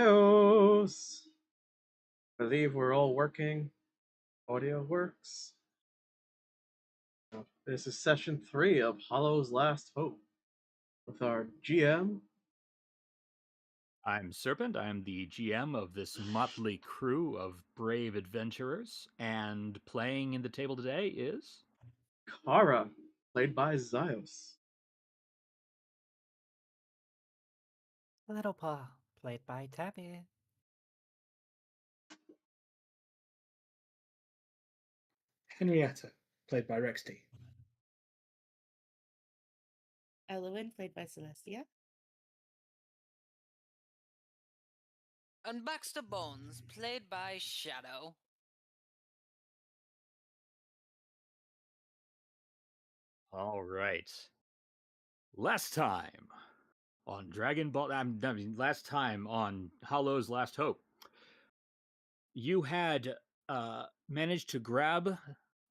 Xios. Believe we're all working. Audio works. This is session 3 of Hollow's Last Hope with our GM. I'm Serpent. I'm the GM of this motley crew of brave adventurers, and playing in the table today is Kara, played by Xios. Little Paw, played by Tabby. Henrietta, played by Rexty. Elowen, played by Celestia. And Baxter Bones, played by Shadow. all right. Last time on Dragon Ball, last time on Hollow's Last Hope, you had managed to grab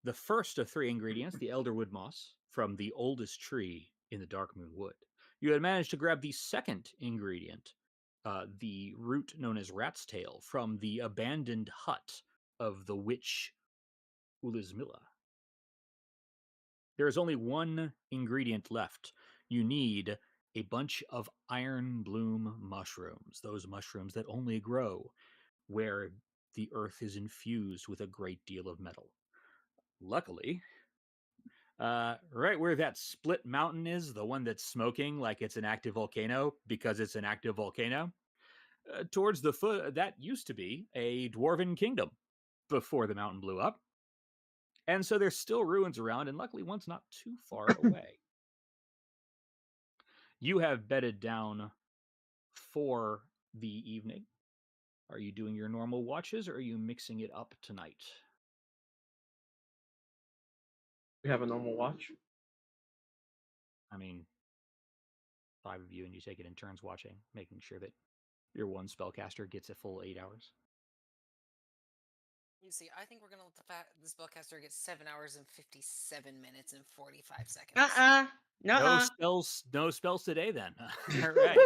the first of 3 ingredients, the elderwood moss, from the oldest tree in the Darkmoon Wood. You had managed to grab the second ingredient, the root known as rat's tail, from the abandoned hut of the witch Ulismilla. There is only one ingredient left. You need a bunch of iron bloom mushrooms, those mushrooms that only grow where the earth is infused with a great deal of metal. Luckily, right where that split mountain is, the one that's smoking like it's an active volcano because it's an active volcano, towards the foot, that used to be a dwarven kingdom before the mountain blew up. And so there's still ruins around, and luckily one's not too far away. You have bedded down for the evening. Are you doing your normal watches, or are you mixing it up tonight? We have a normal watch. I mean, 5 of you, and you take it in turns watching, making sure that your one spellcaster gets a full 8 hours. You see, I think we're gonna let the spellcaster get 7 hours and 57 minutes and 45 seconds. No spells today then. All right.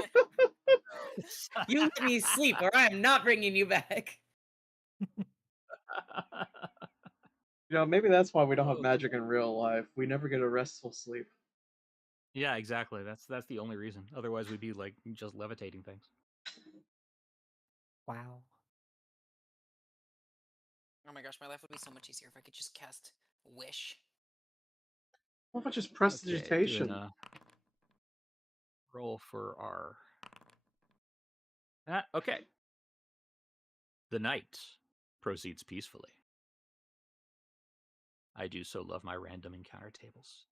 You let me sleep, or I am not bringing you back. Maybe that's why we don't have magic in real life. We never get a restful sleep. Yeah, exactly. That's the only reason. Otherwise, we'd be like just levitating things. Wow. Oh my gosh, my life would be so much easier if I could just cast Wish. What about just Okay, prestidigitation? doing a roll for our. Okay. The night proceeds peacefully. I do so love my random encounter tables,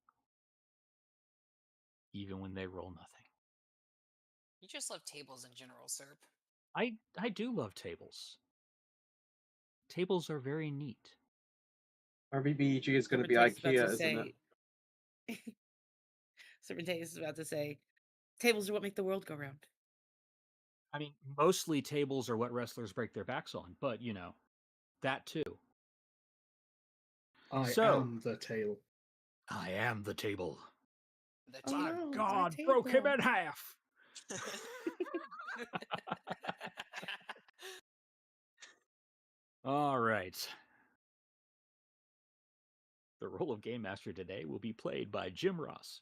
even when they roll nothing. You just love tables in general, Serp. I do love tables. Tables are very neat. Our BBEG is going to be Serpentine is about IKEA, to isn't it? say. Serpentine is about to say, tables are what make the world go round. I mean, mostly tables are what wrestlers break their backs on, but that too. I am the tail. I am the table. The My no, God, my broke him table. in half. All right. The role of Game Master today will be played by Jim Ross.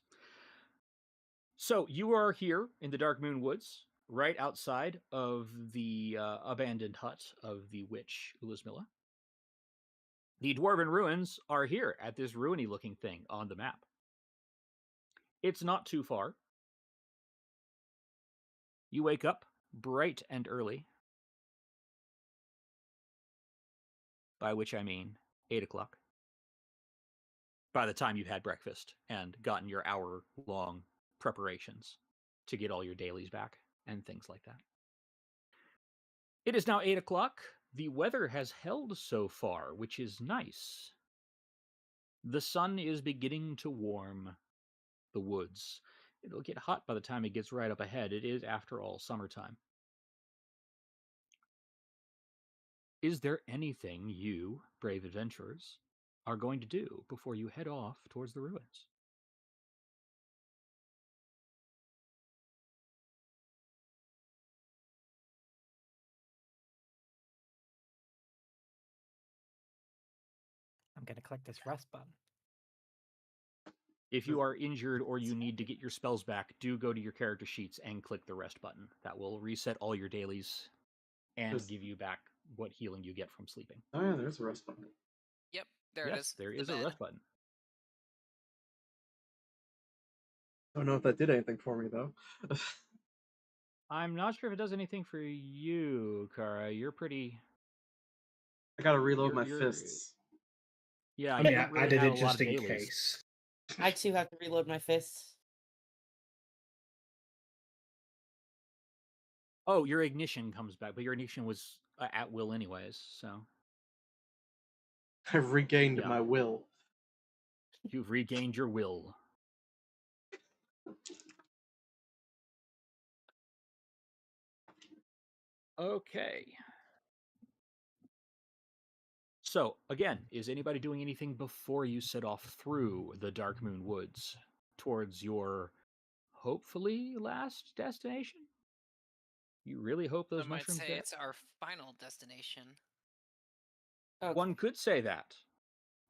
So you are here in the Darkmoon Woods, right outside of the abandoned hut of the witch Ulismilla. The dwarven ruins are here at this ruiny looking thing on the map. It's not too far. You wake up bright and early, by which I mean 8 o'clock. By the time you've had breakfast and gotten your hour-long preparations to get all your dailies back and things like that. It is now 8 o'clock. The weather has held so far, which is nice. The sun is beginning to warm the woods. It'll get hot by the time it gets right up ahead. It is, after all, summertime. Is there anything you, brave adventurers, are going to do before you head off towards the ruins? I'm gonna click this rest button. If you are injured or you need to get your spells back, do go to your character sheets and click the rest button. That will reset all your dailies and give you back what healing you get from sleeping. Oh yeah, there's a rest button. Yep, there it Yes, is. there the is a bed. rest button. I don't know if that did anything for me though. I'm not sure if it does anything for you, Kara. You're pretty. I gotta reload You're- my you're- fists. Yeah, I you mean, haven't I really did had it a lot just of in dailies. case. I too have to reload my fists. Oh, your ignition comes back, but your ignition was at will anyways, so I've regained Yeah. my will. you've regained your will. Okay. So, again, is anybody doing anything before you set off through the Dark Moon Woods towards your hopefully last destination? You really hope those Some might mushrooms say get it? it's our final destination. Okay. One could say that,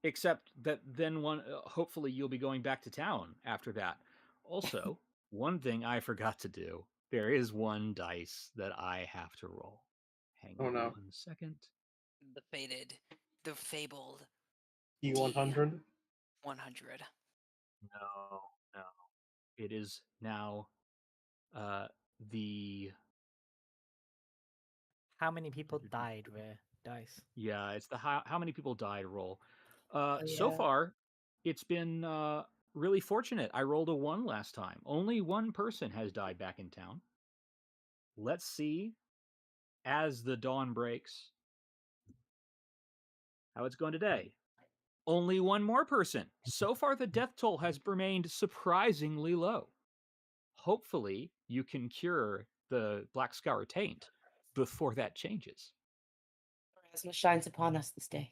except that then hopefully you'll be going back to town after that. Also, one thing I forgot to do, there is one dice that I have to roll. Hang Oh on no. 1 second. The fated, the fabled E100. 100. No. It is now the How many people died with dice? yeah, it's the how many people died roll. Oh, So yeah. far, it's been really fortunate. I rolled a 1 last time. Only one person has died back in town. Let's see, as the dawn breaks, how it's going today. Only one more person. So far, the death toll has remained surprisingly low. Hopefully, you can cure the Black Scour taint before that changes. Christmas shines upon us this day.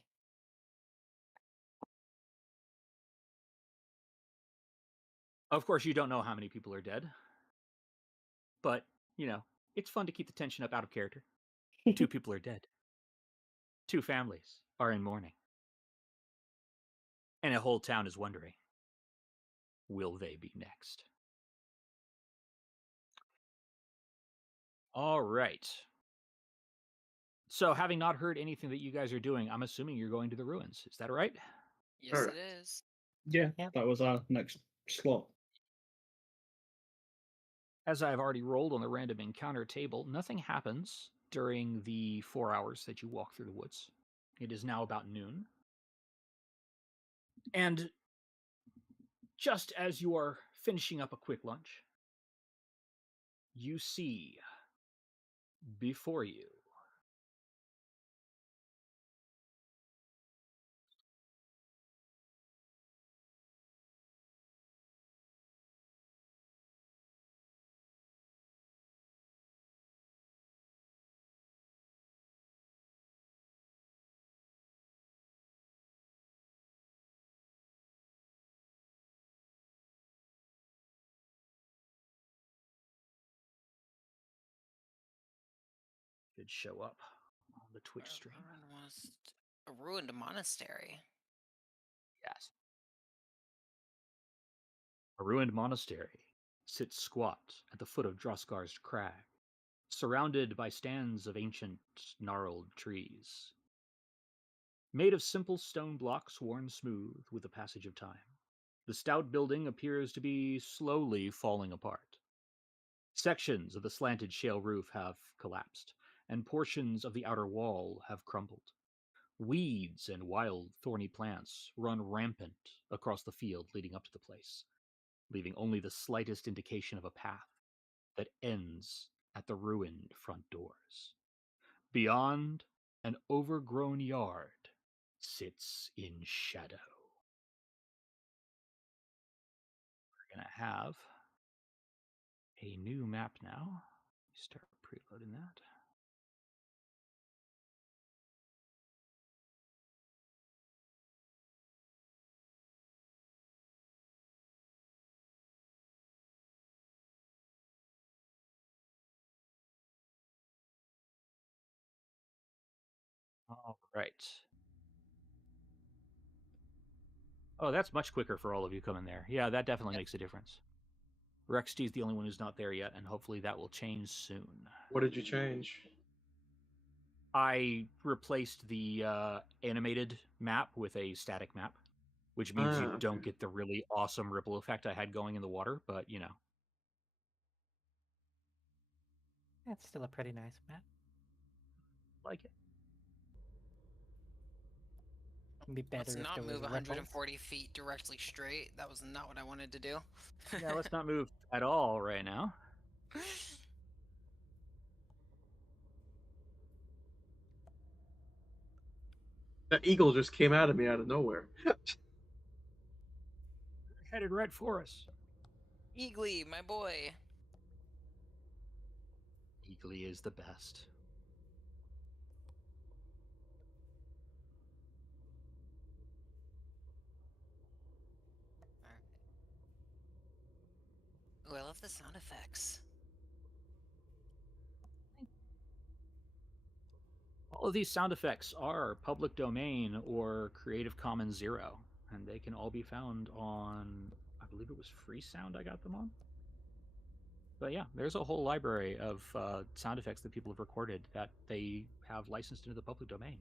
Of course, you don't know how many people are dead, but, it's fun to keep the tension up out of character. 2 people are dead. 2 families are in mourning. And a whole town is wondering, will they be next? All right. So, having not heard anything that you guys are doing, I'm assuming you're going to the ruins. Is that right? Yes, Alright. it is. Yeah, Yep. that was our next slot. As I've already rolled on the random encounter table, nothing happens during the 4 hours that you walk through the woods. It is now about noon. And just as you are finishing up a quick lunch, you see before you should show up on the Twitch stream. A ruined monastery. Yes. A ruined monastery sits squat at the foot of Droskar's crag, surrounded by stands of ancient, gnarled trees. Made of simple stone blocks worn smooth with the passage of time, the stout building appears to be slowly falling apart. Sections of the slanted shale roof have collapsed, and portions of the outer wall have crumbled. Weeds and wild, thorny plants run rampant across the field leading up to the place, leaving only the slightest indication of a path that ends at the ruined front doors. Beyond, an overgrown yard sits in shadow. We're going to have a new map now. Start preloading that. All right. Oh, that's much quicker for all of you coming there. Yeah, that definitely makes a difference. Rexty's the only one who's not there yet, and hopefully that will change soon. What did you change? I replaced the animated map with a static map, which means you don't get the really awesome ripple effect I had going in the water, but you know. That's still a pretty nice map. Like it. It'd be better Let's if not there move was ripples. 140 feet directly straight. That was not what I wanted to do. Yeah, let's not move at all right now. That eagle just came out of me out of nowhere. Headed right for us. Eagly, my boy. Eagly is the best. Ooh, I love the sound effects. All of these sound effects are public domain or Creative Commons 0, and they can all be found on, I believe it was Freesound I got them on. But yeah, there's a whole library of sound effects that people have recorded that they have licensed into the public domain.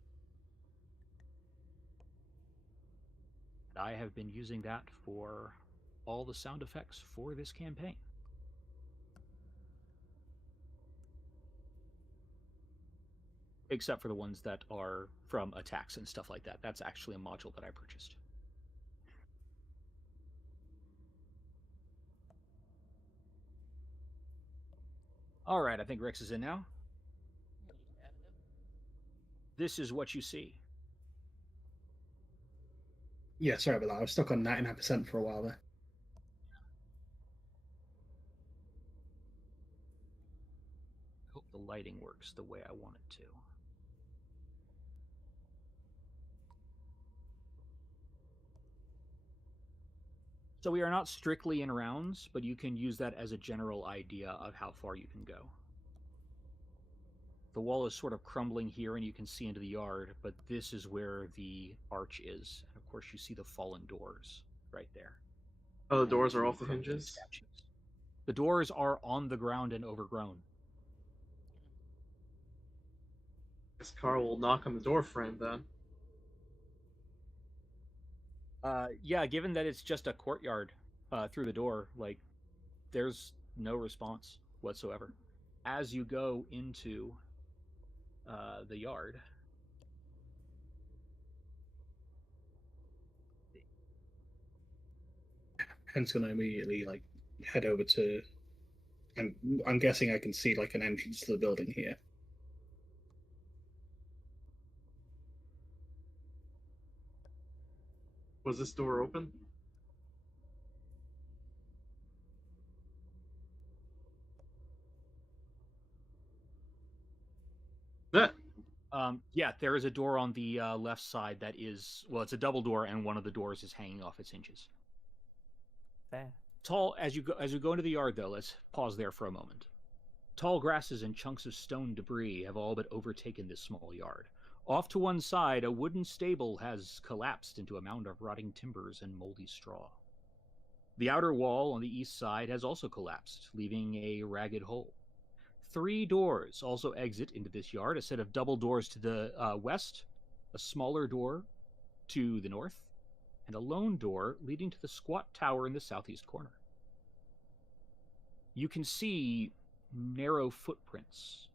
And I have been using that for all the sound effects for this campaign. Except for the ones that are from attacks and stuff like that. That's actually a module that I purchased. All right, I think Rex is in now. This is what you see. Yeah, sorry about that. I was stuck on 99% for a while there. I hope the lighting works the way I want it to. So we are not strictly in rounds, but you can use that as a general idea of how far you can go. The wall is sort of crumbling here and you can see into the yard, but this is where the arch is. And of course you see the fallen doors right there. Oh, the doors are off the hinges? Statues. The doors are on the ground and overgrown. Guess Carl will knock on the door frame then. Yeah, given that it's just a courtyard through the door, like, there's no response whatsoever. As you go into the yard, Hence, gonna immediately like head over to. I'm guessing I can see like an entrance to the building here. Was this door open? yeah, there is a door on the left side that is, well, it's a double door, and one of the doors is hanging off its hinges. There. Tall as you go into the yard, though. Let's pause there for a moment. Tall grasses and chunks of stone debris have all but overtaken this small yard. Off to one side, a wooden stable has collapsed into a mound of rotting timbers and moldy straw. The outer wall on the east side has also collapsed, leaving a ragged hole. 3 doors also exit into this yard, a set of double doors to the west, a smaller door to the north, and a lone door leading to the squat tower in the southeast corner. You can see narrow footprints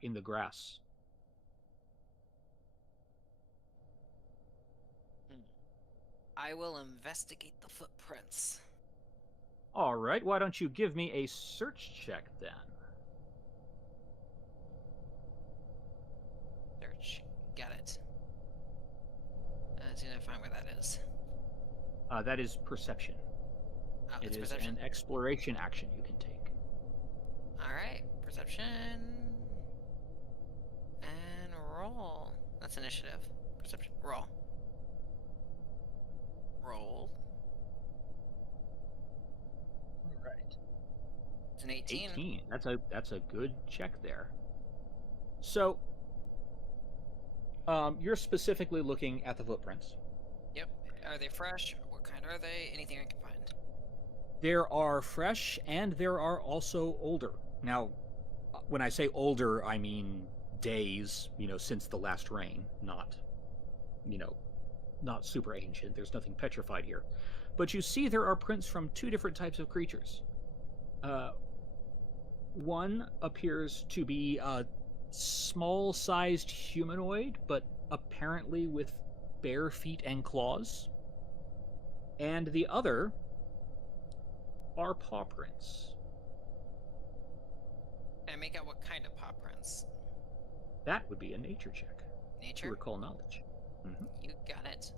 in the grass. I will investigate the footprints. All right, why don't you give me a search check then? Search. Got it. Let's see if I find where that is. That is perception. Oh, It it's is perception. an exploration action you can take. Alright, perception. And roll. That's initiative. Perception. Roll. Roll. All right. It's an 18. 18. That's a good check there. So, you're specifically looking at the footprints. Yep. Are they fresh? What kind are they? Anything I can find? There are fresh and there are also older. Now, when I say older, I mean days, since the last rain, not, not super ancient. There's nothing petrified here. But you see there are prints from two different types of creatures. One appears to be a small-sized humanoid, but apparently with bare feet and claws. And the other are paw prints. Can I make out what kind of paw prints? That would be a nature check. To Nature? recall knowledge. You got it.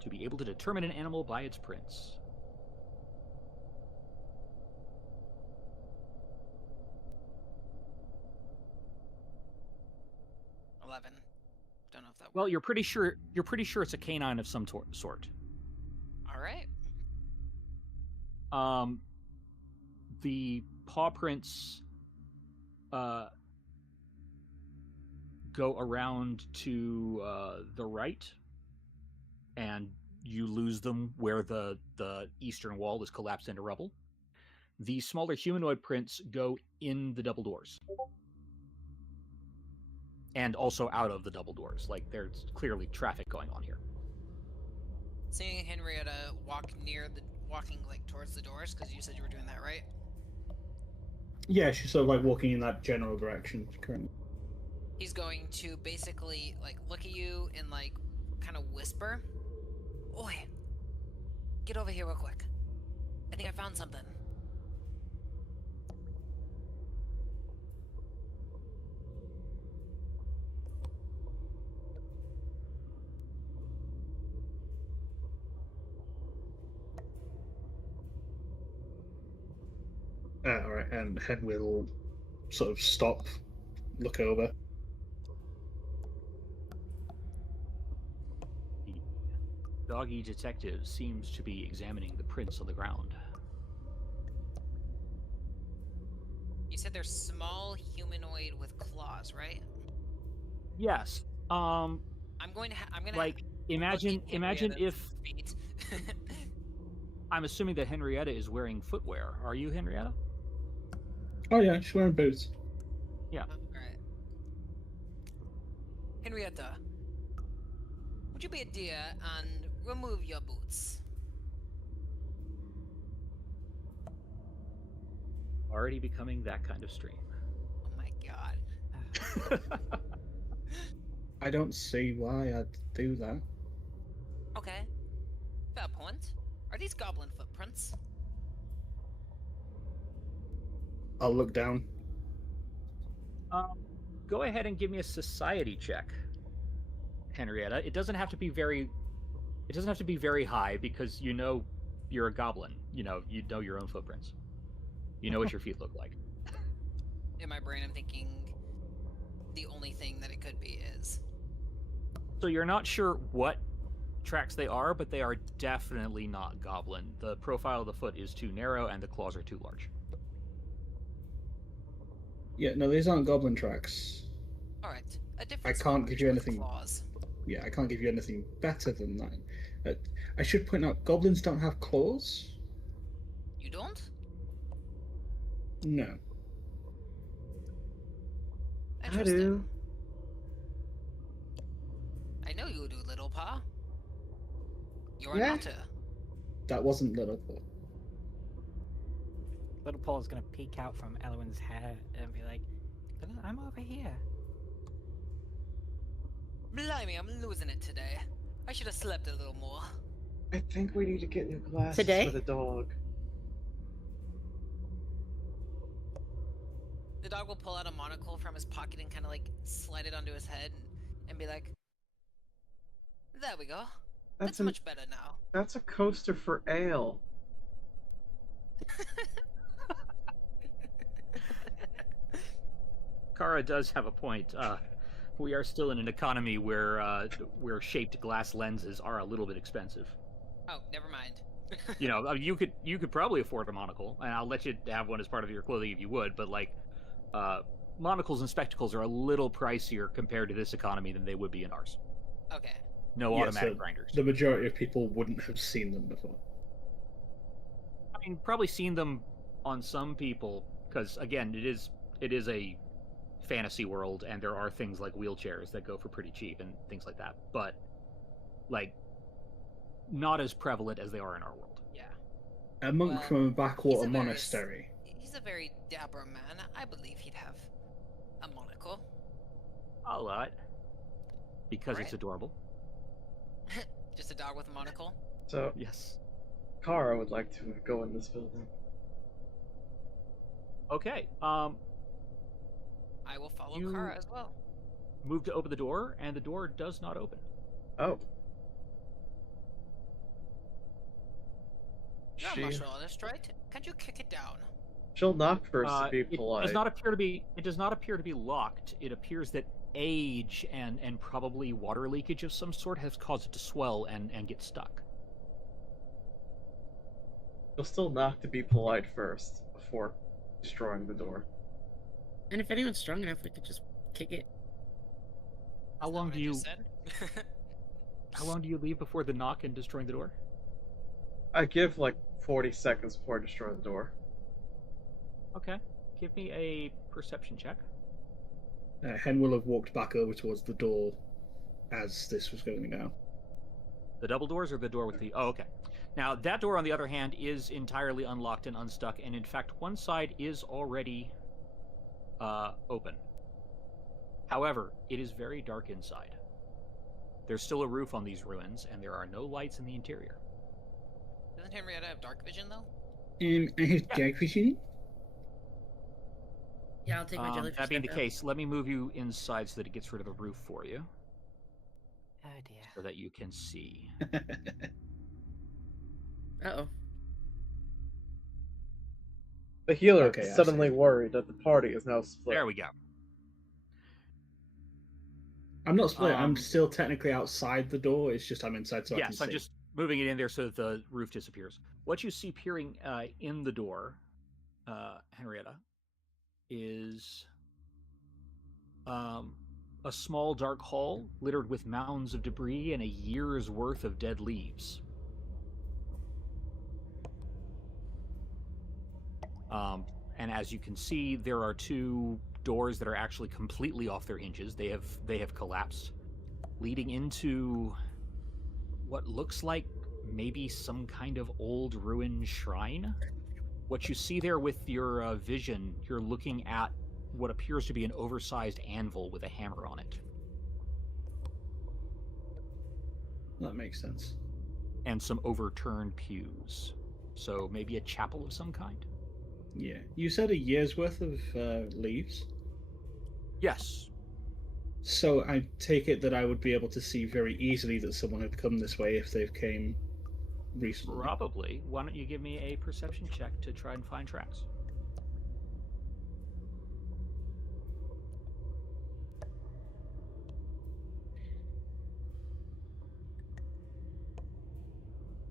To be able to determine an animal by its prints. Don't know if that Well, works. you're pretty sure it's a canine of some sort. All right. The paw prints go around to the right, and you lose them where the eastern wall is collapsed into rubble. The smaller humanoid prints go in the double doors. And also out of the double doors. Like, there's clearly traffic going on here. Seeing Henrietta walking like towards the doors, because you said you were doing that, right? Yeah, she's sort of like walking in that general direction currently. He's going to basically like look at you and like kind of whisper, "Oi, get over here real quick. I think I found something." Alright, and Hen will sort of stop, look over. The doggy detective seems to be examining the prints on the ground. You said they're small humanoid with claws, right? Yes. I'm gonna Like, imagine Henrietta's if feet. I'm assuming that Henrietta is wearing footwear. Are you, Henrietta? Oh yeah, she's wearing boots. Yeah. Alright. Henrietta, would you be a dear and remove your boots? Already becoming that kind of stream. Oh my god. I don't see why I'd do that. Okay. Fair point. Are these goblin footprints? I'll look down. Go ahead and give me a society check, Henrietta. It doesn't have to be very high because you're a goblin. You know your own footprints. You know what your feet look like. In my brain, I'm thinking the only thing that it could be is. So you're not sure what tracks they are, but they are definitely not goblin. The profile of the foot is too narrow and the claws are too large. Yeah, no, these aren't goblin tracks. Alright. A different I can't give you species with anything. claws. Yeah, I can't give you anything better than that. I should point out, goblins don't have claws. You don't? No. I do. I know you do, little paw. You're Yeah. not a. That wasn't Liverpool. Little Paul's gonna peek out from Elwyn's hair and be like, "I'm over here." Blimey, I'm losing it today. I should have slept a little more. I think we need to get new glasses Today? for the dog. The dog will pull out a monocle from his pocket and kind of like slide it onto his head and be like, "There we go. That's That's much better now." That's a coaster for ale. Kara does have a point. We are still in an economy where shaped glass lenses are a little bit expensive. Oh, never mind. You could probably afford a monocle, and I'll let you have one as part of your clothing if you would. But like, monocles and spectacles are a little pricier compared to this economy than they would be in ours. Okay. No Yeah, automatic so grinders. the majority of people wouldn't have seen them before. I mean, probably seen them on some people, because again, it is a fantasy world, and there are things like wheelchairs that go for pretty cheap and things like that. But like, not as prevalent as they are in our world. Yeah. A monk Well, from a backwater he's a very monastery. He's a very dapper man. I believe he'd have a monocle. I'll allow it because it's Right. adorable. Just a dog with a monocle. So, Yes. Kara would like to go in this building. Okay. I will follow You- Kara as well. Move to open the door, and the door does not open. Oh. You're a She, martial artist, right? Can't you kick it down? she'll knock first to be It polite. does not appear to be. It does not appear to be locked. It appears that age and probably water leakage of some sort has caused it to swell and get stuck. She'll still knock to be polite first before destroying the door. And if anyone's strong enough, we could just kick it. How Isn't that long what do I you? just said? How long do you leave before the knock and destroying the door? I give like 40 seconds before I destroy the door. Okay. Give me a perception check. Hen will have walked back over towards the door as this was going down. The double doors or the door with the... Oh, okay. Now, that door, on the other hand, is entirely unlocked and unstuck, and in fact, one side is already open. However, it is very dark inside. There's still a roof on these ruins, and there are no lights in the interior. Doesn't Henrietta have dark vision though? I have dark vision. Yeah, I'll take my jellyfish. That being the stuff out. case, let me move you inside so that it gets rid of the roof for you, Oh dear. so that you can see. Uh-oh. The healer Okay, is I suddenly see. worried that the party is now split. There we go. I'm not split. I'm Um, still technically outside the door. It's just I'm inside, so I can Yes, see. I'm just moving it in there so that the roof disappears. What you see peering in the door, Henrietta, is a small dark hall littered with mounds of debris and a year's worth of dead leaves. And as you can see, there are two doors that are actually completely off their hinges. They have collapsed, leading into what looks like maybe some kind of old ruined shrine. What you see there with your vision, you're looking at what appears to be an oversized anvil with a hammer on it, That makes sense. and some overturned pews. So maybe a chapel of some kind? Yeah. You said a year's worth of leaves. Yes. So I take it that I would be able to see very easily that someone had come this way if they've came recently. Probably. Why don't you give me a perception check to try and find tracks?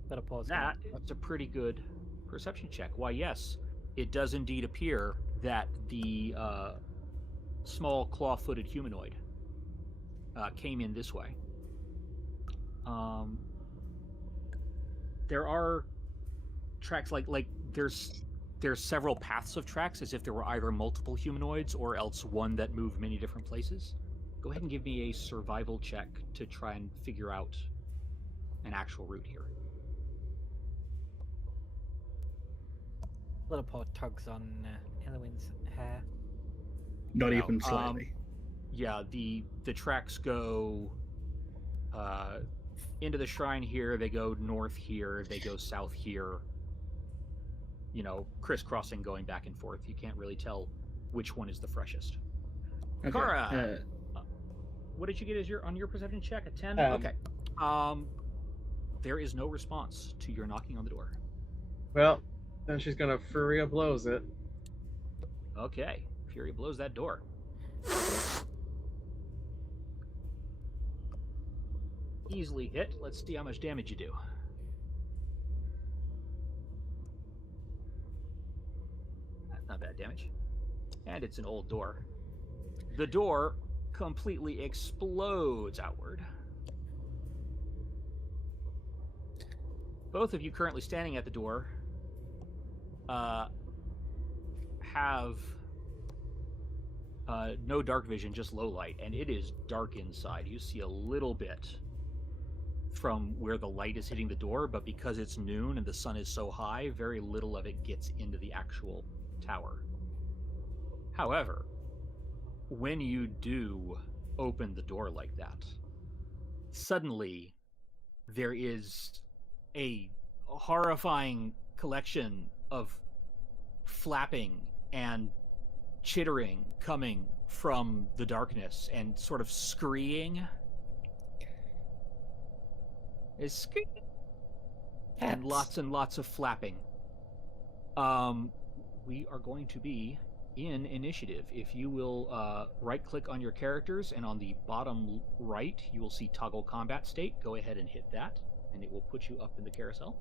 Gotta pause. That is a pretty good perception check. Why, yes, it does indeed appear that the small claw-footed humanoid came in this way. There are tracks like there's several paths of tracks, as if there were either multiple humanoids or else one that moved many different places. Go ahead and give me a survival check to try and figure out an actual route here. Little paw tugs on Elwin's hair. Not No, even slightly. Yeah, the tracks go into the shrine here, they go north here, they go south here. You know, crisscrossing, going back and forth. You can't really tell which one is the freshest. Okay. Kara, what did you get as on your perception check? A 10? 10. Okay. There is no response to your knocking on the door. Well, then she's gonna Furia blows it. Okay. Fury blows that door. Easily hit. Let's see how much damage you do. That's not bad damage. And it's an old door. The door completely explodes outward. both of you currently standing at the door have no dark vision, just low light, and it is dark inside. You see a little bit from where the light is hitting the door, but because it's noon and the sun is so high, very little of it gets into the actual tower. However, when you do open the door like that, suddenly there is a horrifying collection of flapping and chittering coming from the darkness and sort of screeing. Is screaming and lots of flapping. We are going to be in initiative. If you will right click on your characters, and on the bottom right you will see toggle combat state. Go ahead and hit that, and it will put you up in the carousel.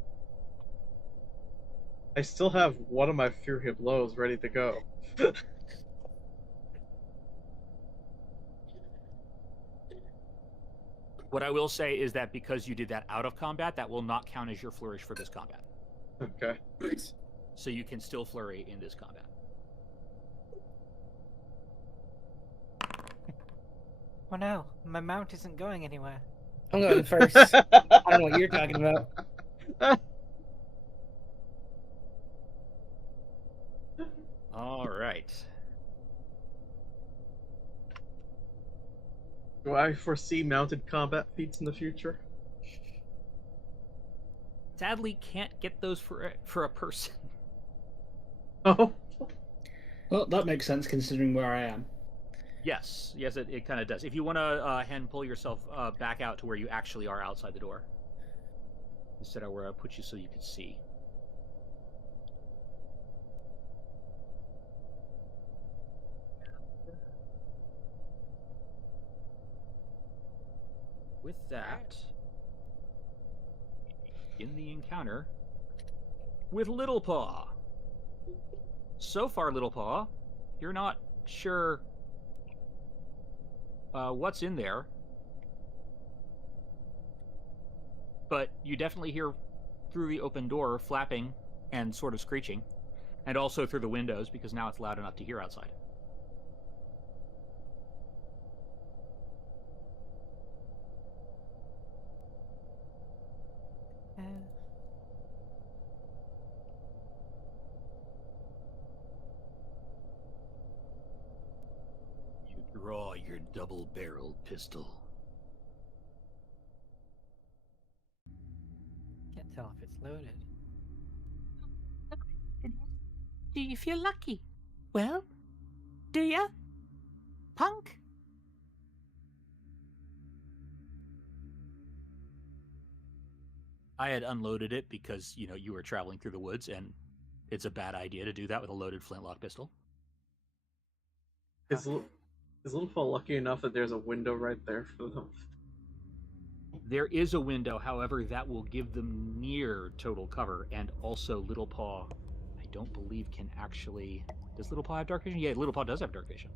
I still have one of my Fear Hit Blows ready to go. What I will say is that because you did that out of combat, that will not count as your flourish for this combat. Okay. So you can still flurry in this combat. Oh no, my mount isn't going anywhere. I'm going first. I don't know what you're talking about. All right. Do I foresee mounted combat feats in the future? Sadly, can't get those for a person. Oh. Well, that makes sense considering where I am. Yes, it kind of does. If you want to hand pull yourself back out to where you actually are outside the door, instead of where I put you so you could see. With that, in the encounter with Little Paw. So far, Little Paw, you're not sure what's in there, but you definitely hear through the open door flapping and sort of screeching, and also through the windows because now it's loud enough to hear outside. You draw your double-barreled pistol. Can't tell if it's loaded. Do you feel lucky? Well, do ya? Punk? I had unloaded it because, you were traveling through the woods, and it's a bad idea to do that with a loaded flintlock pistol. Is Little Paul lucky enough that there's a window right there for them? There is a window, however, that will give them near total cover, and also Little Paw, I don't believe, can actually... Does Little Paw have dark vision? Yeah, Little Paw does have dark vision.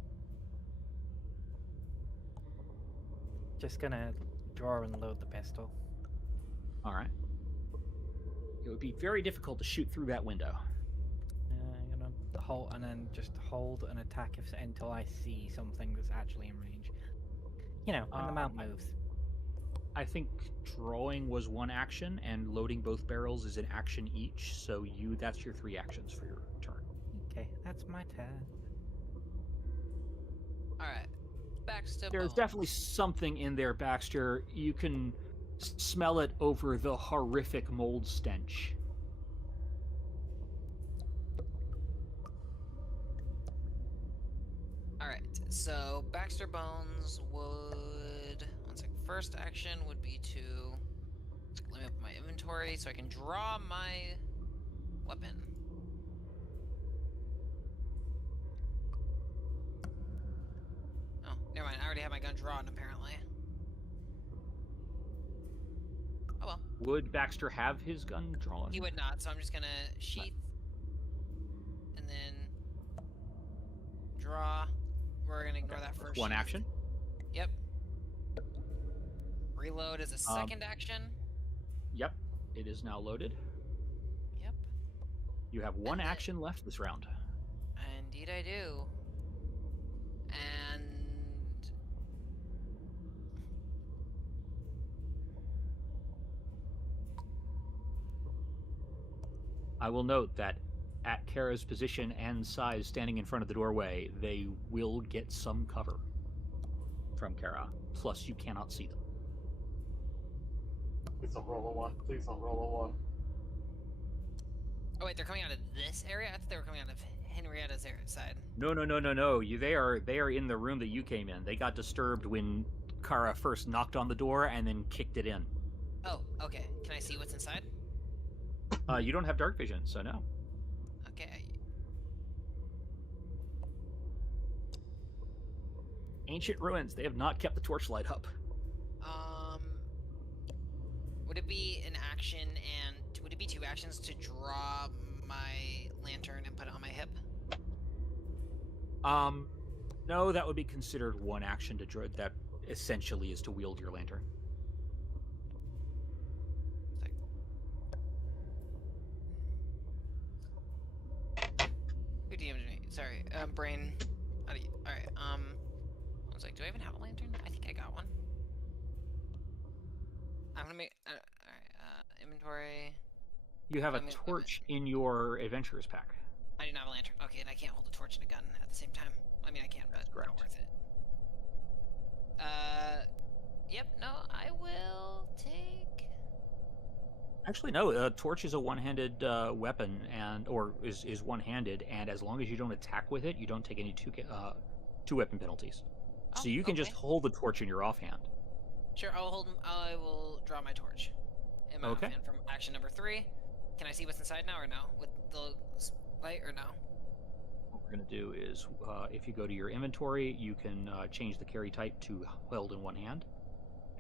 Just gonna draw and load the pistol. Alright. It would be very difficult to shoot through that window. I'm gonna hold and then just hold an attack until I see something that's actually in range. When the mount moves. I think drawing was one action, and loading both barrels is an action each, so that's your 3 actions for your turn. Okay, that's my turn. Alright. Baxter There's Bones. definitely something in there, Baxter. You can smell it over the horrific mold stench. Alright, so Baxter Bones would... One second. First action would be to... Let me open my inventory so I can draw my weapon. Oh, never mind. I already have my gun drawn, apparently. Oh well. Would Baxter have his gun drawn? He would not, so I'm just gonna sheath. And then... Draw. We're gonna ignore that first. One sheath. action? Yep. Reload as a second action. Yep. It is now loaded. Yep. You have one And action left this round. Indeed I do. And I will note that at Kara's position and size standing in front of the doorway, they will get some cover from Kara. Plus, you cannot see them. Please don't roll a 1. Please don't roll a 1. oh wait, they're coming out of this area? I thought they were coming out of Henrietta's side. No. They are in the room that you came in. They got disturbed when Kara first knocked on the door and then kicked it in. Oh, okay. Can I see what's inside? You don't have dark vision, so no. Okay. Ancient ruins. They have not kept the torchlight up. Would it be an action and would it be 2 actions to draw my lantern and put it on my hip? No, that would be considered one action to draw. That essentially is to wield your lantern. Who DM'd me? Sorry, brain. Alright, I was like, do I even have a lantern? I think I got one. I'm gonna make. Alright, inventory. You have a torch in your adventurer's pack. I do not have a lantern. Okay, and I can't hold a torch and a gun at the same time. I mean, I can, but correct. not worth it. Yep, no, I will take. Actually, no. A torch is a one-handed weapon, or is one-handed, and as long as you don't attack with it, you don't take any two weapon penalties. Oh, so you can just hold the torch in your offhand. Sure, I will draw my torch in my offhand from action number 3. Can I see what's inside now or no? With the light or no? What we're going to do is, if you go to your inventory, you can change the carry type to held in one hand,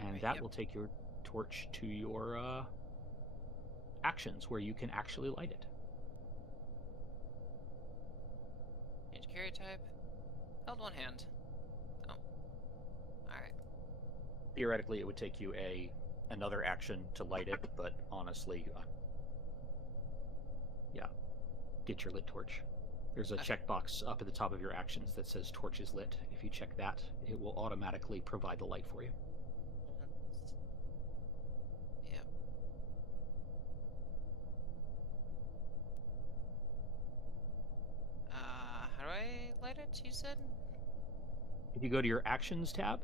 and that will take your torch to your actions, where you can actually light it. Change carry type. Held one hand. Oh. Alright. Theoretically, it would take you another action to light it, but honestly, get your lit torch. There's a checkbox up at the top of your actions that says torch is lit. If you check that, it will automatically provide the light for you. Yep. How do I light it, you said? If you go to your actions tab,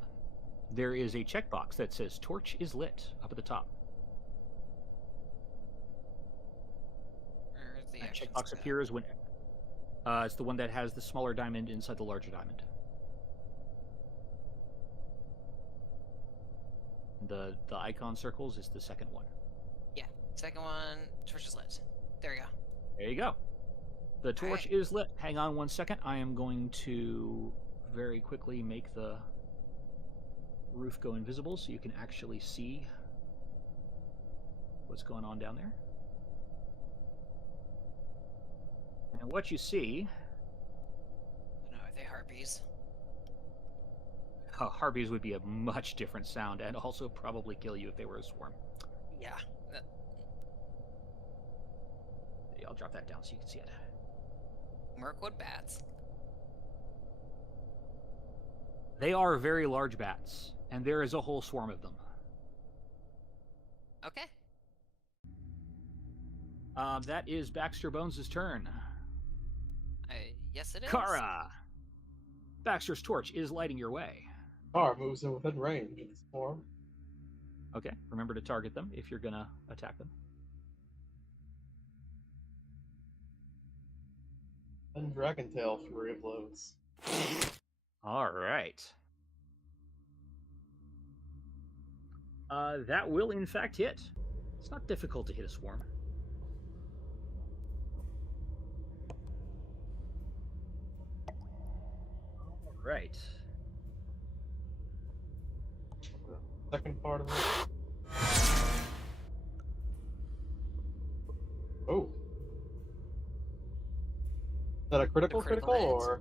there is a checkbox that says torch is lit up at the top. Where's the That checkbox appears when it's the one that has the smaller diamond inside the larger diamond. The icon circles is the second one. Yeah, second one, torch is lit. There you go. There you go. The torch is lit. Hang on one second. I am going to very quickly make the roof go invisible so you can actually see what's going on down there. And what you see... No, are they harpies? Harpies would be a much different sound and also probably kill you if they were a swarm. Yeah. I'll drop that down so you can see it. Mirkwood bats. They are very large bats, and there is a whole swarm of them. Okay. That is Baxter Bones' turn. Yes, it is. Kara! Baxter's torch is lighting your way. Kara moves in within range of the swarm. Okay, remember to target them if you're going to attack them. And Dragon Tail Fury of Blows. All right. That will, in fact, hit. It's not difficult to hit a swarm. All right. Second part of it. Oh. Is that a critical or?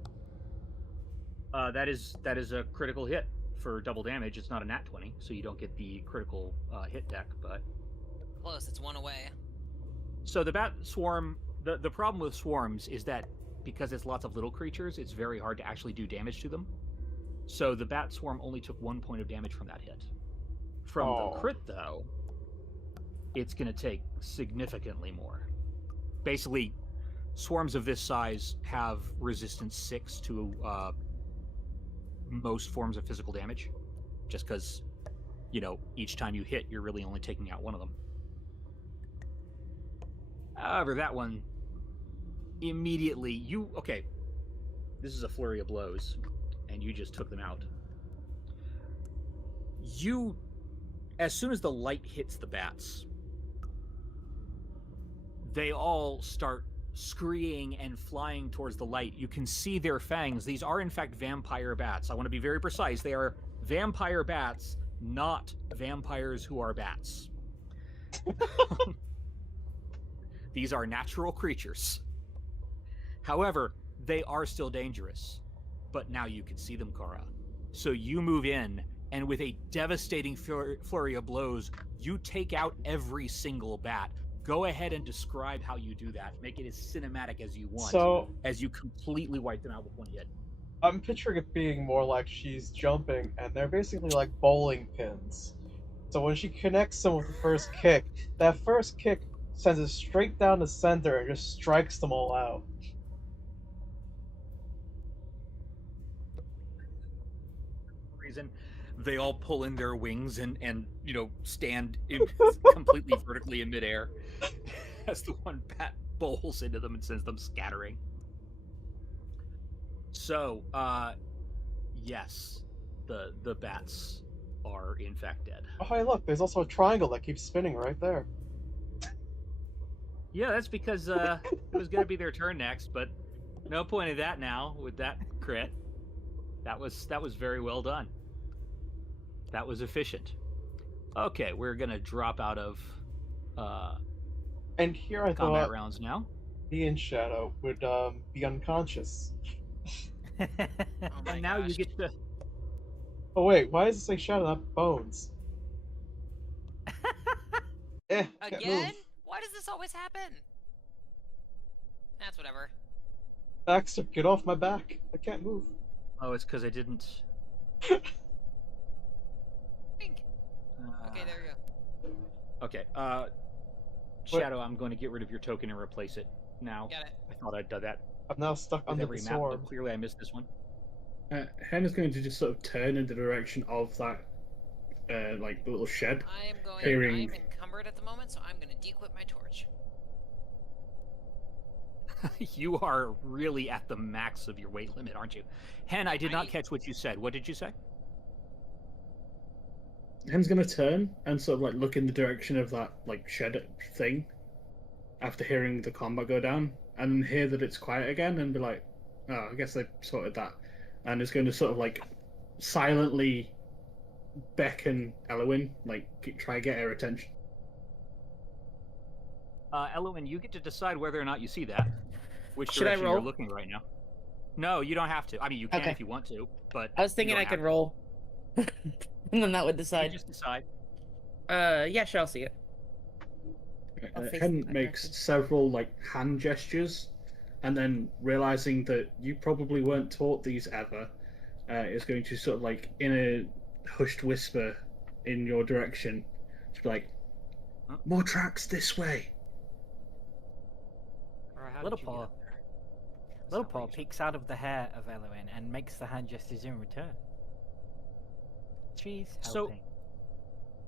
That is a critical hit for double damage. It's not a nat 20, so you don't get the critical hit deck, but Close. It's one away. So the bat swarm, the problem with swarms is that because it's lots of little creatures, it's very hard to actually do damage to them. So the bat swarm only took 1 point of damage from that hit. From the crit, though, it's going to take significantly more. Basically, swarms of this size have resistance 6 to most forms of physical damage, just because, each time you hit, you're really only taking out one of them. However, that one, immediately, okay, this is a flurry of blows, and you just took them out. As soon as the light hits the bats, they all start screaming and flying towards the light. You can see their fangs. These are, in fact, vampire bats. I want to be very precise. They are vampire bats, not vampires who are bats. These are natural creatures. However, they are still dangerous. But now you can see them, Kara. So you move in, and with a devastating flurry of blows, you take out every single bat. Go ahead and describe how you do that. Make it as cinematic as you want, as you completely wipe them out with one hit. I'm picturing it being more like she's jumping, and they're basically like bowling pins. So when she connects them with the first kick, that first kick sends it straight down the center and just strikes them all out. Reason they all pull in their wings and stand completely vertically in midair as the one bat bowls into them and sends them scattering. So, yes, the bats are in fact dead. Oh, hey, look, there's also a triangle that keeps spinning right there. Yeah, that's because it was going to be their turn next, but no point of that now with that crit. That was very well done. That was efficient. Okay, we're going to drop out of and here I combat thought rounds now. me and Shadow would be unconscious. And now you get to... Oh wait, why does it say Shadow, not Bones? Again? Why does this always happen? That's whatever. Baxter, get off my back. I can't move. Oh, it's because I didn't... Pink. Okay, there you go. Okay, Shadow, I'm going to get rid of your token and replace it now. Got it. I thought I'd done that I'm now stuck with under every the map, swarm. but clearly I missed this one. Hen is going to just sort of turn in the direction of that, like, little shed. I'm Hearing... encumbered at the moment, so I'm going to de-equip my torch. You are really at the max of your weight limit, aren't you? Hen, I did not catch what you said. What did you say? Hen's going to turn and sort of like look in the direction of that like shed thing after hearing the combat go down, and hear that it's quiet again, and be like, "Oh, I guess they sorted that," and is going to sort of like silently beckon Elowen, like try to get her attention. Elowen, you get to decide whether or not you see that. Which Should I direction roll? you're looking right now. No, you don't have to. I mean, you can if you want to, but I was thinking I could roll. And then that would decide. You just decide. Yeah, sure, I'll see it. Hen makes several like hand gestures, and then realizing that you probably weren't taught these ever, is going to sort of like in a hushed whisper in your direction, to be like, "More tracks this way." Little Paw peeks out of the hair of Elowen and makes the hand gestures in return. She's helping.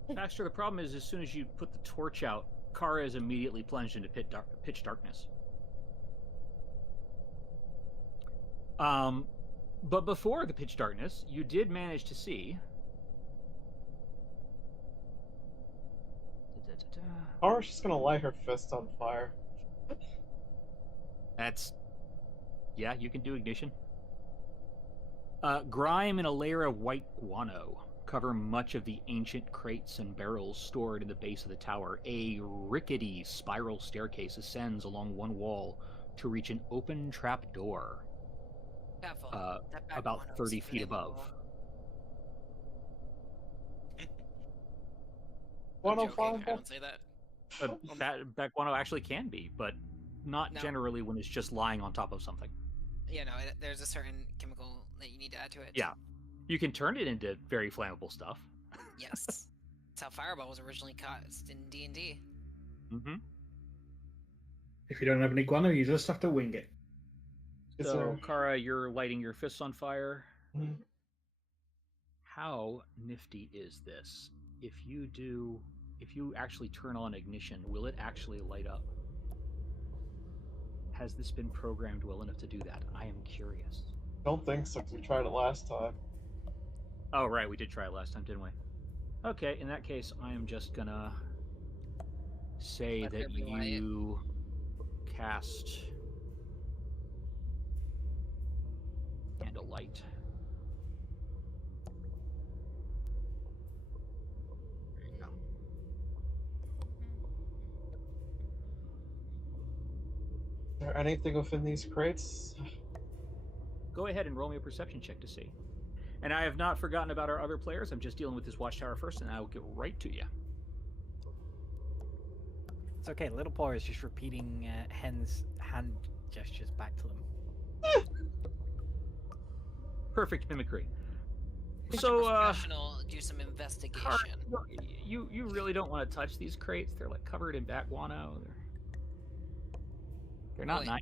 So, Baxter, the problem is as soon as you put the torch out, Kara is immediately plunged into pitch darkness. But before the pitch darkness, you did manage to see... Kara's just gonna light her fist on fire. That's... Yeah, you can do ignition. Grime and a layer of white guano cover much of the ancient crates and barrels stored in the base of the tower. A rickety spiral staircase ascends along one wall to reach an open trap door. About 30 feet above. I'm joking, I don't say that. Bat guano actually can be, but not No. generally when it's just lying on top of something. You know, there's a certain chemical that you need to add to it. Yeah. You can turn it into very flammable stuff. Yes. That's how Fireball was originally cast in D&D. Mm-hmm. If you don't have any guano, you just have to wing it. Is So, there- Kara, you're lighting your fists on fire. Mhm. How nifty is this? If you actually turn on ignition, will it actually light up? Has this been programmed well enough to do that? I am curious. Don't think so, 'cause we tried it last time. Oh, right, we did try it last time, didn't we? Okay, in that case, I am just gonna say Let that there be light. you cast candlelight. There you go. Is there anything within these crates? Go ahead and roll me a perception check to see. And I have not forgotten about our other players. I'm just dealing with this watchtower first, and I will get right to you. It's okay. Little Paw is just repeating Hen's hand gestures back to them. Perfect mimicry. Let So, a professional do some investigation. you really don't want to touch these crates. They're like covered in bat guano. They're not Really? nice.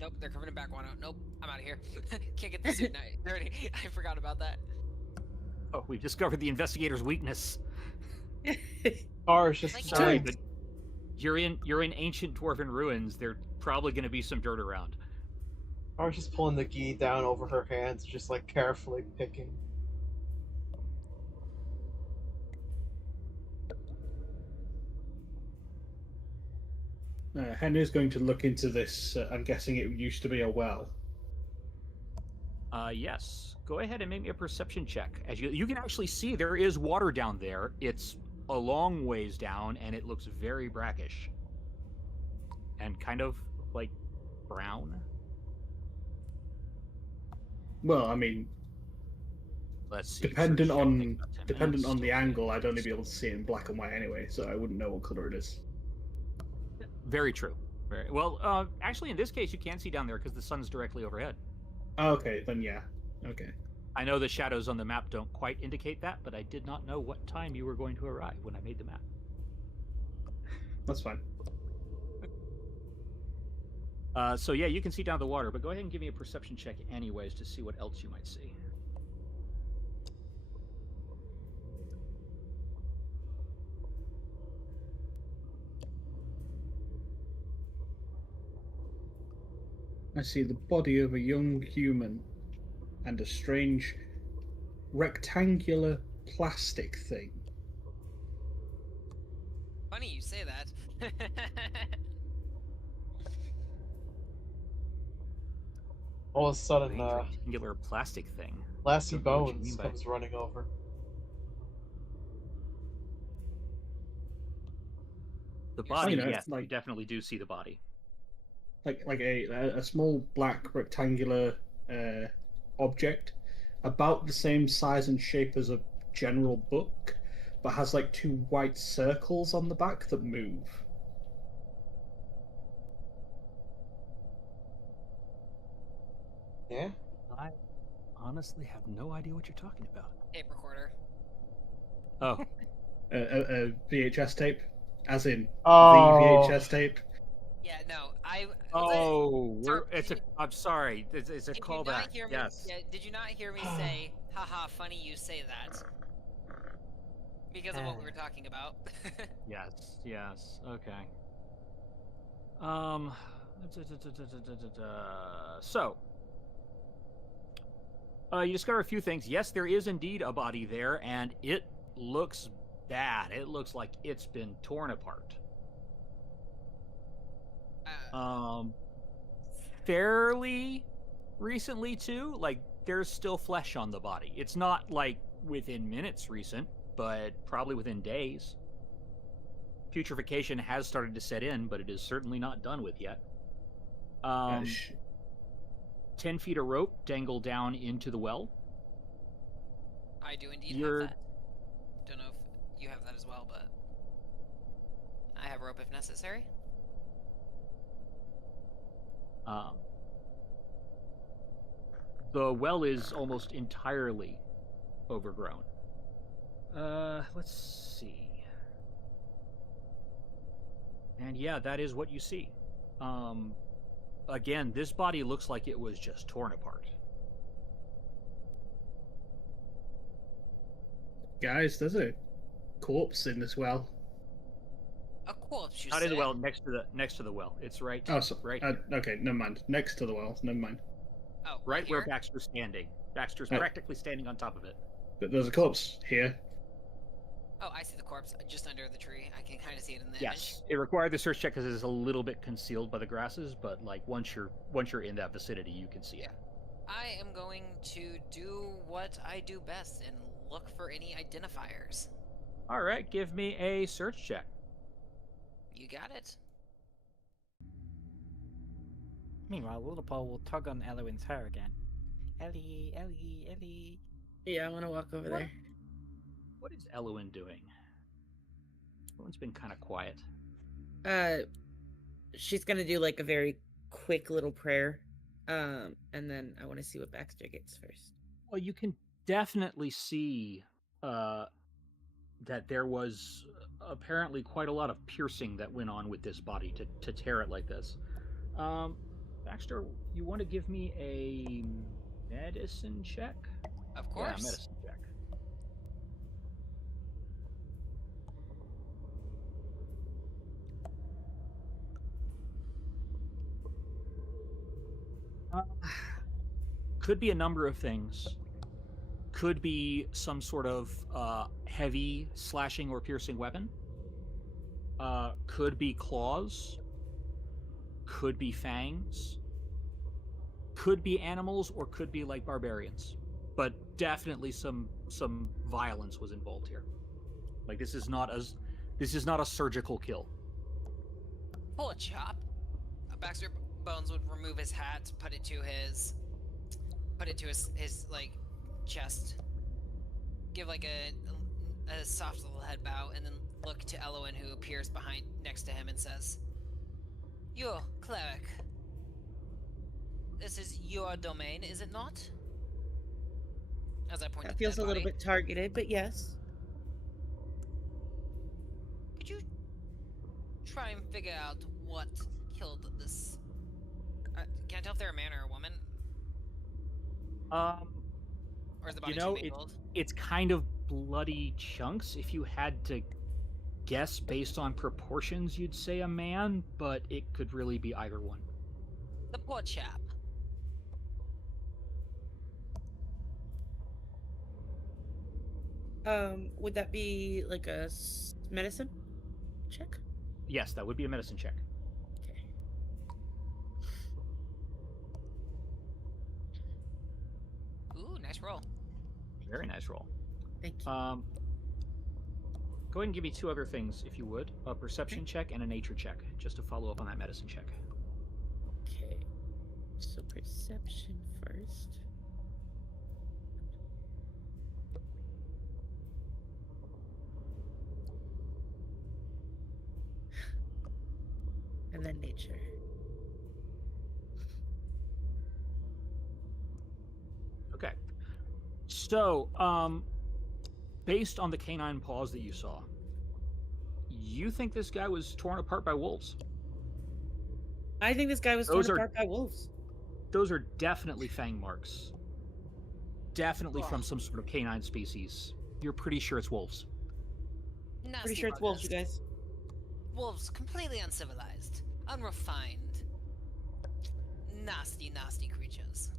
Nope, they're covered in back guano. Nope, I'm out of here. Can't get the suit dirty. I forgot about that. Oh, we've discovered the investigator's weakness. Or it's just Like- Sorry, pulling- but you're in ancient dwarven ruins. There's probably going to be some dirt around. or it's just pulling the gi down over her hands, just like carefully picking. Henry's going to look into this. I'm guessing it used to be a well. Yes. Go ahead and make me a perception check. As you can actually see, there is water down there. It's a long ways down, and it looks very brackish and kind of like brown. Well, I mean, Let's see. dependent search check on takes about 10 dependent minutes. on the angle, I'd only be able to see it in black and white anyway, so I wouldn't know what color it is. Very true. Very well. Actually, in this case, you can see down there because the sun's directly overhead. Oh, okay, then yeah. Okay. I know the shadows on the map don't quite indicate that, but I did not know what time you were going to arrive when I made the map. That's fine. So yeah, you can see down the water, but go ahead and give me a perception check anyways to see what else you might see. I see the body of a young human and a strange rectangular plastic thing. Funny you say that. All of a sudden, Strange rectangular plastic thing. Lassie Don't know what you Bones mean by- comes running over. The Yes. body, You know, yes, you like- definitely do see the body. Like a small black rectangular object, about the same size and shape as a general book, but has like two white circles on the back that move. Yeah? I honestly have no idea what you're talking about. Tape recorder. Oh, A VHS tape, as in Oh. the VHS tape. Yeah, no, it's a. I'm sorry, it's a Did you callback. not hear me? Yes. Yeah, did you not hear me say, "Haha, funny you say that"? Because of what we were talking about. Yes. Yes. Okay. So, you discover a few things. Yes, there is indeed a body there, and it looks bad. It looks like it's been torn apart. Fairly recently too. Like, there's still flesh on the body. It's not like within minutes recent, but probably within days. Putrefaction has started to set in, but it is certainly not done with yet. 10 feet of rope dangle down into the well. I do indeed You're- have that. Don't know if you have that as well, but I have rope if necessary. The well is almost entirely overgrown. Let's see. And yeah, that is what you see. Again, this body looks like it was just torn apart. Guys, there's a corpse in this well. A corpse, you Not say? in the well, next to the well. It's right. Oh, so, right. Here. Okay, never mind. Next to the well, never mind. Oh, Right where here? Baxter's standing. Baxter's Oh. practically standing on top of it. There's a corpse here. Oh, I see the corpse just under the tree. I can kind of see it in the Yes, it required the search check because it's a little bit concealed by the grasses, but like once you're in that vicinity, you can see it. I am going to do what I do best and look for any identifiers. All right, give me a search check. You got it. Meanwhile, Willipole will tug on Elowin's hair again. Ellie, Ellie, Ellie. Yeah, I want to walk over there. What is Elowin doing? Elowin's been kind of quiet. She's gonna do like a very quick little prayer, and then I want to see what Baxter gets first. Well, you can definitely see that there was apparently quite a lot of piercing that went on with this body to tear it like this. Baxter, you want to give me a medicine check? Of course. Yeah, medicine check. Could be a number of things. Could be some sort of heavy slashing or piercing weapon. Could be claws. Could be fangs. Could be animals, or could be like barbarians. But definitely some violence was involved here. Like this is not a surgical kill. Pull a chop. Baxter Bones would remove his hat, put it to his like chest. Give like a soft little head bow, and then look to Elowin, who appears behind next to him, and says, "Your cleric. This is your domain, is it not?" As I point That to feels the a little body. bit targeted, but yes. Could you try and figure out what killed this? Can't tell if they're a man or a woman. Or is the body too mangled? It's kind of bloody chunks. If you had to guess based on proportions, you'd say a man, but it could really be either one. The poor chap. Would that be like a medicine check? Yes, that would be a medicine check. Okay. Ooh, nice roll. Very nice roll. Thank you. Go ahead and give me two other things, if you would. A perception check and a nature check, just to follow up on that medicine check. Okay. So perception first. And then nature. Okay. So, based on the canine paws that you saw, you think this guy was torn apart by wolves? I think this guy was torn apart by wolves. Those are definitely fang marks. Definitely from some sort of canine species. You're pretty sure it's wolves. Nasty Pretty sure it's wolves, you guys. Wolves, completely uncivilized, unrefined, nasty, nasty creatures.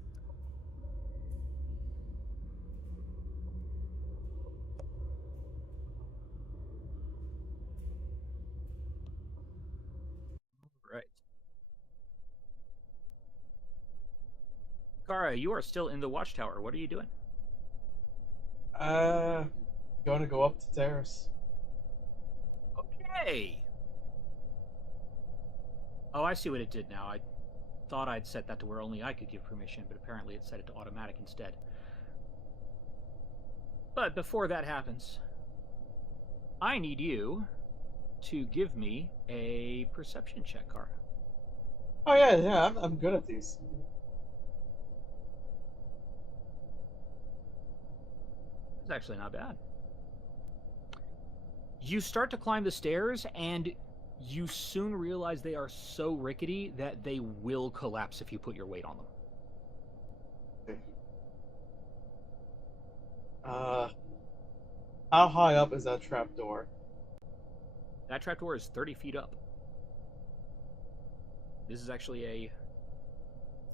Right. Kara, you are still in the watchtower. What are you doing? Going to go up to T.R.A.S.H. Okay. Oh, I see what it did now. I thought I'd set that to where only I could give permission, but apparently it set it to automatic instead. But before that happens, I need you to give me a perception check, Car. Oh yeah, I'm good at these. It's actually not bad. You start to climb the stairs, and you soon realize they are so rickety that they will collapse if you put your weight on them. How high up is that trapdoor? That trapdoor is 30 feet up. This is actually a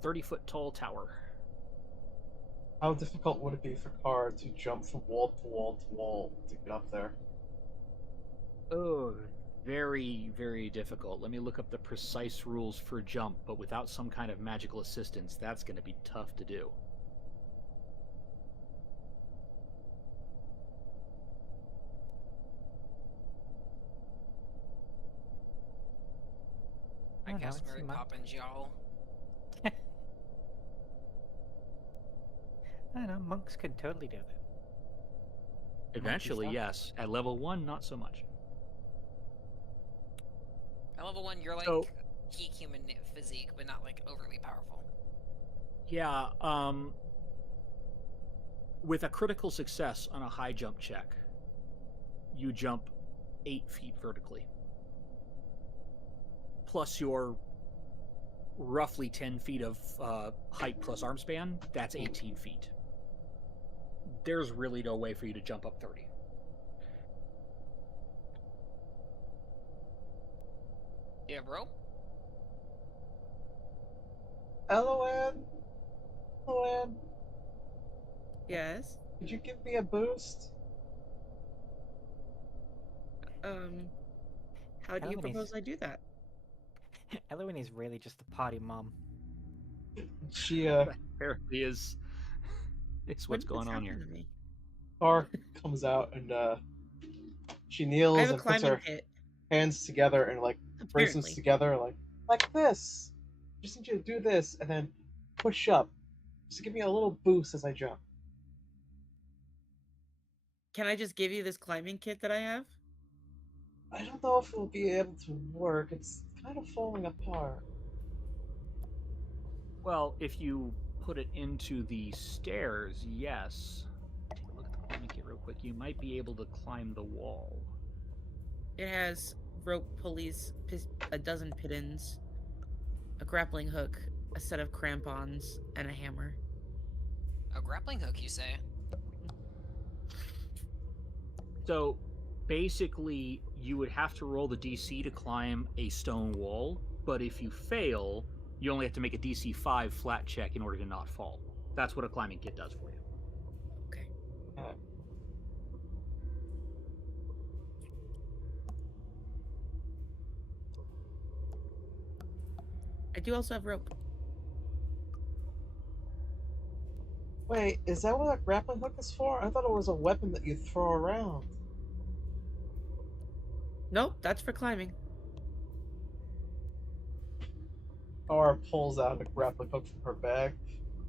30-foot tall tower. How difficult would it be for Car to jump from wall to wall to wall to get up there? Oh, very, very difficult. Let me look up the precise rules for jump, but without some kind of magical assistance, that's going to be tough to do. I Oh, no, cast it's Mary a map. Poppins, y'all. I know, monks can totally do that. Eventually, stuff. yes. At level 1, not so much. At level 1, you're like So- peak human physique, but not like overly powerful. Yeah, with a critical success on a high jump check, you jump 8 feet vertically. Plus your roughly 10 feet of height plus arm span, that's 18 feet. There's really no way for you to jump up 30. You have rope? Eloan? Eloan, Yes. could you give me a boost? How do you Eloise. propose I do that? Elowen is really just a party mom. She, Apparently is what's When did going this on happen here. to me? Car comes out and, she I kneels have a and puts climbing her kit. hands together and, like, braces Apparently. together, like this. Just need you to do this and then push up. Just give me a little boost as I jump. Can I just give you this climbing kit that I have? I don't know if it'll be able to work. It's kind of falling apart. Well, if you put it into the stairs, yes. Take a look at the climbing kit real quick. You might be able to climb the wall. It has rope pulleys, a dozen pittons, a grappling hook, a set of crampons, and a hammer. A grappling hook, you say? So basically, you would have to roll the DC to climb a stone wall, but if you fail, you only have to make a DC 5 flat check in order to not fall. That's what a climbing kit does for you. Okay. I do also have rope. Wait, is that what that grappling hook is for? I thought it was a weapon that you throw around. Nope, that's for climbing. Or pulls out a grappling hook from her bag.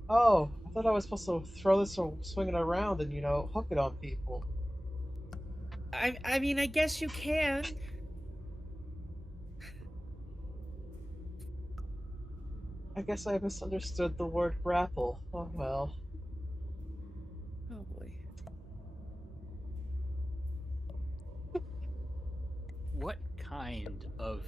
Oh, I thought I was supposed to throw this or swing it around and, hook it on people. I mean, I guess you can. I guess I misunderstood the word grapple. Oh well. Oh boy. What kind of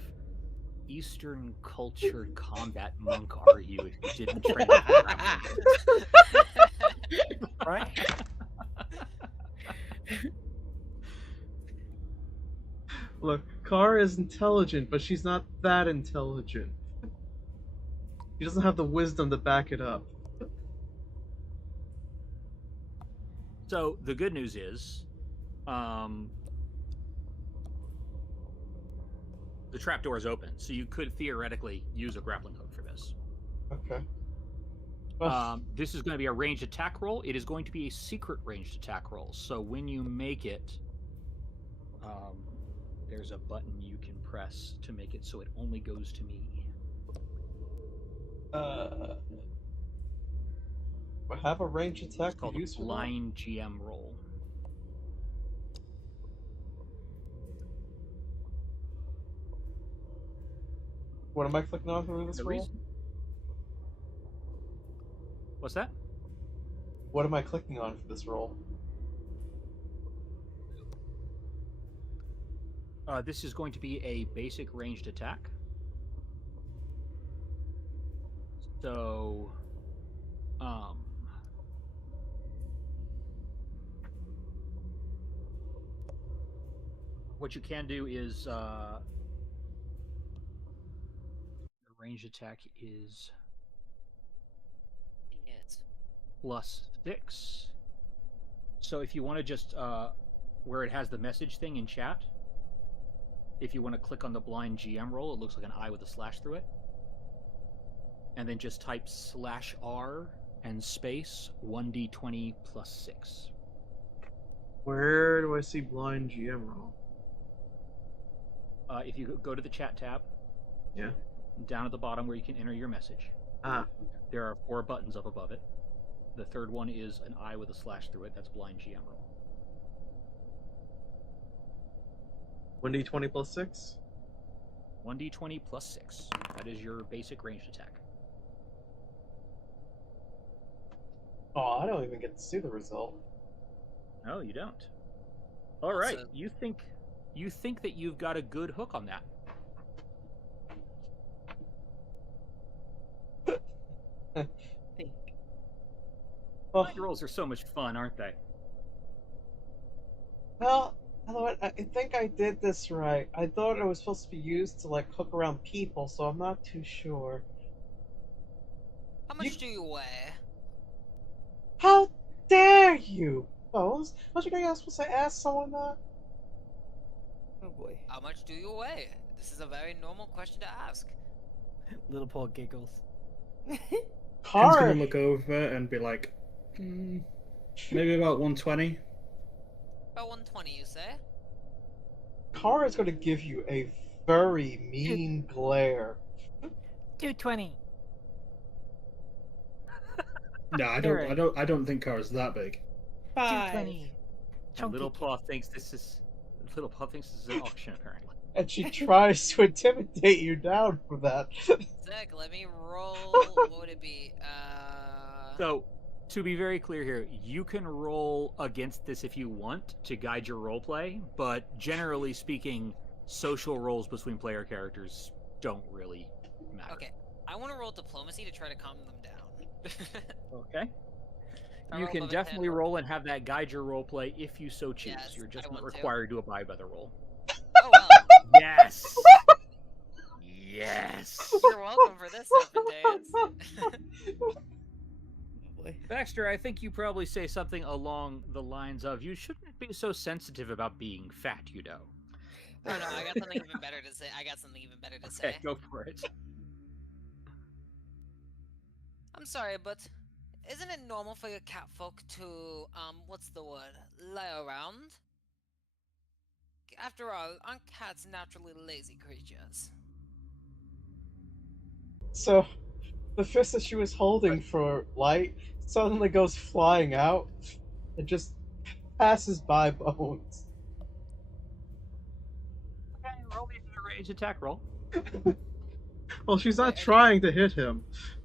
Eastern cultured combat monk are you if you didn't train with grappling? Right? Look, Kara is intelligent, but she's not that intelligent. She doesn't have the wisdom to back it up. So the good news is, the trapdoor is open, so you could theoretically use a grappling hook for this. Okay. This is going to be a ranged attack roll. It is going to be a secret ranged attack roll. So when you make it, there's a button you can press to make it so it only goes to me. I have a range attack It's called to a use for that? blind GM roll. What am I clicking on for this The roll? reason. What's that? What am I clicking on for this roll? This is going to be a basic ranged attack. So, what you can do is the ranged attack is Yes. +6. So if you want to just where it has the message thing in chat, if you want to click on the blind GM roll, it looks like an eye with a slash through it. And then just type /R and space 1d20 +6. Where do I see blind GM roll? If you go to the chat tab, Yeah. down at the bottom where you can enter your message, Ah. there are 4 buttons up above it. The third one is an eye with a slash through it. That's blind GM roll. 1d20 +6? 1d20 +6. That is your basic ranged attack. Oh, I don't even get to see the result. No, you don't. All right. Also- You think that you've got a good hook on that. Think. Well, Blind rolls are so much fun, aren't they? well, you know what? I think I did this right. I thought it was supposed to be used to like hook around people, so I'm not too sure. How much do you weigh? How dare you, Bones? Aren't you guys supposed to ask someone that? Oh boy. How much do you weigh? This is a very normal question to ask. Little Paul giggles. Ken's Car. gonna look over and be like, maybe about 120. About 120, you say? Car is going to give you a very mean glare. 220. No, I Derek. don't think Kara's that big. 220. And Little Chunky. Paw thinks this is an auction, apparently. And she tries to intimidate you down for that. Zach, let me roll. What would it be? So, to be very clear here, you can roll against this if you want to guide your roleplay, but generally speaking, social roles between player characters don't really matter. Okay, I want to roll diplomacy to try to calm them down. Okay. I You roll can above a 10 definitely or- roll and have that guide your roleplay if you so choose. Yes, You're just I not want to. required to abide by the roll. Oh well. Yes! Yes! You're welcome for this, Serpent. Oh boy. Baxter, I think you probably say something along the lines of, you shouldn't be so sensitive about being fat, you know. Oh no, I got something even better to say. Okay, go for it. I'm sorry, but isn't it normal for your catfolk to, what's the word? Lie around? After all, aren't cats naturally lazy creatures? So, the fist that she was holding for light suddenly goes flying out and just passes by Bones. Okay, roll me another range attack roll. Well, she's not Wait, are trying to hit him.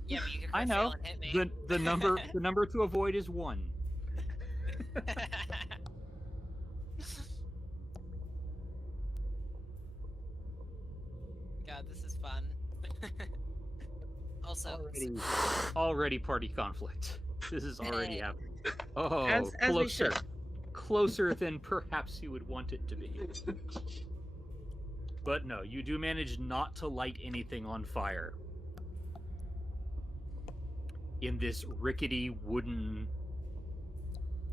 Yeah, but you could I crit know. fail and hit me. The number to avoid is 1. God, this is fun. Also, Already party conflict. This is already Hey. happening. Oh, As we closer. should. Closer than perhaps you would want it to be. But no, you do manage not to light anything on fire in this rickety wooden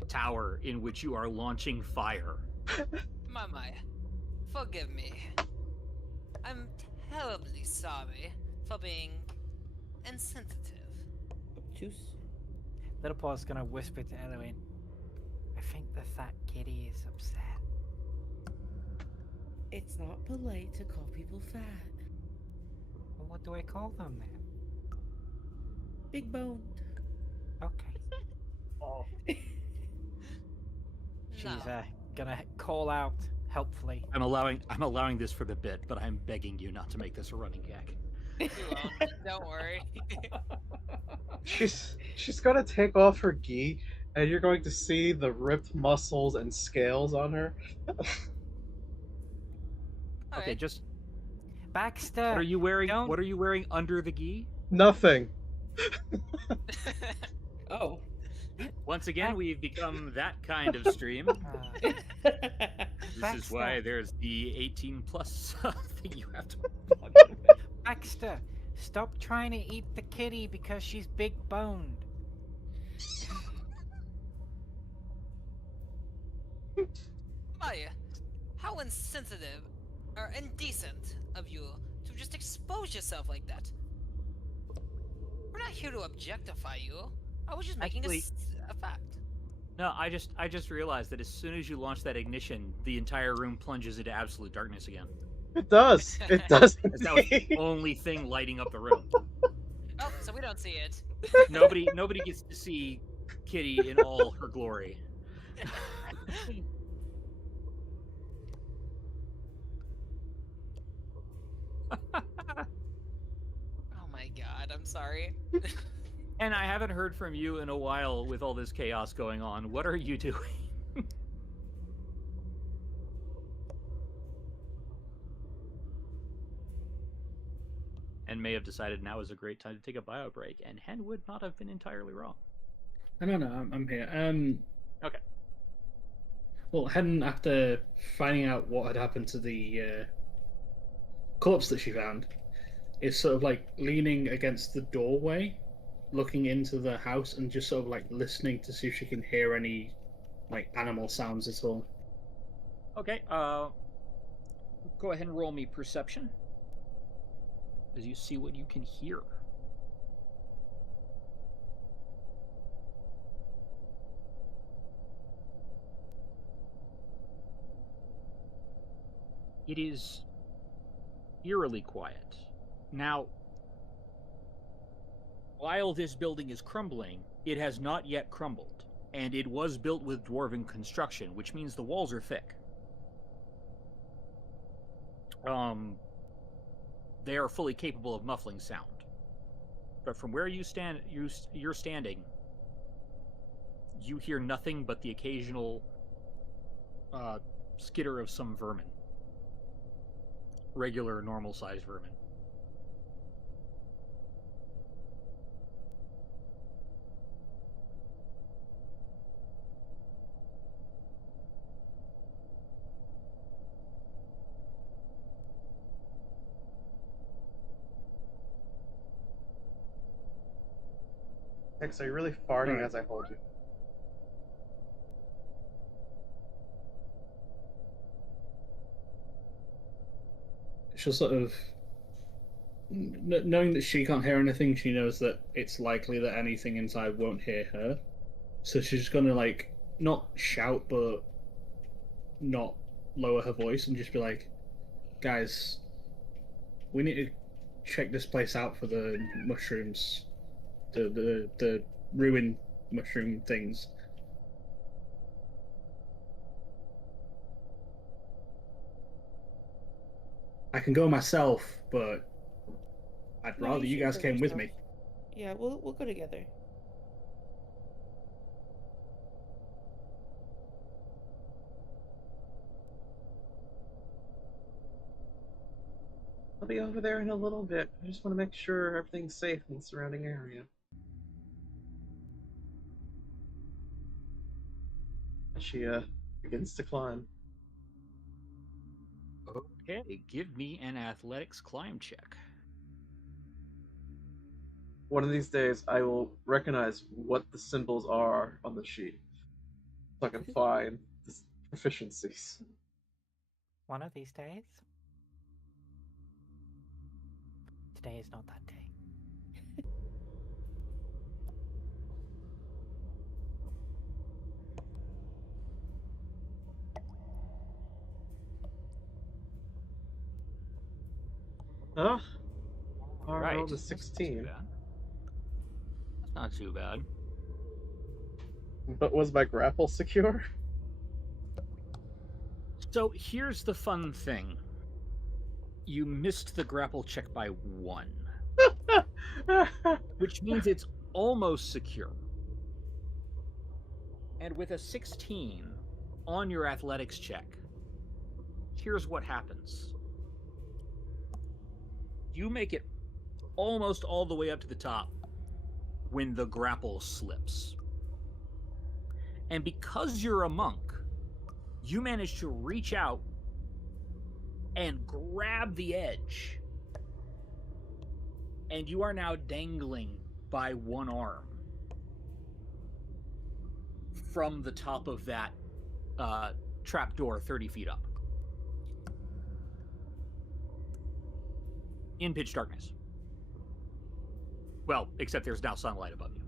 tower in which you are launching fire. my, forgive me. I'm terribly sorry for being insensitive. Juice. Little Paul's gonna whisper to Eloine, I think the fat kitty is upset. It's not polite to call people fat. Well, what do I call them then? Big boned. Okay. Oh. She's No. Gonna call out helpfully. I'm allowing this for the bit, but I'm begging you not to make this a running gag. We won't. Don't worry. She's gonna take off her gi, and you're going to see the ripped muscles and scales on her. Okay, Alright. just Baxter, what are you wearing? don't- What are you wearing under the gi? Nothing. Oh. Once again, we've become that kind of stream. This is why there's the 18 plus thing you have to. Baxter, stop trying to eat the kitty because she's big boned. Maya, how insensitive or indecent of you to just expose yourself like that. We're not here to objectify you. I was just making Actually- a fact. No, I just realized that as soon as you launch that ignition, the entire room plunges into absolute darkness again. It does. It does. As that was the indeed. only thing lighting up the room. Oh, so we don't see it. Nobody gets to see Kitty in all her glory. Oh my god, I'm sorry. And I haven't heard from you in a while with all this chaos going on. What are you doing? And may have decided now is a great time to take a bio break, and Hen would not have been entirely wrong. No, I'm here. Okay. Well, Hen, after finding out what had happened to the corpse that she found, is sort of like leaning against the doorway, looking into the house, and just sort of like listening to see if she can hear any like animal sounds at all. Okay, go ahead and roll me perception. As you see what you can hear. It is eerily quiet. Now, while this building is crumbling, it has not yet crumbled, and it was built with dwarven construction, which means the walls are thick. They are fully capable of muffling sound. But from where you stand, you're standing, you hear nothing but the occasional skitter of some vermin. Regular, normal-sized vermin. X, are you really farting Alright. as I hold you? She'll sort of, knowing that she can't hear anything, she knows that it's likely that anything inside won't hear her. So she's just gonna like not shout, but not lower her voice, and just be like, "Guys, we need to check this place out for the mushrooms, the ruined mushroom things." I can go myself, but I'd No, rather you should guys go came with yourself. me. Yeah, we'll go together. I'll be over there in a little bit. I just want to make sure everything's safe in the surrounding area. She begins to climb. Okay, give me an athletics climb check. One of these days, I will recognize what the symbols are on the sheet, so I can find the proficiencies. One of these days. Today is not that day. Huh? Our Right. roll is That's 16. not too bad. But was my grapple secure? So here's the fun thing. You missed the grapple check by 1. which means it's almost secure. And with a 16 on your athletics check, here's what happens. You make it almost all the way up to the top when the grapple slips. And because you're a monk, you manage to reach out and grab the edge. And you are now dangling by one arm from the top of that trapdoor 30 feet up. In pitch darkness. Well, except there's now sunlight above you.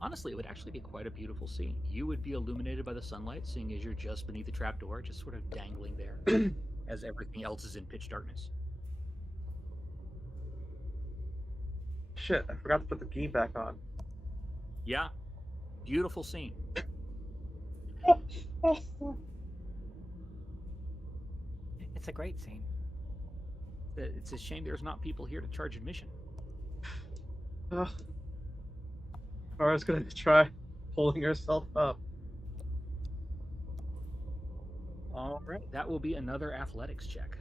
Honestly, it would actually be quite a beautiful scene. You would be illuminated by the sunlight, seeing as you're just beneath the trapdoor, just sort of dangling there, as everything else is in pitch darkness. Shit, I forgot to put the key back on. Yeah, beautiful scene. It's a great scene. It's a shame there's not people here to charge admission. Kara's gonna try pulling herself up. All right, that will be another athletics check.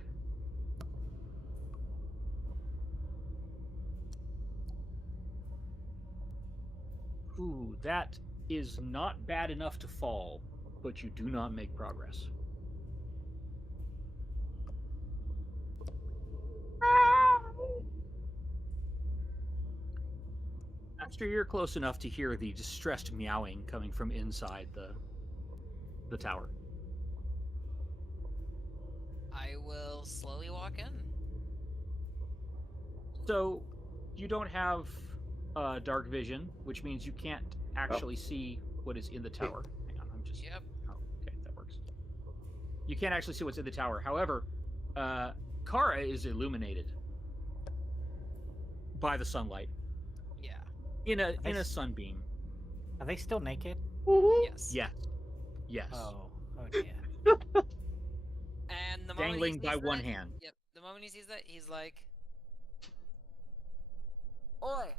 Ooh, that is not bad enough to fall, but you do not make progress. After you're close enough to hear the distressed meowing coming from inside the tower. I will slowly walk in. So, you don't have dark vision, which means you can't actually see what is in the tower. Hang on, I'm just... Yep. Oh, okay, that works. You can't actually see what's in the tower. However, Kara is illuminated by the sunlight. Yeah. In a sunbeam. Are they still naked? Yes. Yes. Yes. Oh dear. And the moment Dangling he by sees one that, hand. Yep. The moment he sees that, he's like, "Oi!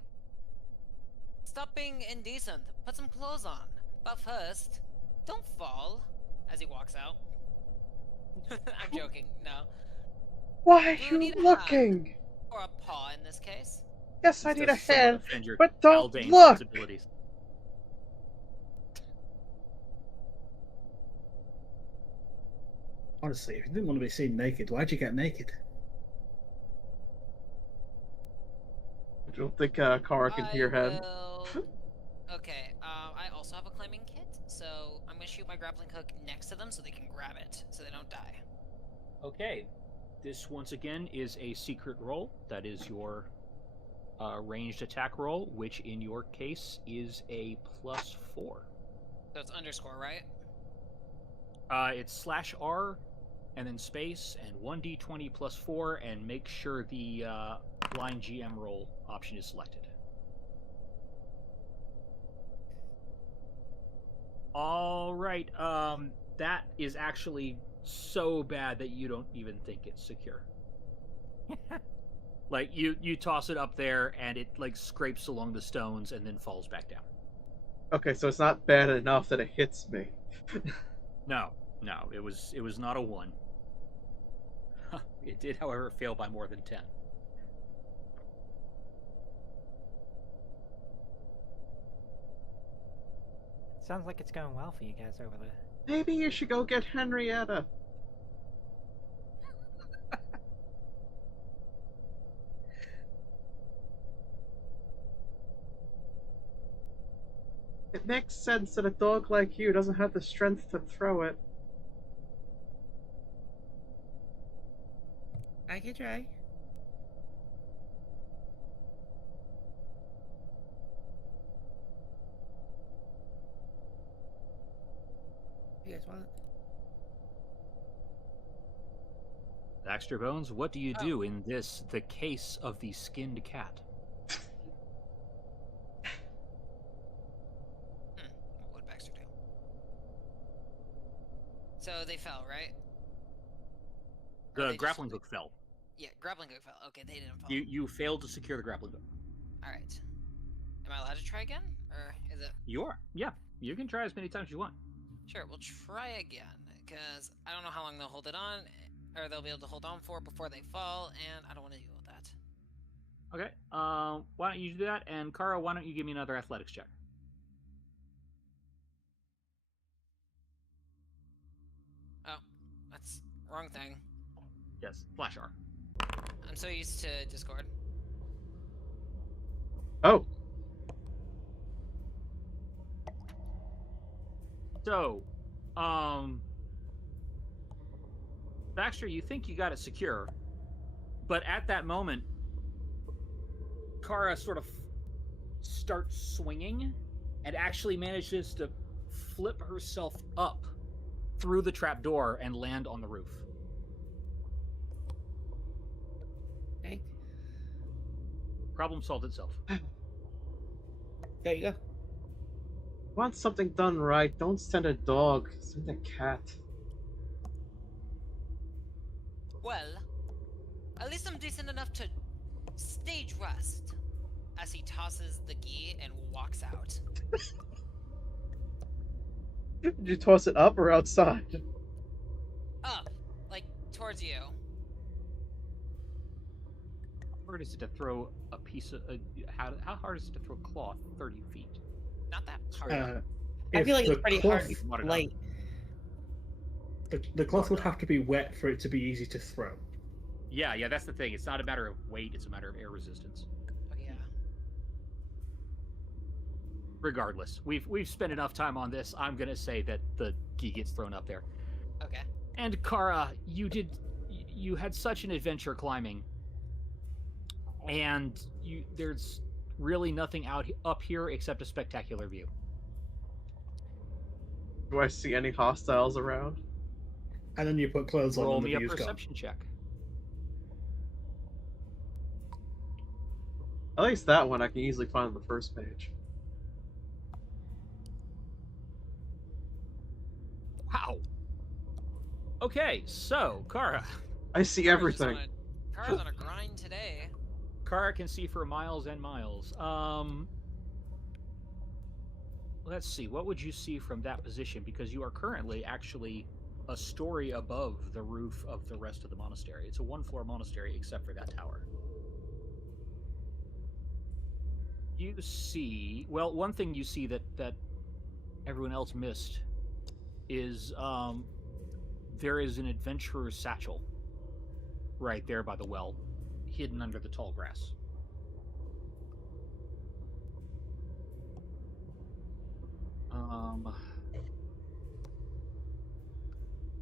Stop being indecent. Put some clothes on. But first, don't fall." As he walks out. I'm joking. No. Why are Do you need a looking? Or a paw in this case. Yes, I This need a does somewhat hand, offend your but don't Haldane look! sensibilities. Honestly, if you didn't want to be seen naked, why'd you get naked? I don't think Kara can hear him. Okay, I also have a climbing kit, so I'm gonna shoot my grappling hook next to them so they can grab it, so they don't die. Okay. This, once again, is a secret roll. That is your ranged attack roll, which in your case is a +4. So it's underscore, right? It's /R and then space and 1d20 +4, and make sure the blind GM roll option is selected. All right. That is actually so bad that you don't even think it's secure. Like you toss it up there and it like scrapes along the stones and then falls back down. Okay, so it's not bad enough that it hits me. No, it was not a 1. It did, however, fail by more than 10. Sounds like it's going well for you guys over there. Maybe you should go get Henrietta. It makes sense that a dog like you doesn't have the strength to throw it. I can try. You guys want it? Baxter Bones, what do you do in this, the case of the skinned cat? What would Baxter do? So they fell, right? Or The they just- grappling hook fell. Yeah, grappling hook fell. Okay, they didn't fall. You failed to secure the grappling hook. All right. Am I allowed to try again, or is it? You are. Yeah, you can try as many times as you want. Sure, we'll try again, because I don't know how long they'll hold it on, or they'll be able to hold on for before they fall, and I don't want to deal with that. Okay. Why don't you do that? And Kara, why don't you give me another athletics check? Oh, that's wrong thing. Yes, Flash R. I'm so used to Discord. Oh, So, Baxter, you think you got it secure, but at that moment, Kara sort of starts swinging and actually manages to flip herself up through the trapdoor and land on the roof. Okay. Problem solved itself. There you go. want something done right. Don't send a dog. Send a cat. Well, at least I'm decent enough to stage rest. As he tosses the gi and walks out. Did you toss it up or outside? Up, like towards you. How hard is it to throw a piece of how hard is it to throw cloth 30 feet? Not that hard. I feel like the it's pretty cloth, hard. Not enough. Light. The cloth would have to be wet for it to be easy to throw. Yeah, that's the thing. It's not a matter of weight; it's a matter of air resistance. Oh yeah. Regardless, we've spent enough time on this. I'm gonna say that the gi gets thrown up there. Okay. And Kara, you had such an adventure climbing, and there's really nothing up here except a spectacular view. Do I see any hostiles around? And then you put clothes on Roll and me the a view's gone. perception check. At least that one I can easily find on the first page. Wow. Okay, so Kara. I see Kara's just everything. Kara's on a grind today. Kara can see for miles and miles. Let's see. What would you see from that position? Because you are currently actually a story above the roof of the rest of the monastery. It's a one-floor monastery except for that tower. You see, well, one thing you see that everyone else missed is there is an adventurer's satchel right there by the well, hidden under the tall grass.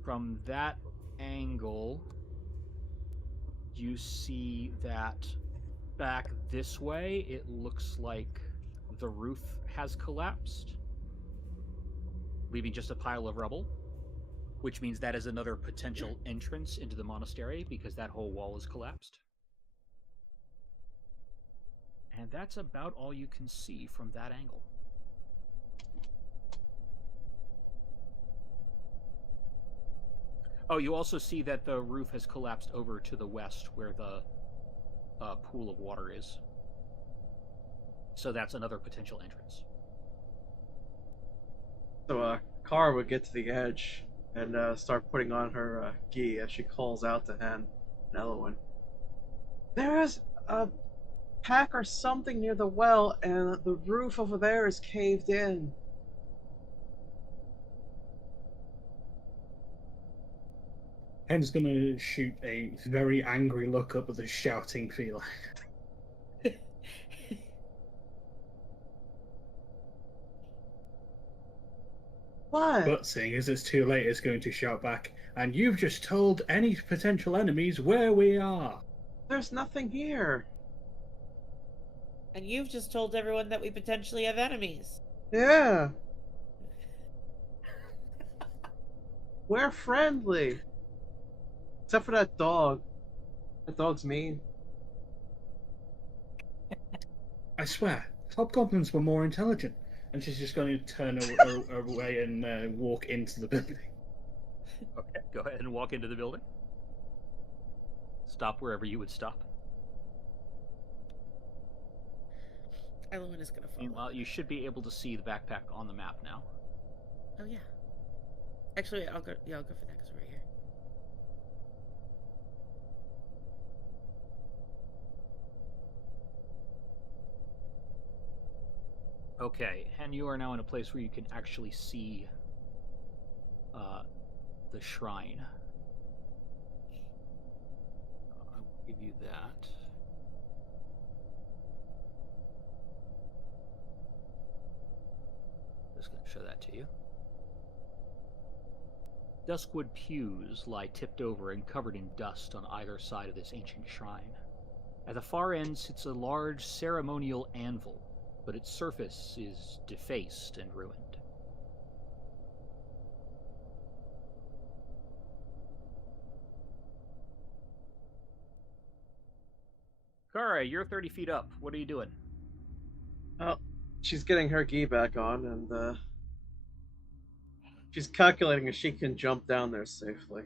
From that angle, you see that back this way, it looks like the roof has collapsed, leaving just a pile of rubble, which means that is another potential entrance into the monastery because that whole wall is collapsed. And that's about all you can see from that angle. Oh, you also see that the roof has collapsed over to the west where the pool of water is. So that's another potential entrance. So Kara would get to the edge and start putting on her gi as she calls out to Hen and Elowen. There's a pack or something near the well, and the roof over there is caved in. Hen's gonna shoot a very angry look up at the shouting feline. What? But seeing as it's too late, it's going to shout back, and you've just told any potential enemies where we are. There's nothing here. And you've just told everyone that we potentially have enemies. Yeah. We're friendly. Except for that dog. That dog's mean. I swear, hobgoblins were more intelligent. And she's just going to turn away and walk into the building. Okay, go ahead and walk into the building. Stop wherever you would stop. Elowen is gonna follow. Meanwhile, you should be able to see the backpack on the map now. Oh yeah. Actually, I'll go. Yeah, I'll go for that because we're right here. Okay, and you are now in a place where you can actually see the shrine. I'll give you that. Just going to show that to you. Duskwood pews lie tipped over and covered in dust on either side of this ancient shrine. At the far end sits a large ceremonial anvil, but its surface is defaced and ruined. Kara, you're 30 feet up. What are you doing? Well, she's getting her gi back on, and she's calculating if she can jump down there safely.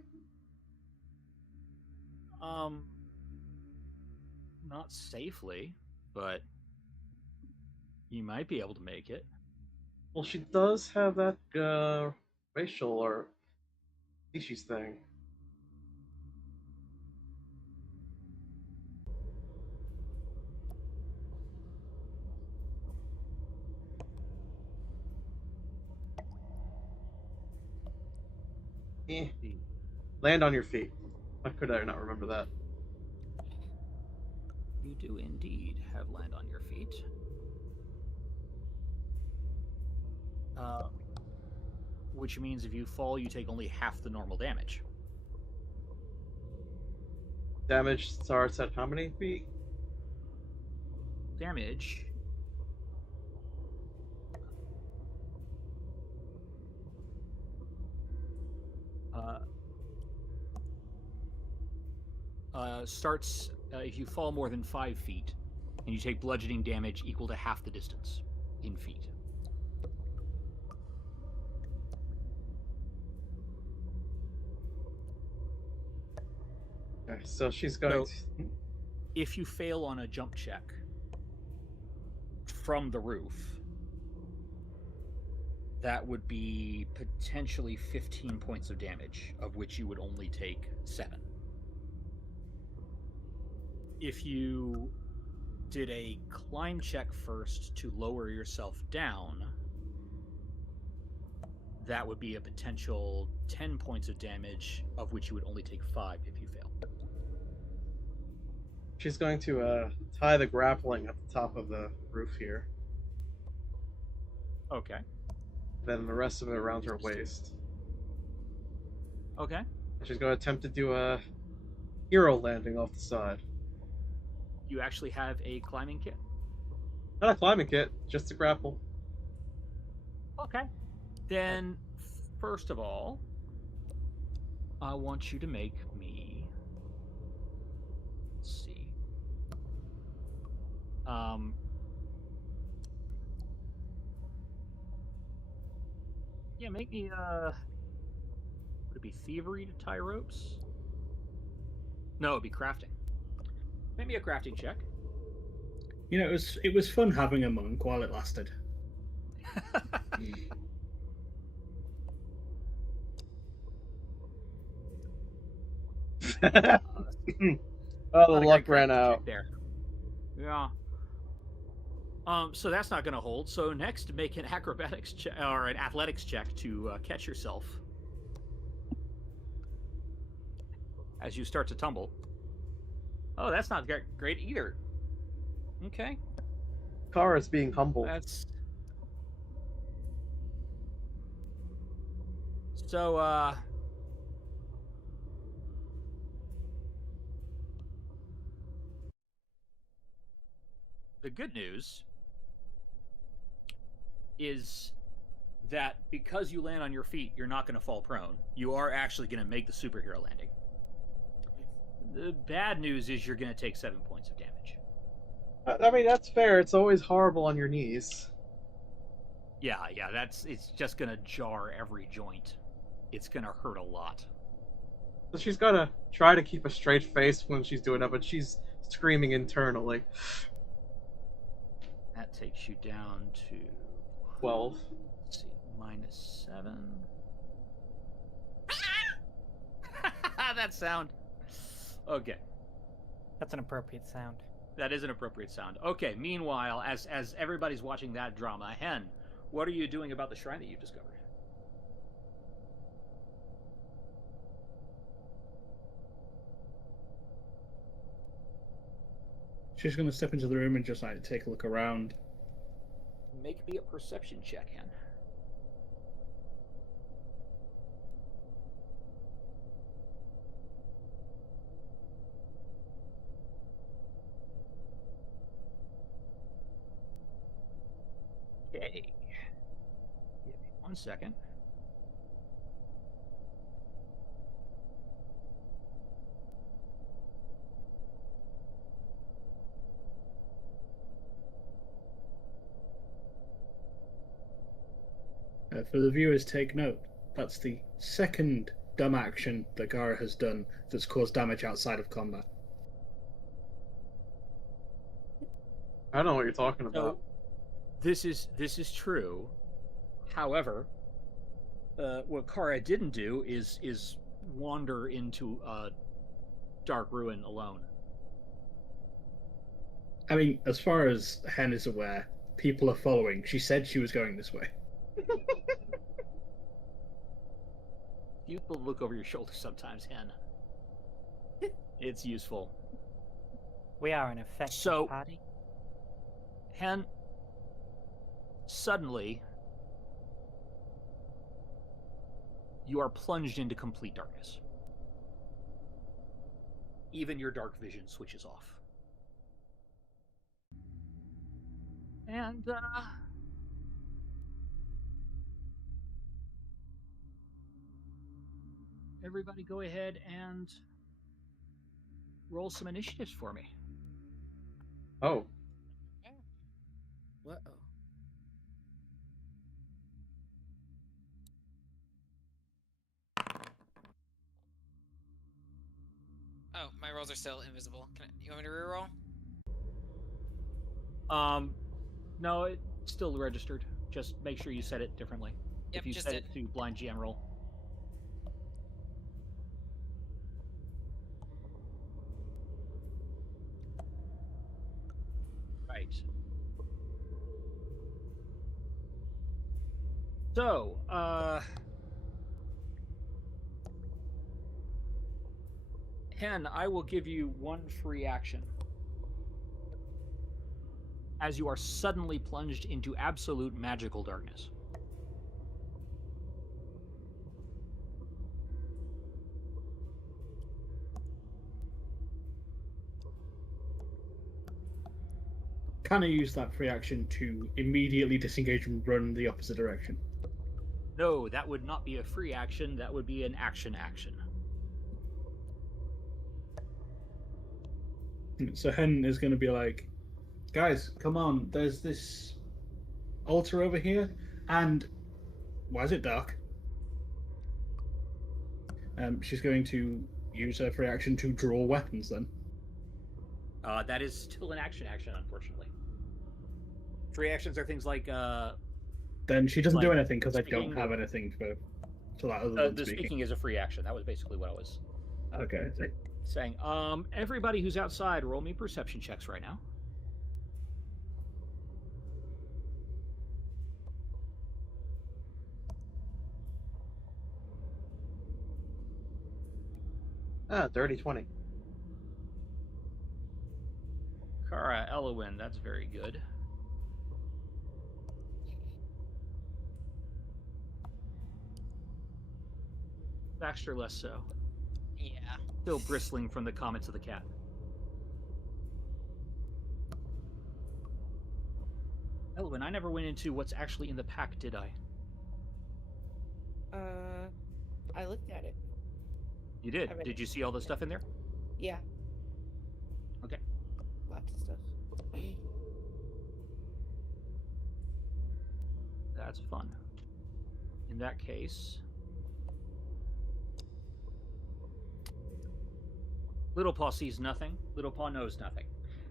Not safely, but you might be able to make it. Well, she does have that racial or species thing. Land on your feet. How could I not remember that? You do indeed have land on your feet. Which means if you fall, you take only half the normal damage. Damage starts at how many feet? Damage. Starts if you fall more than 5 feet, and you take bludgeoning damage equal to half the distance in feet. Okay, so she's going to... If you fail on a jump check from the roof, that would be potentially 15 points of damage, of which you would only take 7. If you did a climb check first to lower yourself down, that would be a potential 10 points of damage, of which you would only take 5 if you fail. She's going to tie the grappling at the top of the roof here. Okay. Then the rest of it around her waist. Okay. She's going to attempt to do a hero landing off the side. You actually have a climbing kit? Not a climbing kit, just a grapple. Okay. Then, first of all, I want you to make me... Let's see. Yeah, make me, would it be thievery to tie ropes? No, it'd be crafting. Make me a crafting check. You know, it was fun having a monk while it lasted. Oh, the luck ran out. There. Yeah. So that's not going to hold. So next, make an acrobatics check or an athletics check to catch yourself as you start to tumble. Oh, that's not great either. Okay. Kara's being humble. That's so. The good news is that because you land on your feet, you're not going to fall prone. You are actually going to make the superhero landing. The bad news is you're going to take 7 points of damage. I mean, that's fair. It's always horrible on your knees. Yeah, it's just going to jar every joint. It's going to hurt a lot. So she's gotta try to keep a straight face when she's doing that, but she's screaming internally. That takes you down to 12. let's see, -7. That sound. Okay, That's an appropriate sound. that is an appropriate sound. Okay. Meanwhile, as everybody's watching that drama, Hen, what are you doing about the shrine that you've discovered? She's gonna step into the room and just like take a look around. Make me a perception check, Hen. Okay. Give me 1 second. For the viewers, take note. That's the second dumb action that Gara has done that's caused damage outside of combat. I don't know what you're talking So about. this is true. However, what Kara didn't do is wander into dark ruin alone. I mean, as far as Hen is aware, people are following. She said she was going this way. You will look over your shoulder sometimes, Hen. It's useful. We are an effective So- party. Hen, suddenly, you are plunged into complete darkness. Even your dark vision switches off. And, everybody go ahead and roll some initiatives for me. Oh. Whoa. Oh, my rolls are still invisible. You want me to reroll? No, it's still registered. Just make sure you set it differently. Yep, If you just set did. it to blind GM roll. Right. So, Hen, I will give you one free action. As you are suddenly plunged into absolute magical darkness. Can I use that free action to immediately disengage and run the opposite direction? No, that would not be a free action. That would be an action. So Hen is going to be like, guys, come on, there's this altar over here, and why is it dark? She's going to use her free action to draw weapons then. That is still an action, unfortunately. Free actions are things like Then she doesn't do like anything because I speaking don't have or- anything for that other than the speaking. speaking is a free action. That was basically what I was Okay. saying. Everybody who's outside, roll me perception checks right now. Dirty 20. Kara, Elowin, that's very good. Baxter, less so. Yeah. Still bristling from the comments of the cat. Elwin, I never went into what's actually in the pack, did I? I looked at it. You did? I read Did it. you see all the stuff in there? Yeah, Okay. lots of stuff. That's fun. In that case... Little Paw sees nothing. Little Paw knows nothing.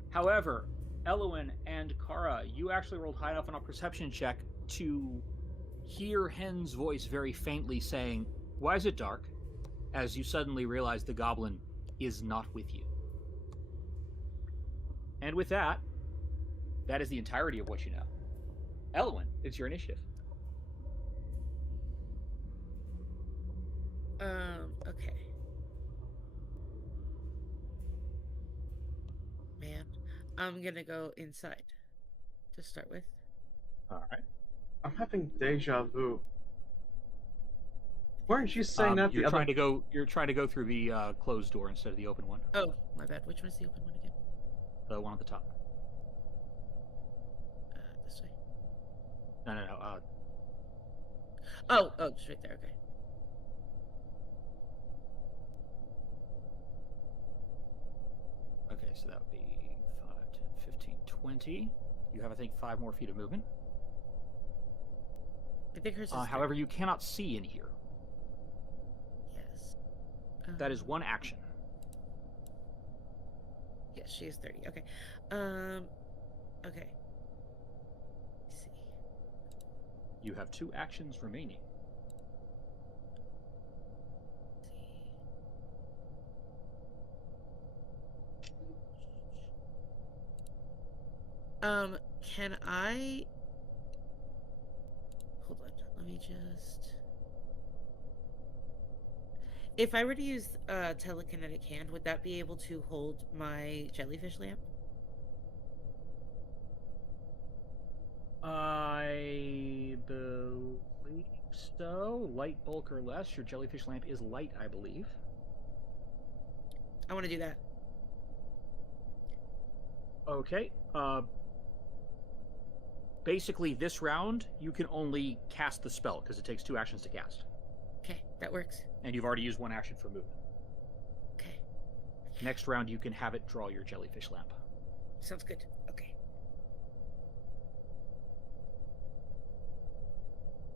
However, Elwyn and Kara, you actually rolled high enough on a perception check to hear Hen's voice very faintly saying, "Why is it dark?" as you suddenly realize the goblin is not with you. And with that, that is the entirety of what you know. Elwyn, it's your initiative. Okay. Man, I'm gonna go inside to start with. All right. I'm having deja vu. Weren't you saying that the You're other? trying to go through the closed door instead of the open one. Oh, my bad. Which one's the open one again? The one at the top. This way. No. Oh, just right there. Okay. Okay, so that would be 5, 10, 15, 20. You have, I think, 5 more feet of movement. I think hers is However, you cannot see in here. Yes. That is one action. Yes, she is 30. Okay. Okay. Let's see. You have 2 actions remaining. Can I... Hold on, let me just... If I were to use telekinetic hand, would that be able to hold my jellyfish lamp? I believe so. Light, bulk, or less. Your jellyfish lamp is light, I believe. I want to do that. Okay. Basically, this round, you can only cast the spell, because it takes 2 actions to cast. Okay, that works. And you've already used 1 action for movement. Okay. Next round, you can have it draw your jellyfish lamp. Sounds good. Okay.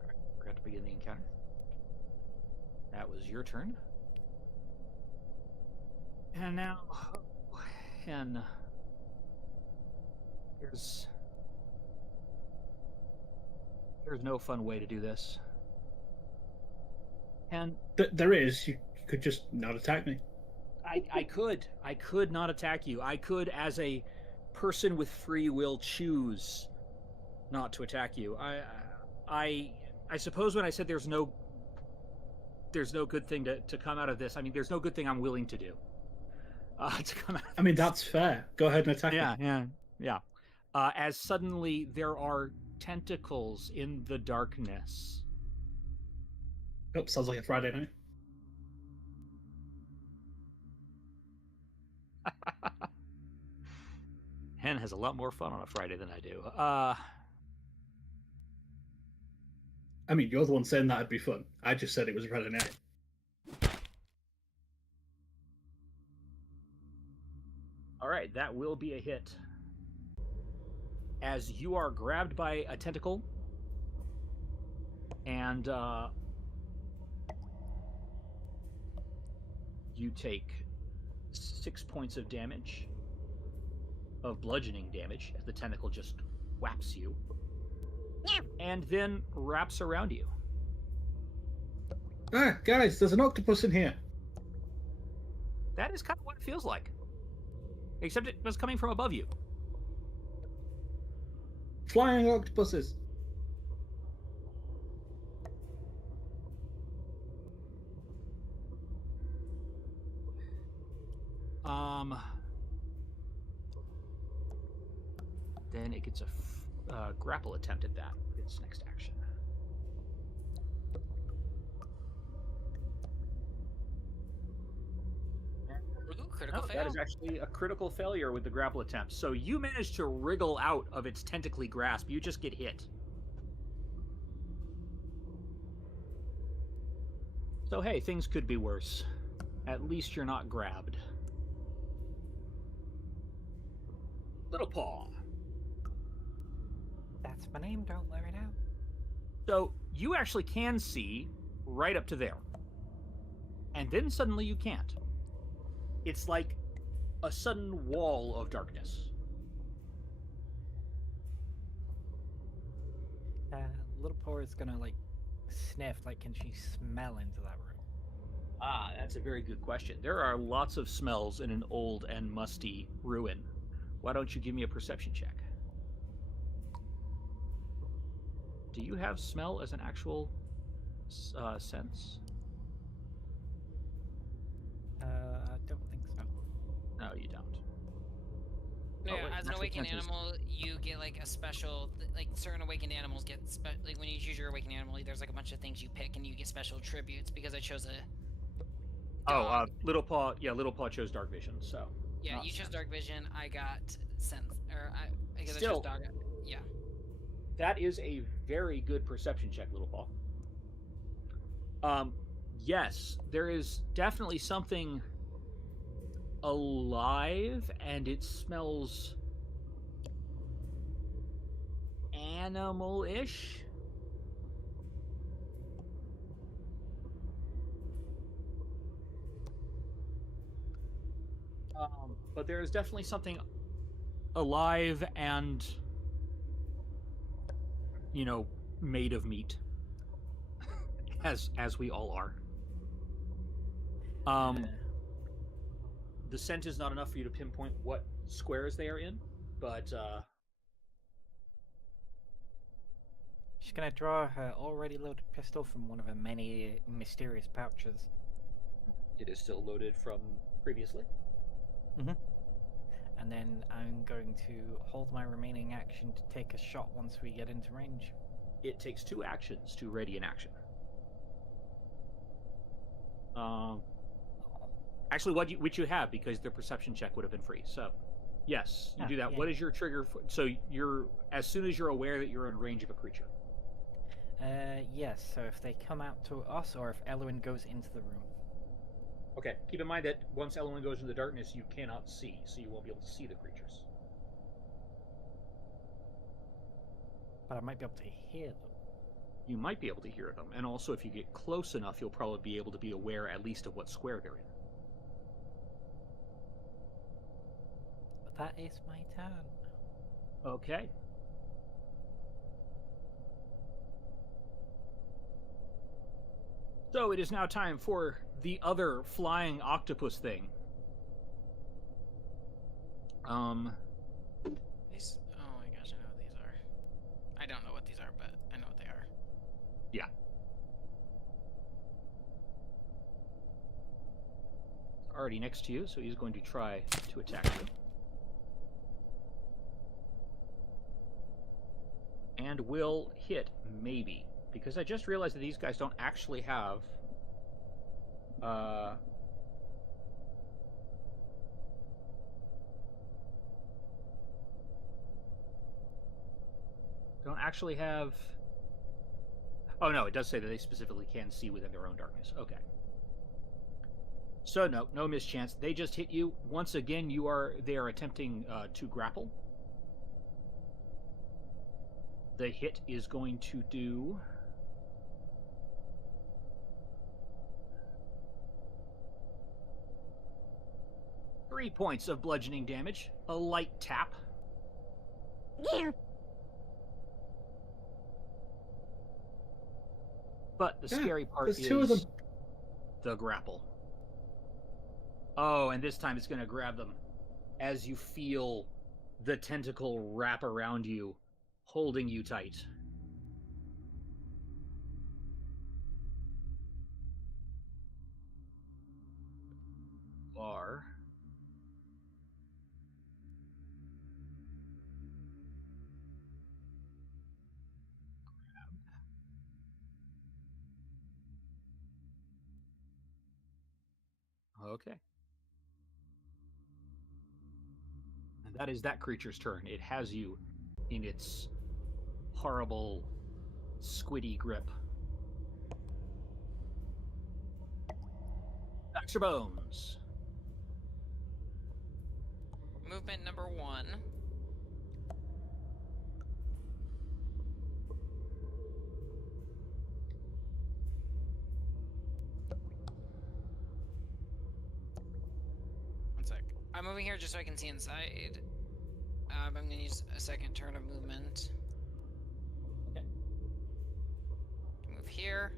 Alright, forgot to begin the encounter. That was your turn. And now, Hen, there's no fun way to do this. And There is. You could just not attack me. I could not attack you. I could, as a person with free will, choose not to attack you. I suppose when I said there's no good thing to come out of this, I mean there's no good thing I'm willing to do. To come out. I mean that's fair. Go ahead and attack me. Yeah. As suddenly there are tentacles in the darkness. Oh, sounds like a Friday night. Hen has a lot more fun on a Friday than I do. I mean, you're the one saying that'd be fun. I just said it was a Friday night. All right, that will be a hit. As you are grabbed by a tentacle, and you take 6 points of damage, of bludgeoning damage, as the tentacle just whaps you, and then wraps around you. Ah, guys, there's an octopus in here. That is kind of what it feels like. Except it was coming from above you. Flying octopuses. Then it gets a grapple attempt at that. Its next action. Ooh, critical fail. That is actually a critical failure with the grapple attempt. So you manage to wriggle out of its tentacly grasp. You just get hit. So hey, things could be worse. At least you're not grabbed. Little Paw. That's my name, don't let it out. So you actually can see right up to there. And then suddenly you can't. It's like a sudden wall of darkness. Little Paw is gonna like sniff. Like, can she smell into that room? Ah, that's a very good question. There are lots of smells in an old and musty ruin. Why don't you give me a perception check? Do you have smell as an actual sense? I don't think so. No, you don't. Yeah, wait, as an natural awakened 10 is- animal, you get like a special, like certain awakened animals get like when you choose your awakened animal, there's like a bunch of things you pick and you get special attributes. Because I chose a Oh, dog. Little Paw. Yeah, Little Paw chose Dark Vision. So Yeah, not you chose sense. dark vision. I got sense, or because I Still- chose dog. Yeah. That is a very good perception check, Little Paw. Yes, there is definitely something alive, and it smells animal-ish. But there is definitely something alive and, made of meat, as we all are. The scent is not enough for you to pinpoint what squares they are in, but She's gonna draw her already loaded pistol from one of her many mysterious pouches. it is still loaded from previously. And then I'm going to hold my remaining action to take a shot once we get into range. It takes 2 actions to ready an action. Actually, which you have, because the perception check would have been free. So, yes, you do that. Yeah. What is your trigger? So you're, as soon as you're aware that you're in range of a creature. Yes, so if they come out to us or if Elwyn goes into the room. Okay, keep in mind that once Elwyn goes into the darkness, you cannot see, so you won't be able to see the creatures. But I might be able to hear them. You might be able to hear them, and also if you get close enough, you'll probably be able to be aware at least of what square they're in. But that is my turn. Okay. So it is now time for the other flying octopus thing. These. Oh my gosh, I know what these are. I don't know what these are, but I know what they are. Yeah. It's already next to you, so he's going to try to attack you. And will hit, maybe. Because I just realized that these guys don't actually have... don't actually have... Oh, no, it does say that they specifically can see within their own darkness. Okay. So, no mischance. They just hit you. Once again, they are attempting to grapple. The hit is going to do... 3 points of bludgeoning damage. A light tap. Yeah. But the scary part there's is 2 of them. the grapple. Oh, and this time it's going to grab them as you feel the tentacle wrap around you, holding you tight. Are... Okay. And that is that creature's turn. It has you in its horrible, squiddy grip. Baxter Bones. Movement number 1. One sec. I'm moving here just so I can see inside. I'm gonna use a second turn of movement. Okay. Move here.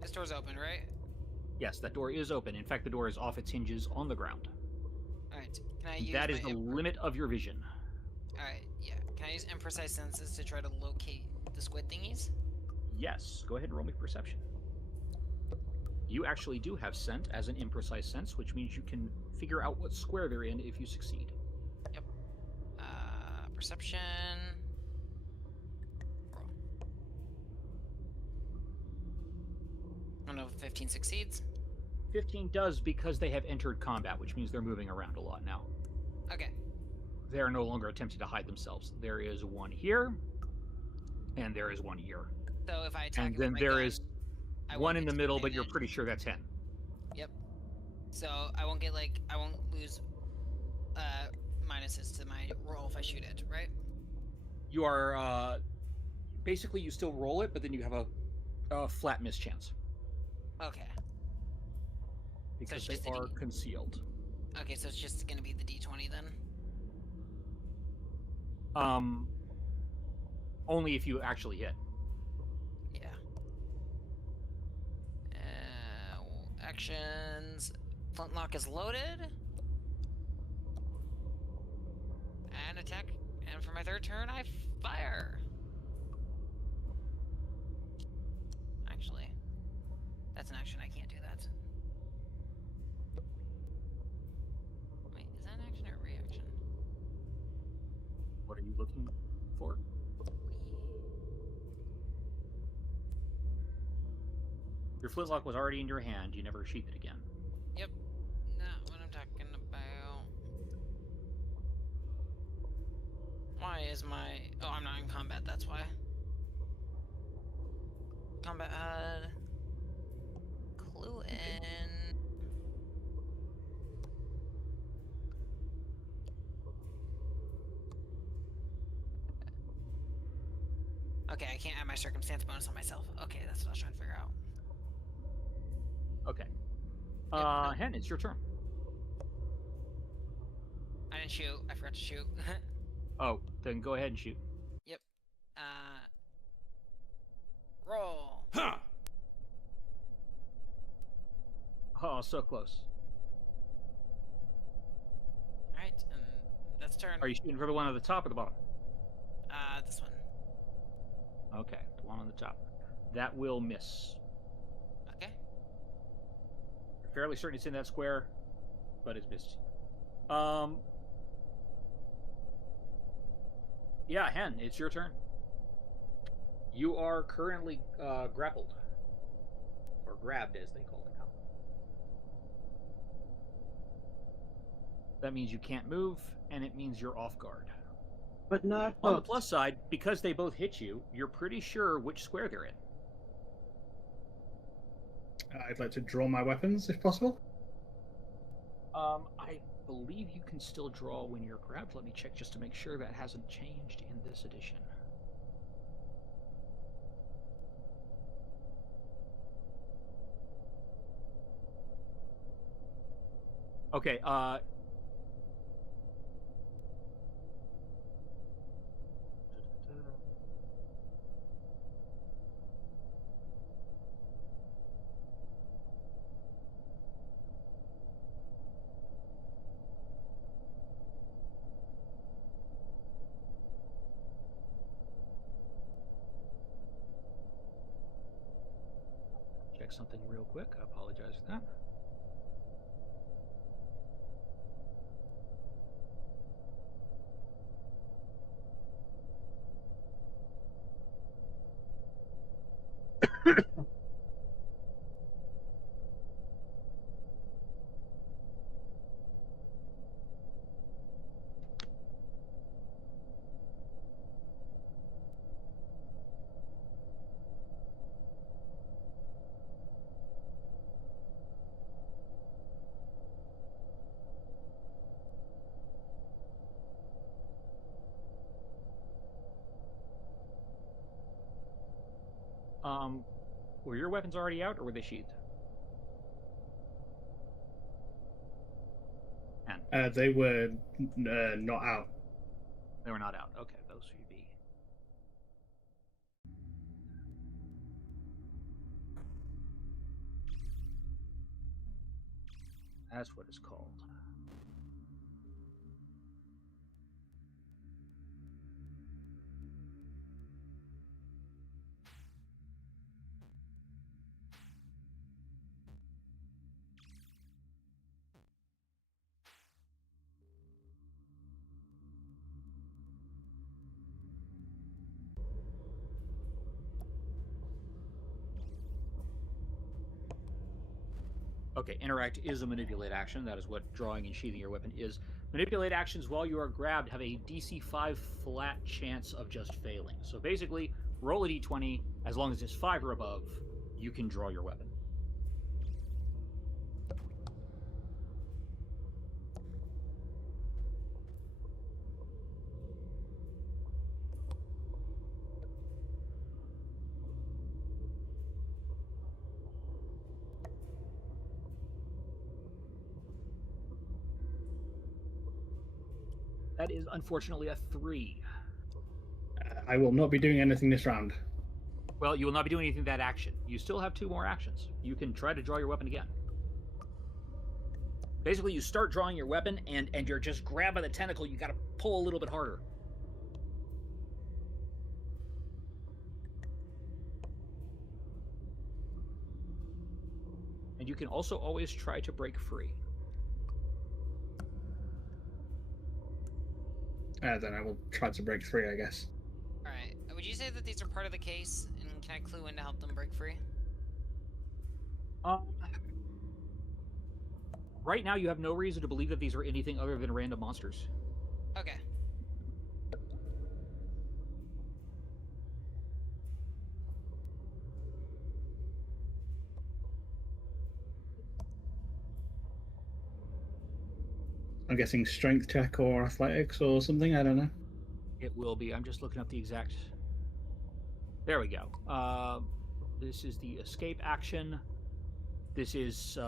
This door's open, right? Yes, that door is open. In fact, the door is off its hinges on the ground. Alright. Can I use That is my the limit of your vision. Alright, yeah. Can I use imprecise senses to try to locate the squid thingies? Yes, go ahead and roll me perception. You actually do have scent as an imprecise sense, which means you can figure out what square they're in if you succeed. Yep. Perception. Roll. I don't know if 15 succeeds. 15 does because they have entered combat, which means they're moving around a lot now. Okay. They are no longer attempting to hide themselves. There is one here, and there is one here. So if I attack And it with then my there gun, is I one won't in get the middle, but you're disadvantage. pretty sure that's him. Yep. So I won't get I won't lose minuses to my roll if I shoot it, right? You are basically you still roll it, but then you have a flat miss chance Okay. because it's they just a are D. concealed. Okay, so it's just gonna be the D20 then. Only if you actually hit. Yeah. Actions. Flintlock is loaded. And attack. And for my third turn, I fire. Actually, that's an action. I can't do that. Wait, is that an action or a reaction? What are you looking for? Your flintlock was already in your hand. You never sheathed it again. Yep. Not what I'm talking about. Why is my... Oh, I'm not in combat, that's why. Combat HUD. Clue in. Okay, I can't add my circumstance bonus on myself. Okay, that's what I was trying to figure out. Okay. Hen, it's your turn. I didn't shoot. I forgot to shoot. Oh, then go ahead and shoot. Yep. Roll. Huh! Oh, so close. Alright, that's turn. Are you shooting for the one at the top or the bottom? This one. Okay, the one on the top. That will miss. Okay. You're fairly certain it's in that square, but it's missed. Yeah, Hen, it's your turn. You are currently grappled. Or grabbed, as they call it now. That means you can't move, and it means you're off guard. But not On the hooked. plus side, because they both hit you, you're pretty sure which square they're in. I'd like to draw my weapons if possible. I believe you can still draw when you're grabbed. Let me check just to make sure that hasn't changed in this edition. Okay, check something real quick. I apologize for that. Were your weapons already out, or were they sheathed? And They were not out. They were not out. Okay, those should be. That's what it's called. Okay, interact is a manipulate action. That is what drawing and sheathing your weapon is. Manipulate actions while you are grabbed have a DC 5 flat chance of just failing. So basically, roll a d20. As long as it's 5 or above, you can draw your weapon. That is unfortunately a 3. I will not be doing anything this round. Well, you will not be doing anything that action. You still have 2 more actions. You can try to draw your weapon again. Basically, you start drawing your weapon, and you're just grabbed by the tentacle. You got to pull a little bit harder. And you can also always try to break free. Then I will try to break free, I guess. Alright, would you say that these are part of the case, and can I clue in to help them break free? Right now, you have no reason to believe that these are anything other than random monsters. Okay. I'm guessing strength check or athletics or something. I don't know. It will be. I'm just looking up the exact. There we go. This is the escape action. This is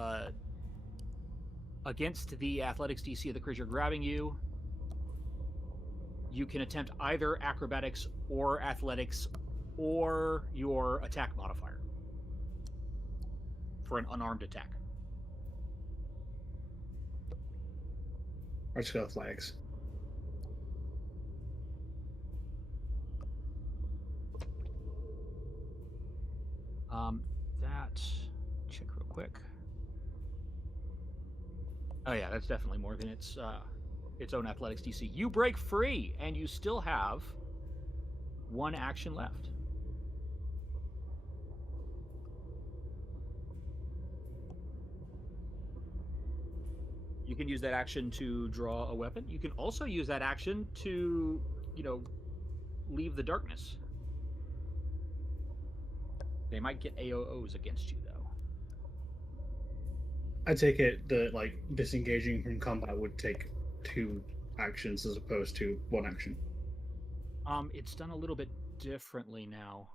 against the athletics DC of the creature grabbing you. You can attempt either acrobatics or athletics or your attack modifier for an unarmed attack. I'll just go athletics. That check real quick. Oh yeah, that's definitely more than its own athletics DC. You break free, and you still have 1 action left. You can use that action to draw a weapon. You can also use that action to, leave the darkness. They might get AOs against you, though. I take it that disengaging from combat would take 2 actions as opposed to 1 action. It's done a little bit differently now.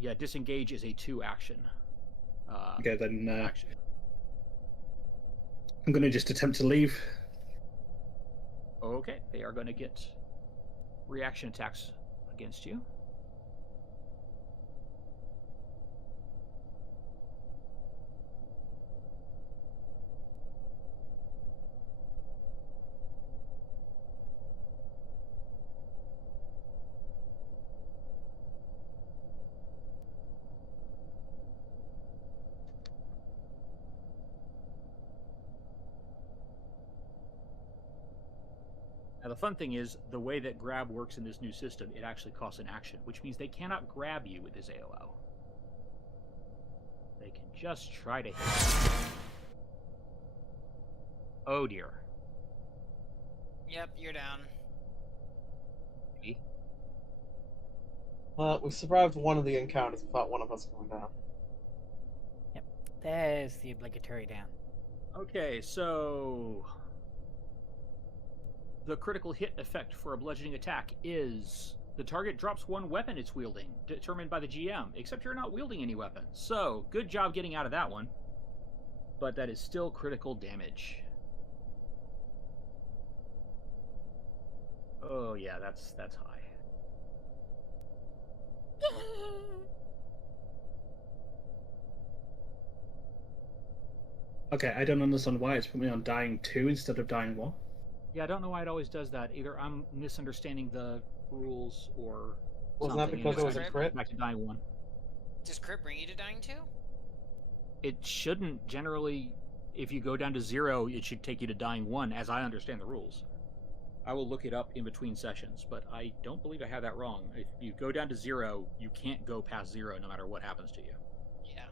Yeah, disengage is a 2 action. Okay, then action. I'm going to just attempt to leave. Okay, they are going to get reaction attacks against you. Now, the fun thing is, the way that grab works in this new system, it actually costs an action, which means they cannot grab you with this AOO. They can just try to hit you. Oh, dear. Yep, you're down. Me? We survived one of the encounters without one of us going down. Yep. There's the obligatory down. Okay, so the critical hit effect for a bludgeoning attack is The target drops one weapon it's wielding, determined by the GM, except you're not wielding any weapons. So, good job getting out of that one. But that is still critical damage. Oh yeah, that's high. Okay, I don't understand why it's put me on dying 2 instead of dying 1. Yeah, I don't know why it always does that. Either I'm misunderstanding the rules or Wasn't that something. because it Anyway, was a Crit? crit? back to dying 1. Does crit bring you to dying 2? It shouldn't generally. If you go down to 0, it should take you to dying 1, as I understand the rules. I will look it up in between sessions, but I don't believe I have that wrong. If you go down to 0, you can't go past 0 no matter what happens to you. Yeah.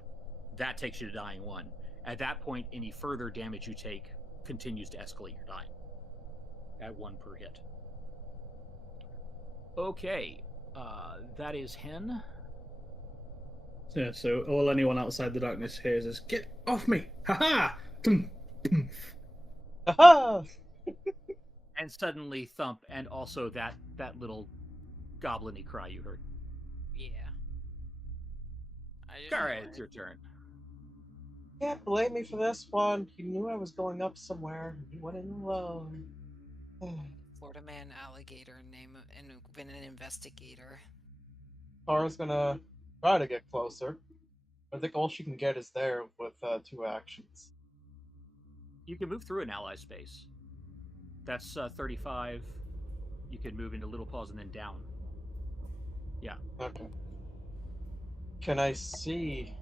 That takes you to dying 1. At that point, any further damage you take continues to escalate your dying at 1 per hit. Okay, that is Hen. Yeah, so all anyone outside the darkness hears is, "Get off me! Ha ha!" Aha! And suddenly Thump, and also that little goblin-y cry you heard. Yeah. I just Alright, ignored it's it. your turn. Can't blame me for this one. He knew I was going up somewhere. He went in alone. Florida man, alligator, name and been an investigator. Tara's gonna try to get closer. I think all she can get is there with 2 actions. You can move through an ally space. That's 35. You can move into Little Paws and then down. Yeah. Okay. Can I see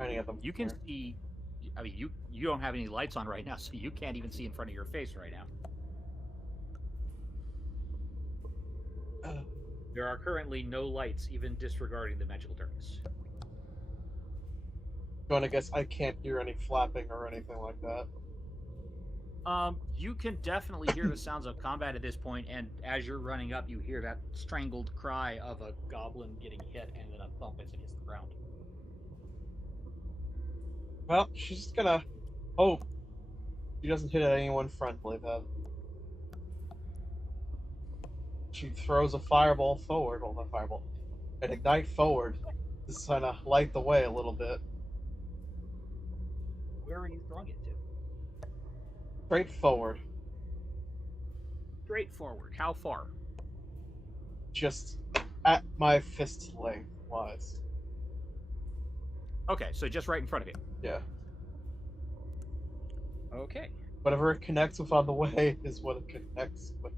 any of them? You can here? see. I mean, you don't have any lights on right now, so you can't even see in front of your face right now. There are currently no lights, even disregarding the magical darkness. Gonna guess I can't hear any flapping or anything like that. You can definitely hear the sounds of combat at this point, and as you're running up, you hear that strangled cry of a goblin getting hit, and then a thump as it hits the ground. Well, she's just gonna hope she doesn't hit at anyone friendly then. She throws a fireball forward, well, not fireball, an ignite forward to kind of light the way a little bit. Where are you throwing it to? Straight forward. Straight forward. How far? Just at my fist length wise. Okay, so just right in front of you. Yeah. Okay. Whatever it connects with on the way is what it connects with.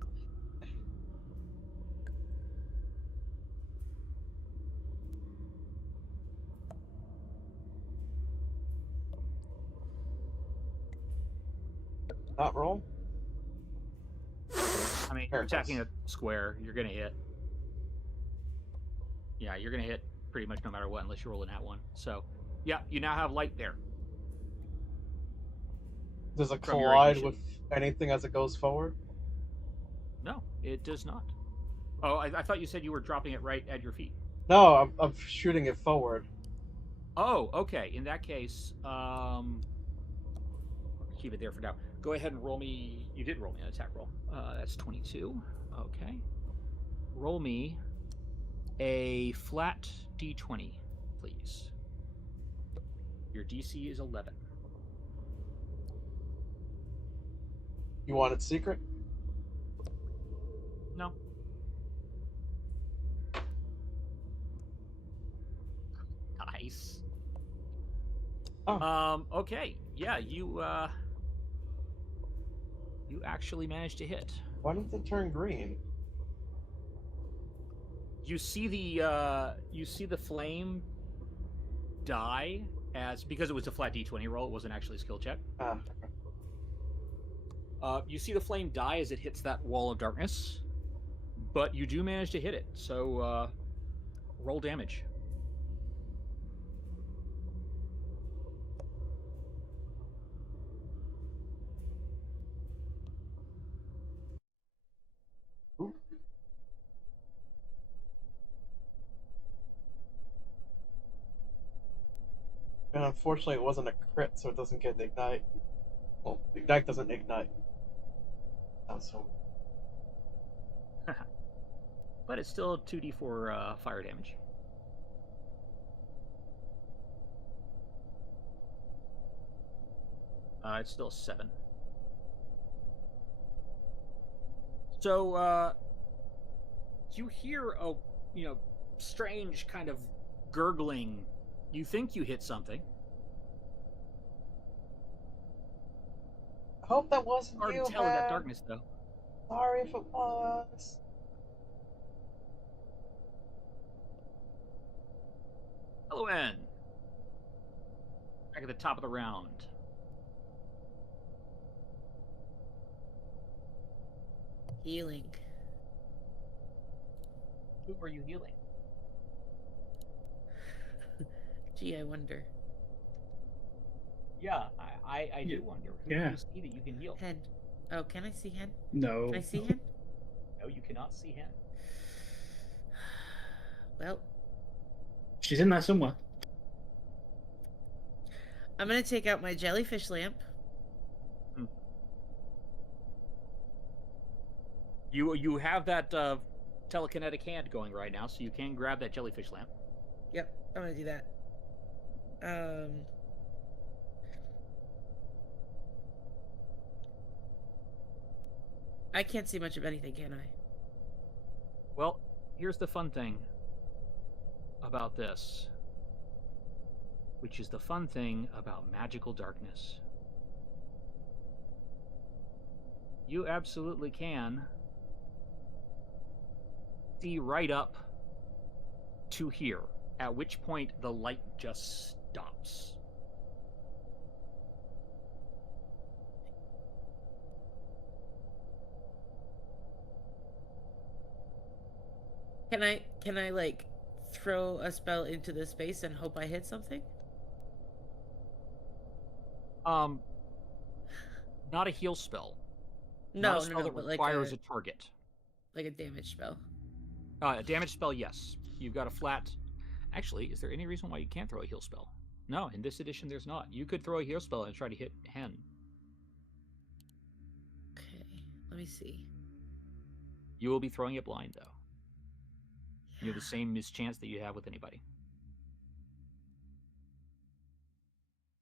Not roll? I mean, you're attacking a square. You're going to hit. Yeah, you're going to hit pretty much no matter what, unless you're rolling that one. So, yeah, you now have light there. Does it From your collide ignition. with anything as it goes forward? No, it does not. Oh, I thought you said you were dropping it right at your feet. No, I'm shooting it forward. Oh, okay. In that case, keep it there for now. Go ahead and roll me. You did roll me an attack roll. That's 22. Okay. Roll me a flat d20, please. Your DC is 11. You want it secret? No. Nice. Oh. Okay. Yeah, you actually managed to hit. Why didn't it turn green? You see the flame die because it was a flat d20 roll, it wasn't actually a skill check. Ah. You see the flame die as it hits that wall of darkness, but you do manage to hit it, so roll damage. Ooh. And unfortunately, it wasn't a crit, so it doesn't get ignite. Well, ignite doesn't ignite. So but it's still 2d4 fire damage. It's still 7. So, you hear a, strange kind of gurgling. You think you hit something. I hope that wasn't Hard you, to tell in that Ham. darkness, though. Sorry if it was. Hello, N. Back at the top of the round. Healing. Who are you healing? Gee, I wonder. Yeah, I do wonder. Who do Yeah. you see that you can heal? Hen. Oh, can I see Hen? No. Can I see Hen? No, you cannot see him. Well, She's in there somewhere. I'm gonna take out my jellyfish lamp. You have that telekinetic hand going right now, so you can grab that jellyfish lamp. Yep, I'm gonna do that. I can't see much of anything, can I? Well, here's the fun thing about this, which is the fun thing about magical darkness. You absolutely can see right up to here, at which point the light just stops. Can I like throw a spell into the space and hope I hit something? Not a heal spell. No, Not a spell that but requires a target. like a damage spell. A damage spell, yes. You've got a flat. Actually, is there any reason why you can't throw a heal spell? No, in this edition, there's not. You could throw a heal spell and try to hit Hen. Okay, let me see. You will be throwing it blind, though. You have the same mischance that you have with anybody.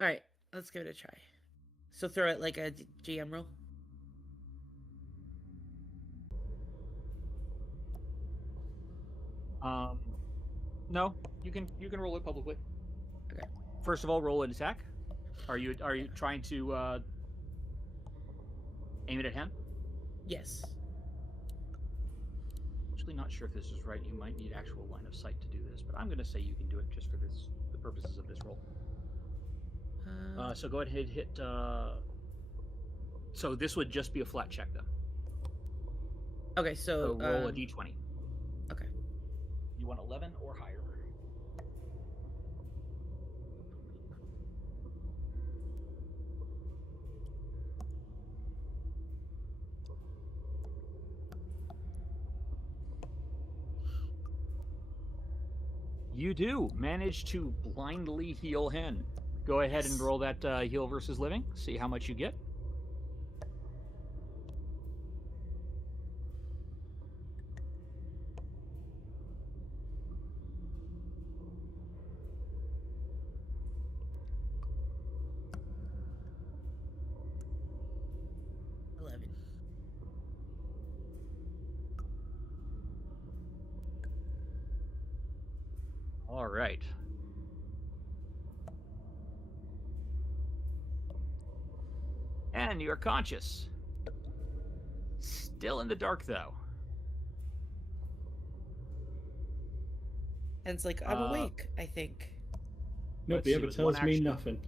All right, let's give it a try. So throw it like a GM roll. No, you can roll it publicly. Okay. First of all, roll an attack. Are you trying to aim it at Hen? Yes. Actually, not sure if this is right. You might need actual line of sight to do this, but I'm going to say you can do it just for the purposes of this roll. So go ahead and hit. So this would just be a flat check then. Okay, so roll a d20. Okay. You want 11 or higher. You do manage to blindly heal Hen. Go ahead and roll that heal versus living. See how much you get. All right. And you're conscious. Still in the dark, though. And it's like, I'm awake, I think. Nobody ever tells me nothing.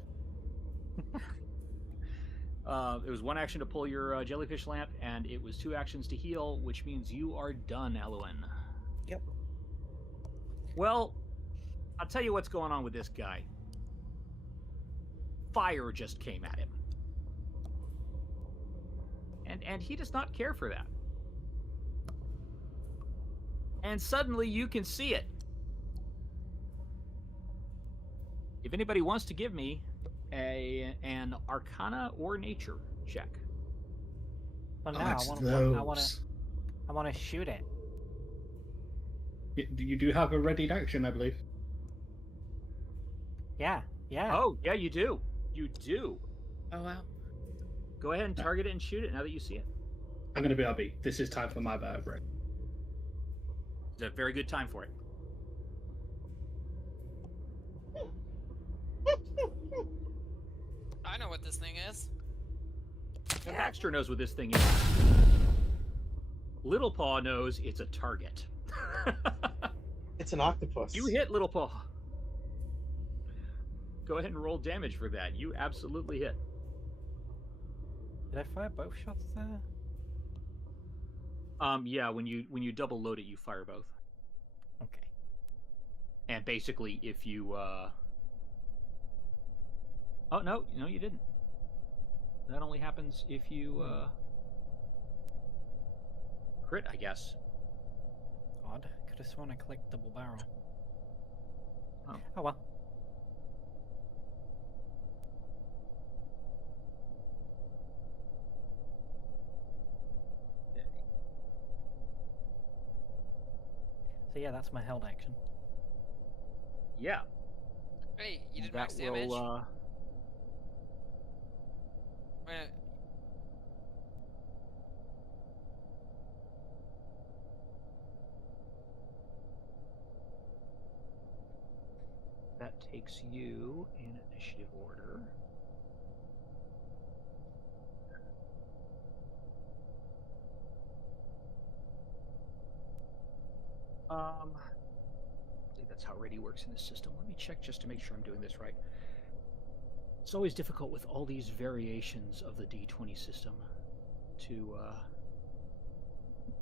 It was one action to pull your jellyfish lamp, and it was 2 actions to heal, which means you are done, Elowen. Yep. Well, I'll tell you what's going on with this guy. Fire just came at him. And he does not care for that. And suddenly you can see it. If anybody wants to give me an Arcana or Nature check. But no, Oh, I it's want those. to shoot it. You do have a ready action, I believe. Yeah, yeah. Oh, yeah, you do. You do. Oh wow. Go ahead and target it and shoot it now that you see it. I'm going to be RB. This is time for my bad break. It's a very good time for it. I know what this thing is. And Baxter knows what this thing is. Little Paw knows it's a target. It's an octopus. You hit Little Paw. Go ahead and roll damage for that. You absolutely hit. Did I fire both shots there? Yeah, when you double load it, you fire both. Okay. And basically, if you oh no, you didn't. That only happens if you crit, I guess. Odd. Could have sworn I clicked double barrel. Oh. Oh well. So yeah, that's my held action. Yeah. Hey, you did That max damage. will Wait, that takes you in initiative order. I think that's how ready works in this system. Let me check just to make sure I'm doing this right. It's always difficult with all these variations of the D20 system to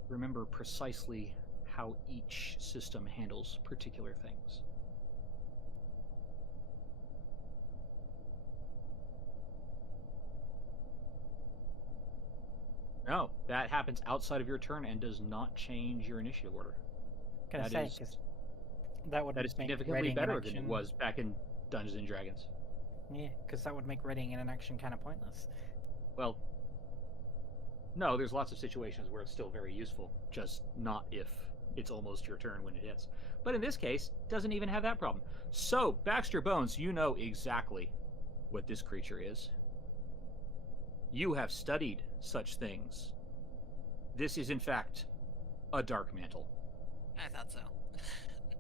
remember precisely how each system handles particular things. No, that happens outside of your turn and does not change your initiative order. Gonna That say, is- 'cause that would That is make significantly readying an better than it action- was back in Dungeons and Dragons. Yeah, because that would make readying in an action kind of pointless. Well, no, there's lots of situations where it's still very useful, just not if it's almost your turn when it hits. But in this case, doesn't even have that problem. So, Baxter Bones, you know exactly what this creature is. You have studied such things. This is, in fact, a dark mantle. I thought so.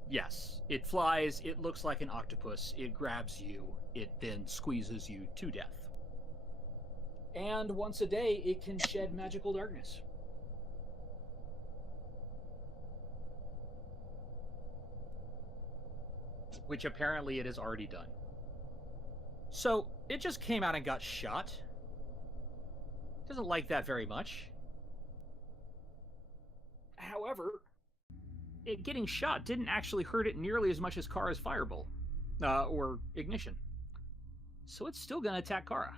Yes, it flies, it looks like an octopus, it grabs you, it then squeezes you to death. And once a day, it can shed magical darkness. Which apparently it has already done. So, it just came out and got shot. Doesn't like that very much. However, it getting shot didn't actually hurt it nearly as much as Kara's Firebolt. Or Ignition. So it's still going to attack Kara.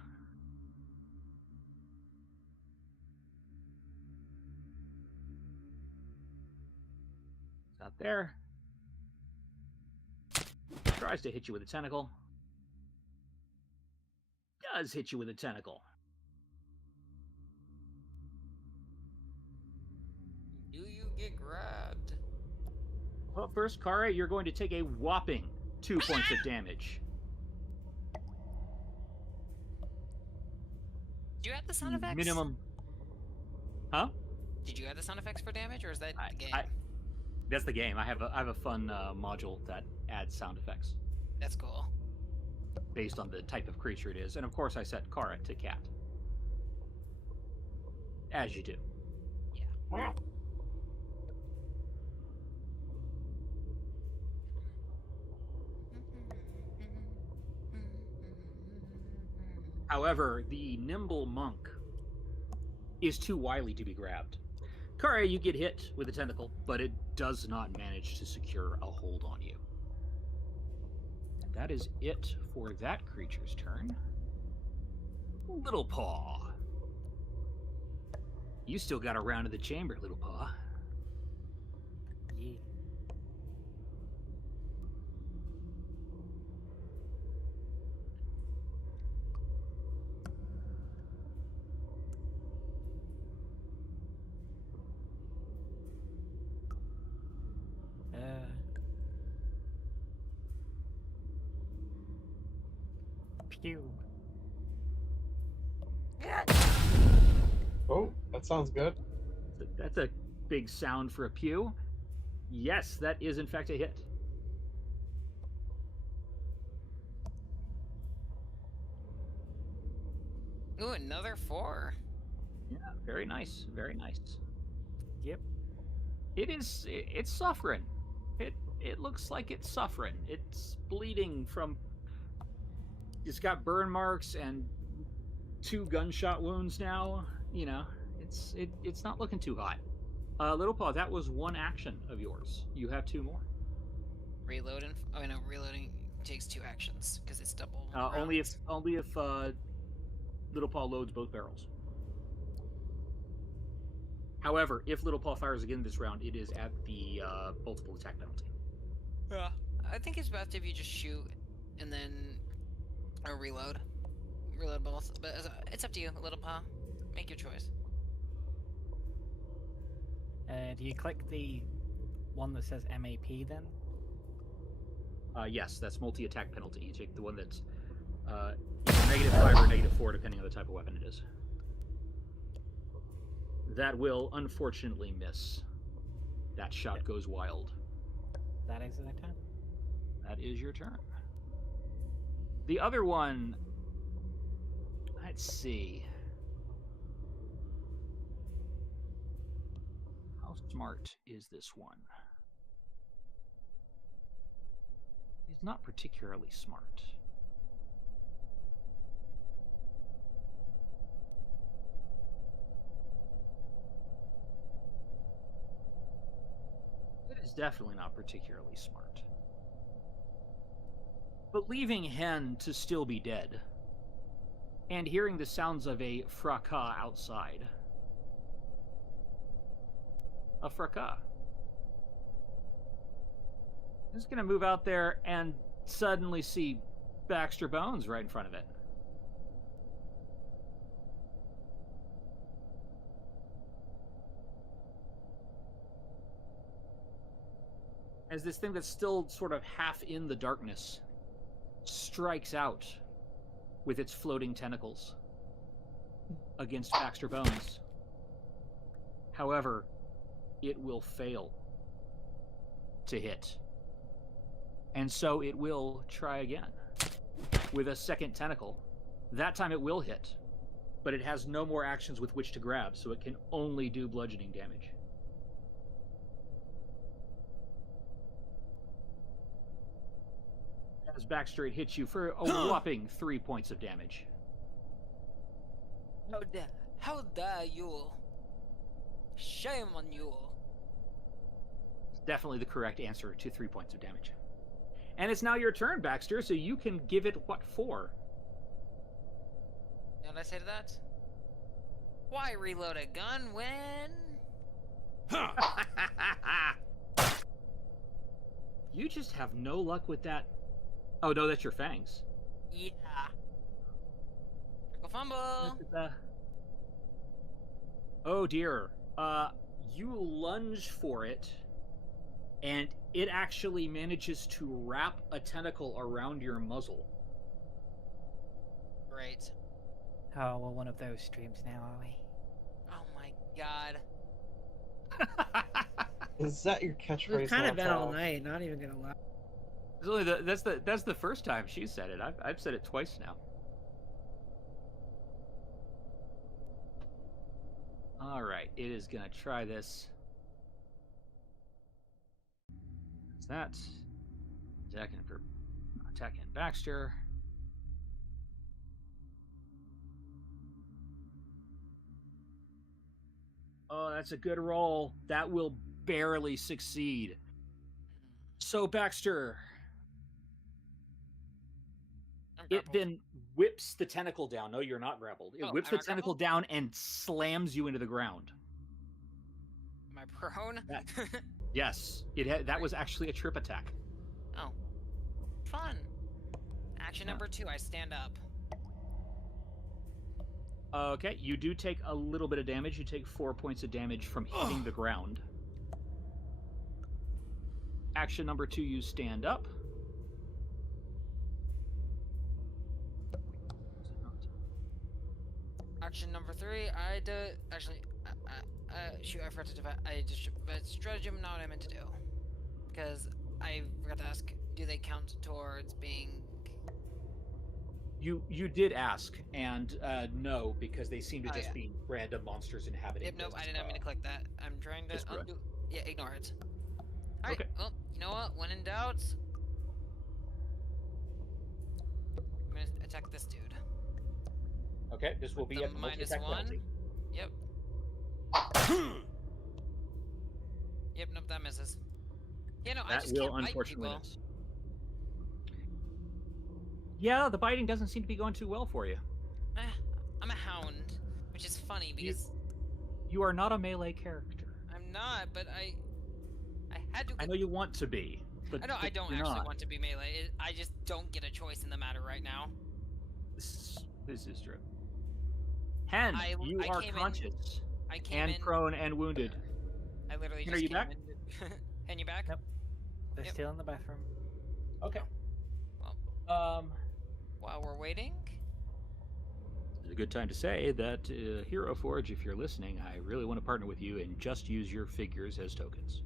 It's out there. Tries to hit you with a tentacle. Does hit you with a tentacle. Do you get grabbed? Well, first, Kara, you're going to take a whopping 2 points of damage. Do you add the sound effects? Minimum. Huh? Did you add the sound effects for damage, or is that the game? That's the game. I have a fun module that adds sound effects That's cool. based on the type of creature it is, and of course I set Kara to cat, as you do. Yeah. However, the nimble monk is too wily to be grabbed. Kara, you get hit with a tentacle, but it does not manage to secure a hold on you. And that is it for that creature's turn. Little Paw. You still got a round of the chamber, Little Paw. Yeah. Pew. Oh, that sounds good. That's a big sound for a pew. Yes, that is in fact a hit. Ooh, another 4. Yeah, very nice. Very nice. Yep. It's suffering. It looks like it's suffering. It's bleeding from. It's got burn marks and 2 gunshot wounds now. You know, it's not looking too hot. Little Paw, that was 1 action of yours. You have 2 more. Reloading. Oh no, reloading takes 2 actions because it's double. Only if rounds. Little Paw loads both barrels. However, if Little Paw fires again this round, it is at the multiple attack penalty. Yeah. I think it's best if you just shoot and then or reload. Reload both, but it's up to you, Little Paw. Make your choice. Do you click the one that says MAP then? Yes, that's multi-attack penalty. You take the one that's -5 or -4, depending on the type of weapon it is. That will unfortunately miss. That shot goes wild. That is an attack. That is your turn. The other one, let's see. How smart is this one? He's not particularly smart. It is definitely not particularly smart. But leaving Hen to still be dead, and hearing the sounds of a fracas outside. A fracas. I'm just going to move out there and suddenly see Baxter Bones right in front of it. As this thing that's still sort of half in the darkness strikes out with its floating tentacles against Baxter Bones. However, it will fail to hit. And so it will try again with a second tentacle. That time it will hit, but it has no more actions with which to grab, so it can only do bludgeoning damage. As Baxter, it hits you for a whopping 3 points of damage. How dare you? Shame on you. It's definitely the correct answer to 3 points of damage. And it's now your turn, Baxter, so you can give it what for? You know what I say to that? Why reload a gun when... You just have no luck with that. Oh, no, that's your fangs. Yeah. Trickle fumble. Oh, dear. You lunge for it, and it actually manages to wrap a tentacle around your muzzle. Great. Oh, we're one of those streams now, are we? Oh my god. Is that your catchphrase? We've kind of been all Tom? night, not even gonna lie. It's only that's the first time she said it. I've said it twice now. All right, it is gonna try this. That's that. Attacking Baxter. Oh, that's a good roll. That will barely succeed. So Baxter, it then whips the tentacle down. No, you're not grappled. It whips the tentacle down and slams you into the ground. Am I prone? Yes, that was actually a trip attack. Oh. Fun. Action number 2, I stand up. Okay, you do take a little bit of damage. You take 4 points of damage from hitting the ground. Action number 2, you stand up. Option number 3, actually, shoot, I forgot to divide. But stratagem, not what I meant to do. Because I forgot to ask, do they count towards being... You did ask, and no, because they seem to Oh, just yeah. be random monsters inhabiting. Yep, nope, I this, did not mean to click that. I'm trying to this ruin. undo... Yeah, ignore it. Alright, Okay. well, you know what? When in doubt... I'm gonna attack this dude. Okay, this will be The at the minus multi-attack 1. penalty. Yep. Yep, nope, that misses. Yeah, no, I That just will can't bite unfortunately people. miss. Yeah, the biting doesn't seem to be going too well for you. I'm a hound, which is funny because You are not a melee character. I'm not, but I had to. I know you want to be, but I know I don't you're actually not. want to be melee. I just don't get a choice in the matter right now. This is true. Hen, you I are came in- conscious I came and in. prone and wounded. I literally Hen, just are you came back? in. And you back? Nope. They're Yep. still in the bathroom. Okay. Well. While we're waiting. It's a good time to say that Hero Forge, if you're listening, I really want to partner with you and just use your figures as tokens.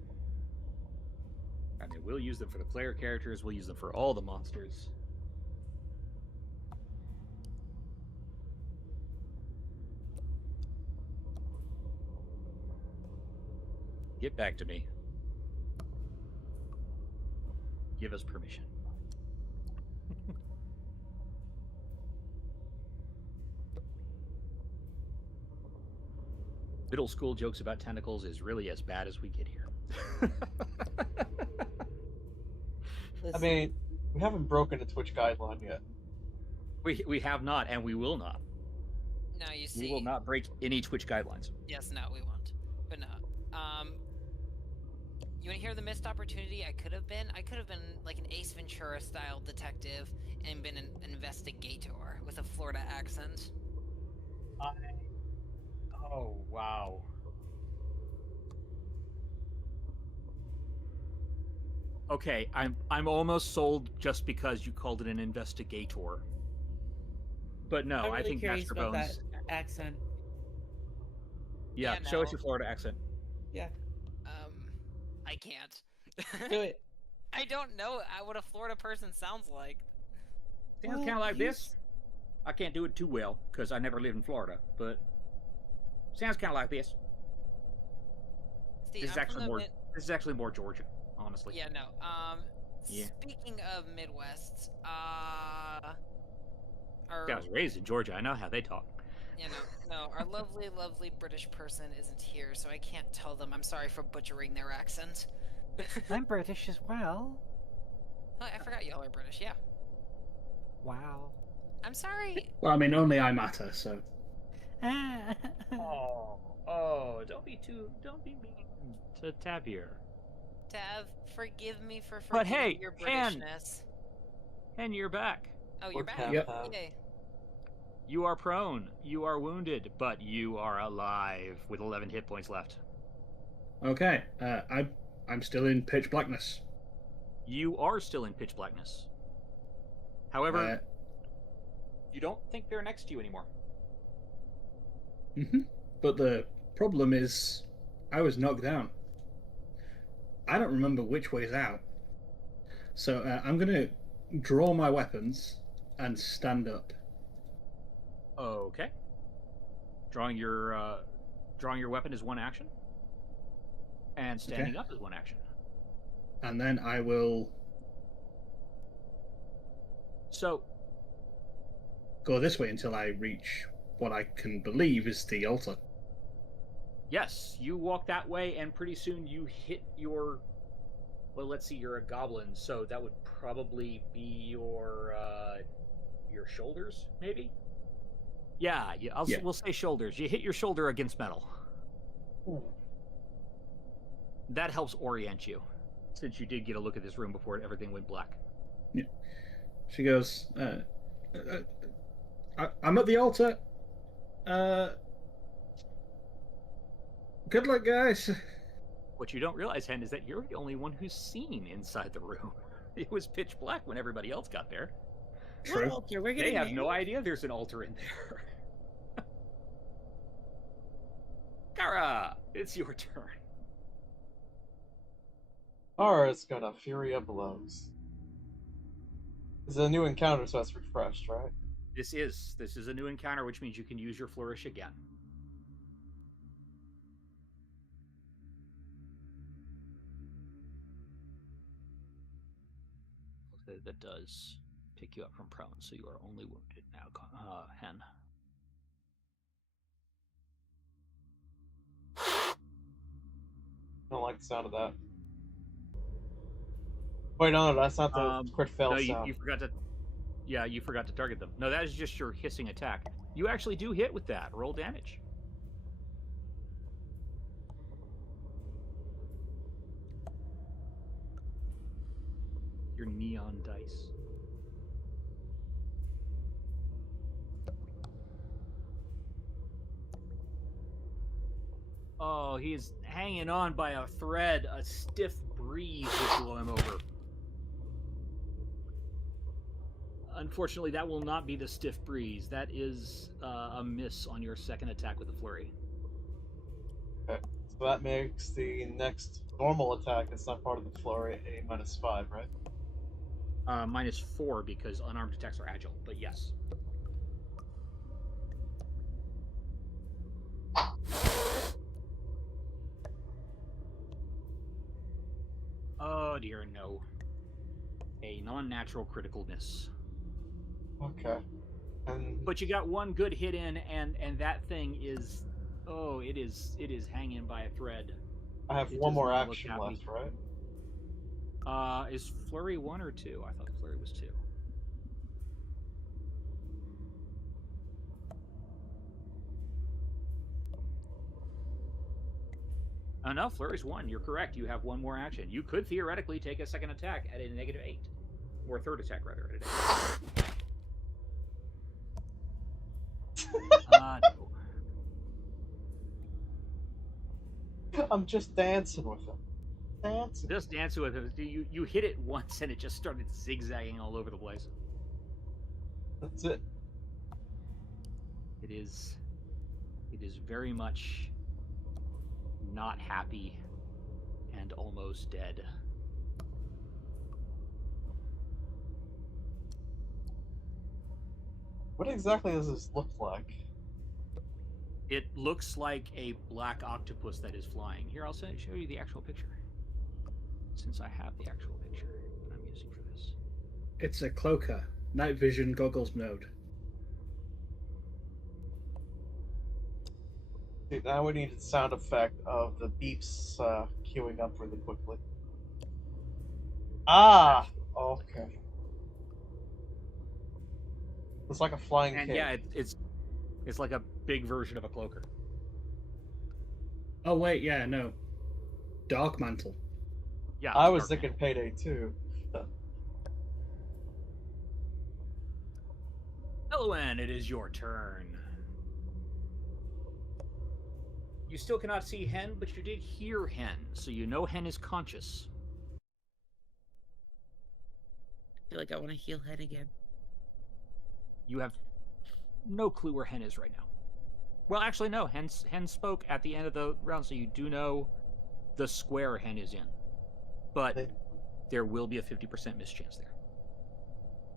I mean, we'll use them for the player characters. We'll use them for all the monsters. Get back to me. Give us permission. Middle school jokes about tentacles is really as bad as we get here. I mean, we haven't broken a Twitch guideline yet. We have not, and we will not. No, you see. We will not break any Twitch guidelines. Yes, no, we won't. But no. You want to hear the missed opportunity I could have been? I could have been like an Ace Ventura style detective and been an investigator with a Florida accent. Oh, wow. Okay, I'm almost sold just because you called it an investigator. But no, I'm really I think curious Master about Bones. that accent. Yeah, Yeah, show us no. your Florida accent. Yeah, I can't. do it. I don't know what a Florida person sounds like. Sounds Well, kind of like you this. I can't do it too well because I never lived in Florida, but sounds kind of like this. See, This is I'm actually from the more. This is actually more Georgia, honestly. Yeah, no. Yeah. Speaking of Midwest, I was raised in Georgia. I know how they talk. you know, no, our lovely, lovely British person isn't here, so I can't tell them. I'm sorry for butchering their accent. I'm British as well. Oh, I forgot y'all are British. Yeah. Wow. I'm sorry. Well, I mean, only I matter, so. Oh, don't be mean to Tavier. Tav, forgive me for But forgetting hey, your Hen. Britishness. And you're back. Oh, you're Or back. Tav, Yep. Tav. Yay. You are prone. You are wounded, but you are alive with 11 hit points left. Okay, I'm still in pitch blackness. You are still in pitch blackness. However, you don't think they're next to you anymore. But the problem is, I was knocked down. I don't remember which way's out. So I'm going to draw my weapons and stand up. Okay. Drawing your weapon is one action, and standing up is one action. And then I will So go this way until I reach what I can believe is the altar. yes, you walk that way, and pretty soon you hit your. Well, let's see. You're a goblin, so that would probably be your shoulders, maybe. Yeah, we'll say shoulders. You hit your shoulder against metal. Ooh. That helps orient you, since you did get a look at this room before everything went black. Yeah. She goes, I'm at the altar. Good luck, guys. What you don't realize, Hen, is that you're the only one who's seen inside the room. It was pitch black when everybody else got there. What altar? We're They getting have married? no idea there's an altar in there. Kara, it's your turn. Tara's got a fury of blows. It's a new encounter, so it's refreshed, right? This is a new encounter, which means you can use your flourish again. That does pick you up from prone, so you are only wounded now, Hen. I don't like the sound of that. Wait, no, that's not the crit fail No, sound. you forgot to. Yeah, you forgot to target them. No, that is just your hissing attack. You actually do hit with that. Roll damage. Your neon dice. Oh, he's hanging on by a thread. A stiff breeze will blow him over. Unfortunately, that will not be the stiff breeze. That is a miss on your second attack with the flurry. Okay. So that makes the next normal attack that's not part of the flurry a -5, right? -4 because unarmed attacks are agile, but yes. Oh dear, no. A non-natural critical miss. Okay. And But you got one good hit in, and that thing is, oh, it is hanging by a thread. I have It one does more not look action happy. left, right? Is flurry 1 or 2? I thought flurry was 2. No, flurry's 1. You're correct. You have one more action. You could theoretically take a second attack at a -8. Or a third attack, rather, at a no. I'm just dancing with him. Dancing. Just dance with it. You hit it once and it just started zigzagging all over the place. That's it. It is very much not happy and almost dead. What exactly does this look like? It looks like a black octopus that is flying. Here, I'll show you the actual picture. Since I have the actual picture that I'm using for this. It's a cloaker. Night vision goggles mode. See, now we need the sound effect of the beeps queuing up really quickly. Ah! Okay. It's like a flying And cape. yeah, it's like a big version of a cloaker. Oh wait, yeah, no. Dark mantle. Yeah, I it's a was dark thinking mantle. Payday 2. Elowen, it is your turn. You still cannot see Hen, but you did hear Hen, so you know Hen is conscious. I feel like I want to heal Hen again. You have no clue where Hen is right now. Well, actually, no. Hen spoke at the end of the round, so you do know the square Hen is in. But there will be a 50% mischance there.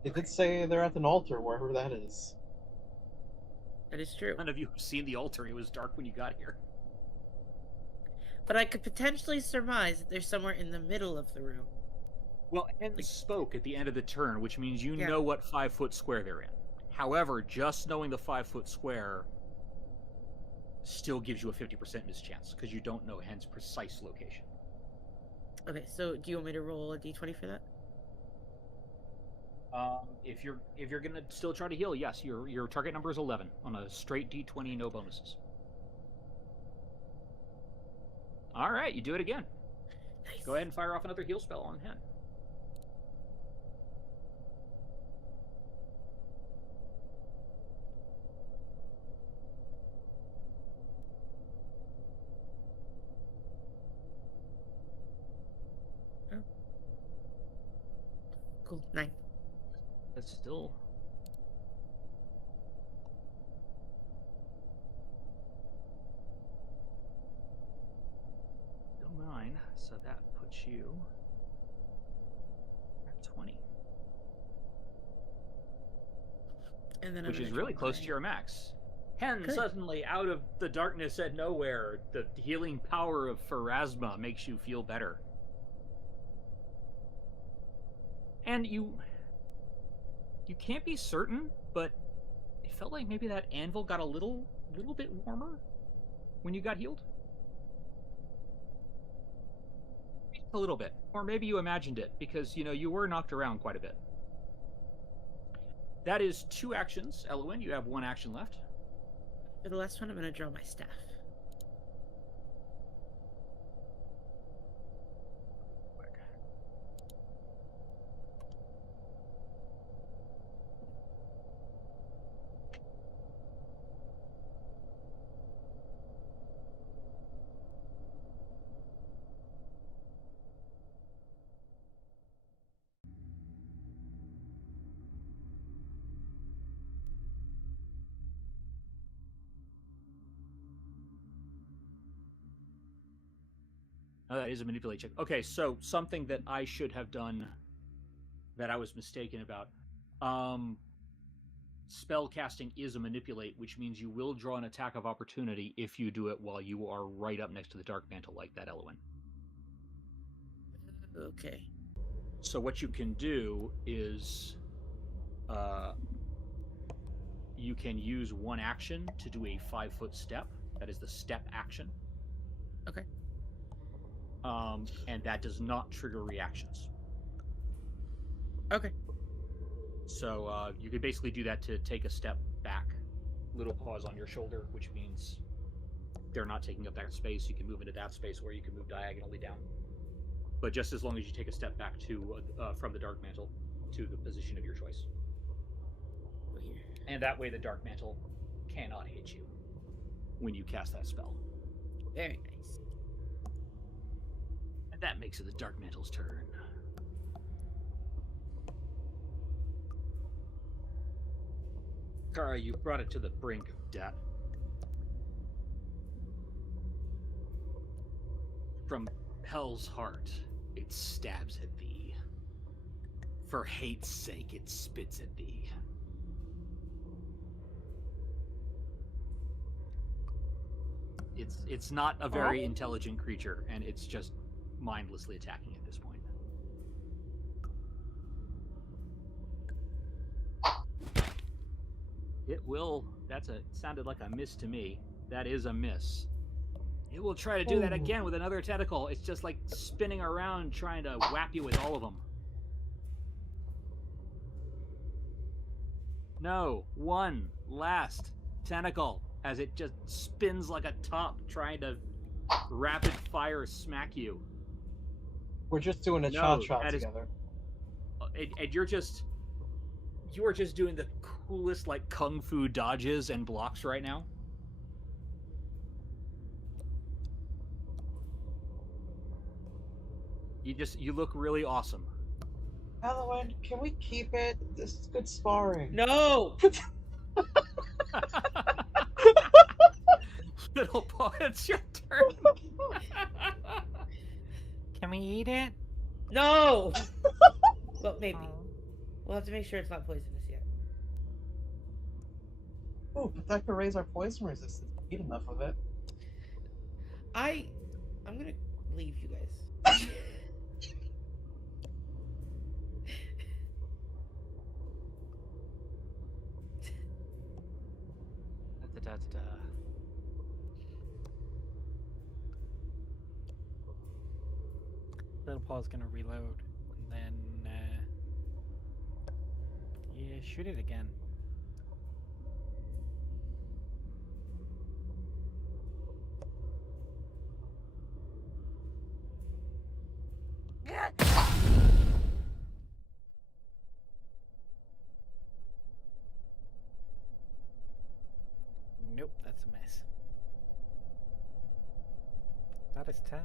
They did say they're at an altar, wherever that is. That is true. None of you have seen the altar. It was dark when you got here. But I could potentially surmise that they're somewhere in the middle of the room. Well, Hen spoke at the end of the turn, which means you Yeah. know what 5-foot square they're in. However, just knowing the 5-foot square still gives you a 50% mischance, because you don't know Hen's precise location. Okay, so do you want me to roll a d20 for that? If you're gonna still try to heal, yes, your target number is 11 on a straight d20, no bonuses. All right, you do it again. Nice. Go ahead and fire off another heal spell on Hen. Oh. Cool, 9. That's still. 9, so that puts you at 20. And then Which I'm is gonna really draw close to my- your max. And Good. suddenly, out of the darkness at nowhere, the healing power of Pharasma makes you feel better. And you can't be certain, but it felt like maybe that anvil got a little bit warmer when you got healed. A little bit. Or maybe you imagined it, because, you were knocked around quite a bit. That is 2 actions. Elwyn, you have 1 action left. For the last one, I'm gonna draw my staff. Oh, that is a manipulate check. Okay, so something that I should have done that I was mistaken about. Spell casting is a manipulate, which means you will draw an attack of opportunity if you do it while you are right up next to the dark mantle like that, Elwyn. Okay. So what you can do is you can use 1 action to do a 5-foot step. That is the step action. Okay. And that does not trigger reactions. Okay. So you could basically do that to take a step back. Little pause on your shoulder, which means they're not taking up that space. You can move into that space, or you can move diagonally down. But just as long as you take a step back to from the dark mantle to the position of your choice. Go here. And that way the dark mantle cannot hit you when you cast that spell. Very nice. And that makes it the dark mantle's turn. Kara, you brought it to the brink of death. From hell's heart, it stabs at thee. For hate's sake, it spits at thee. It's not a very intelligent creature, and it's just mindlessly attacking at this point. It will. Sounded like a miss to me. That is a miss. It will try to do that again with another tentacle. It's just like spinning around trying to whap you with all of them. No, 1 last tentacle as it just spins like a top trying to rapid fire smack you. We're just doing a cha-cha together. And you are just doing the coolest like kung fu dodges and blocks right now. You look really awesome. Halloween, can we keep it? This is good sparring. No! Little paw, it's your turn. Can we eat it? No! Well, maybe. Oh. We'll have to make sure it's not poisonous yet. Oh, but that could raise our poison resistance. Eat enough of it. I'm gonna leave you guys. Little Paw's gonna reload, and then yeah, shoot it again. Nope, that's a mess. That is 10.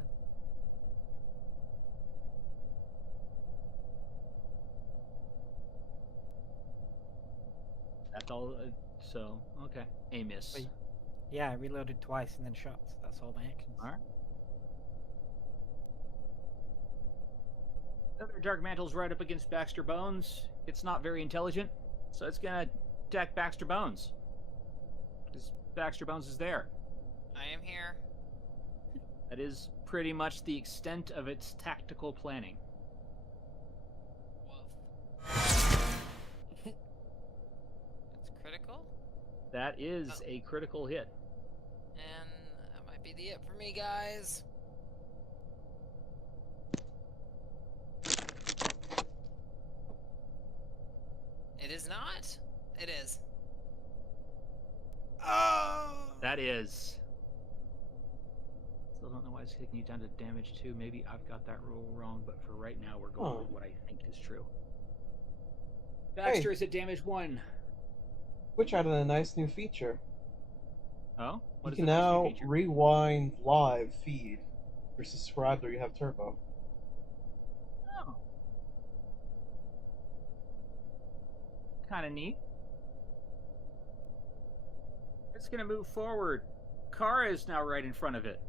That's all. So okay, a miss. Wait. Yeah, I reloaded twice and then shot. So that's all my actions. All right. Other Dark Mantle's right up against Baxter Bones. It's not very intelligent, so it's gonna attack Baxter Bones. Because Baxter Bones is there. I am here. That is pretty much the extent of its tactical planning. Woof. That's critical. That is a critical hit. And that might be the it for me, guys. It is not. It is. Oh! That is. Still don't know why it's taking you down to damage 2. Maybe I've got that rule wrong, but for right now, we're going with what I think is true. Baxter is at damage 1. Which added a nice new feature. Oh? You What is can the nice new now feature? rewind live feed if you're subscribed or you have Turbo. Oh. Kind of neat. It's going to move forward. Kara is now right in front of it.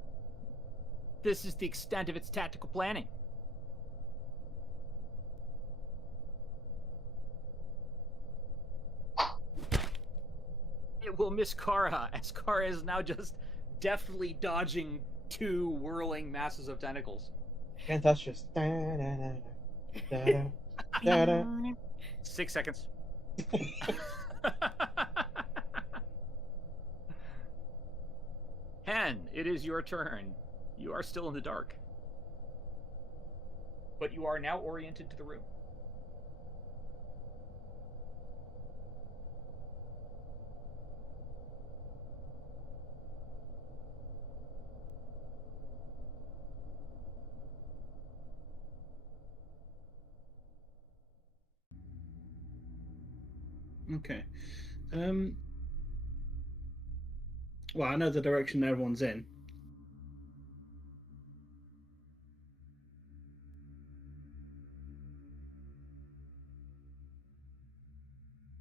This is the extent of its tactical planning. It will miss Kara, as Kara is now just deftly dodging 2 whirling masses of tentacles. And that's just da-da-da-da, da-da. 6 seconds. Hen, it is your turn. You are still in the dark. But you are now oriented to the room. Okay. Well, I know the direction everyone's in.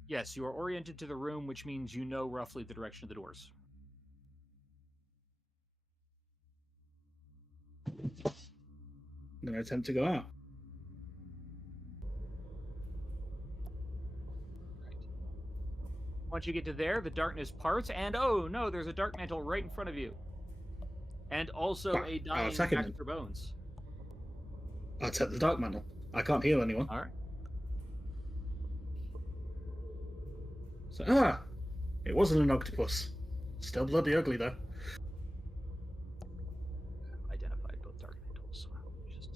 Yes, you are oriented to the room, which means you know roughly the direction of the doors. I'm going to attempt to go out. Once you get to there, the darkness parts, and oh no, there's a dark mantle right in front of you. And also a dying second Baxter Bones. I'll take the Dark Mantle. I can't heal anyone. Alright. So, it wasn't an octopus. Still bloody ugly, though. Identified both dark mantles. Just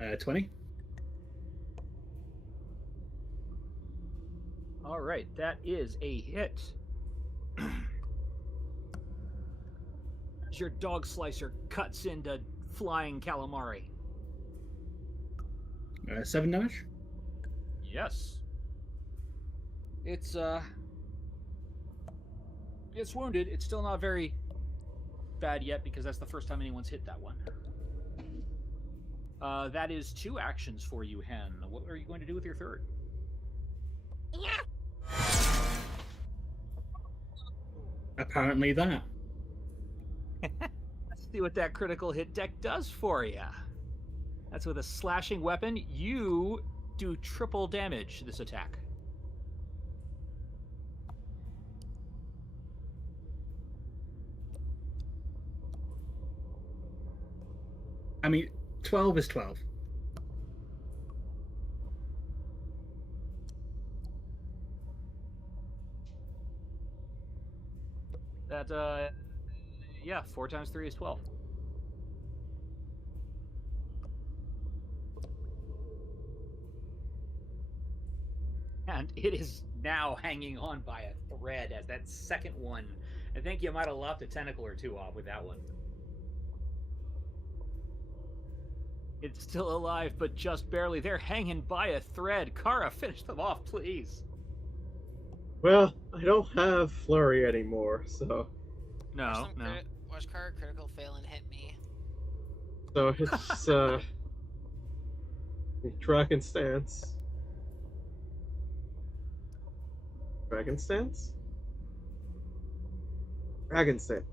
Uh, 20. all right, that is a hit. As your dog slicer cuts into flying calamari. 7 damage. Yes. It's wounded. It's still not very bad yet because that's the first time anyone's hit that one. That is 2 actions for you, Hen. What are you going to do with your third? Apparently that. Let's see what that critical hit deck does for you. That's with a slashing weapon. You do triple damage to this attack. I mean, 12 is 12. That, yeah, 4 times 3 is 12. And it is now hanging on by a thread as that second one. I think you might have lopped a tentacle or 2 off with that one. It's still alive, but just barely. They're hanging by a thread. Kara, finish them off, please. Well, I don't have flurry anymore, so No, no. Watch card critical fail and hit me. it's Dragon Stance. Dragon Stance? Dragon Stance.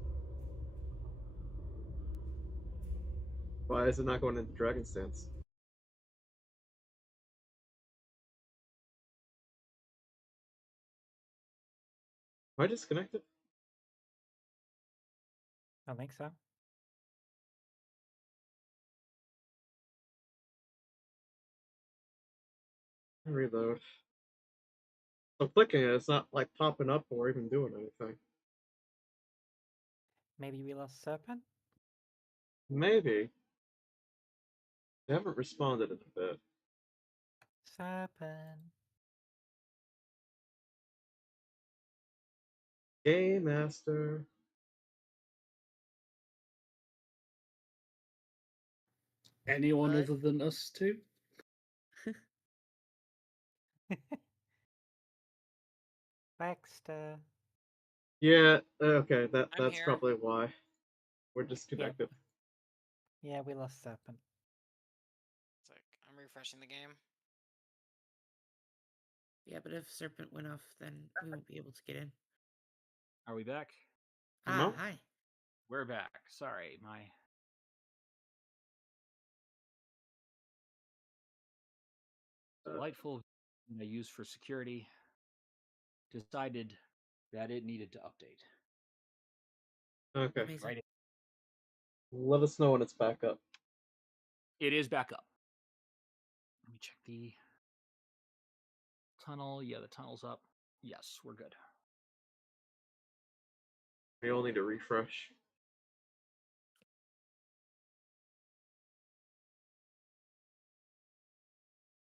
Why is it not going into Dragon Stance? Am I disconnected? I think so. Reload. I'm clicking it, it's not like popping up or even doing anything. Maybe we lost Serpent? Maybe. They haven't responded in a bit. Serpent. Game Master. Anyone What? other than us two? Baxter. Yeah, okay, I'm that's here. probably why. We're disconnected. Yeah, we lost Serpent. It's like I'm refreshing the game. Yeah, but if Serpent went off, then we won't be able to get in. Are we back? Ah, No. hi. We're back. Sorry, my delightful I use for security decided that it needed to update. Okay. Amazing. Right. Let us know when it's back up. It is back up. Let me check the tunnel. Yeah, the tunnel's up. Yes, we're good. We all need to refresh.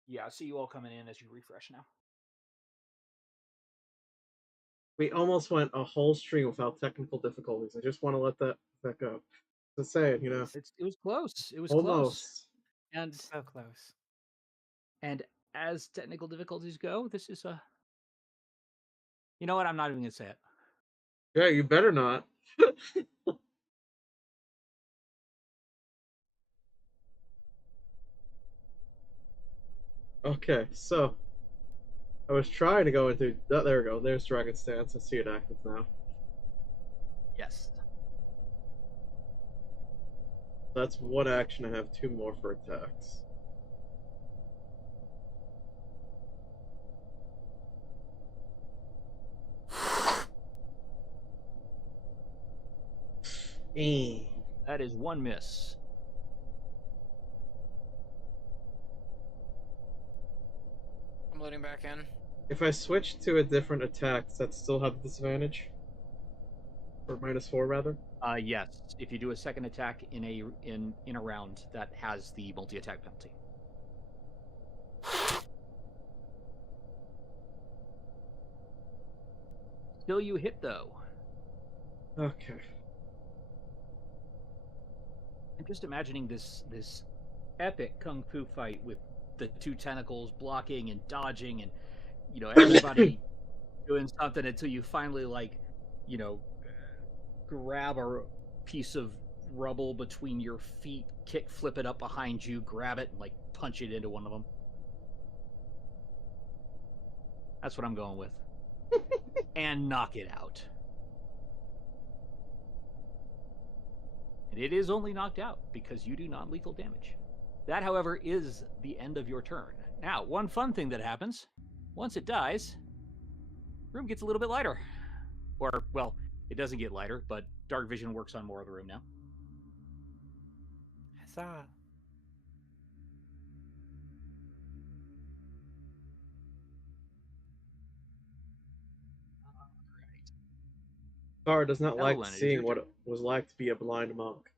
Yeah, I see you all coming in as you refresh now. We almost went a whole stream without technical difficulties. I just want to let that go. Just saying, you know. It was close. It was Almost. close. And So close. and as technical difficulties go, this is a. You know what? I'm not even gonna say it. Yeah, you better not. Okay, so I was trying to go into. Oh, there we go. There's Dragon Stance. I see it active now. Yes. That's one action. I have two more for attacks. That is one miss. I'm loading back in. If I switch to a different attack, does that still have disadvantage? Or -4 rather? Yes. If you do a second attack in a round, that has the multi-attack penalty. Still, you hit though. Okay. I'm just imagining this epic kung fu fight with the two tentacles blocking and dodging, and everybody doing something until you finally grab a piece of rubble between your feet, kick flip it up behind you, grab it, and punch it into one of them. That's what I'm going with. And knock it out. And it is only knocked out because you do non-lethal damage. That, however, is the end of your turn. Now, one fun thing that happens, once it dies, room gets a little bit lighter. Or, well, it doesn't get lighter, but dark vision works on more of the room now. Huzzah. Tar does not like Evelyn, it is seeing your what turn. it was like to be a blind monk.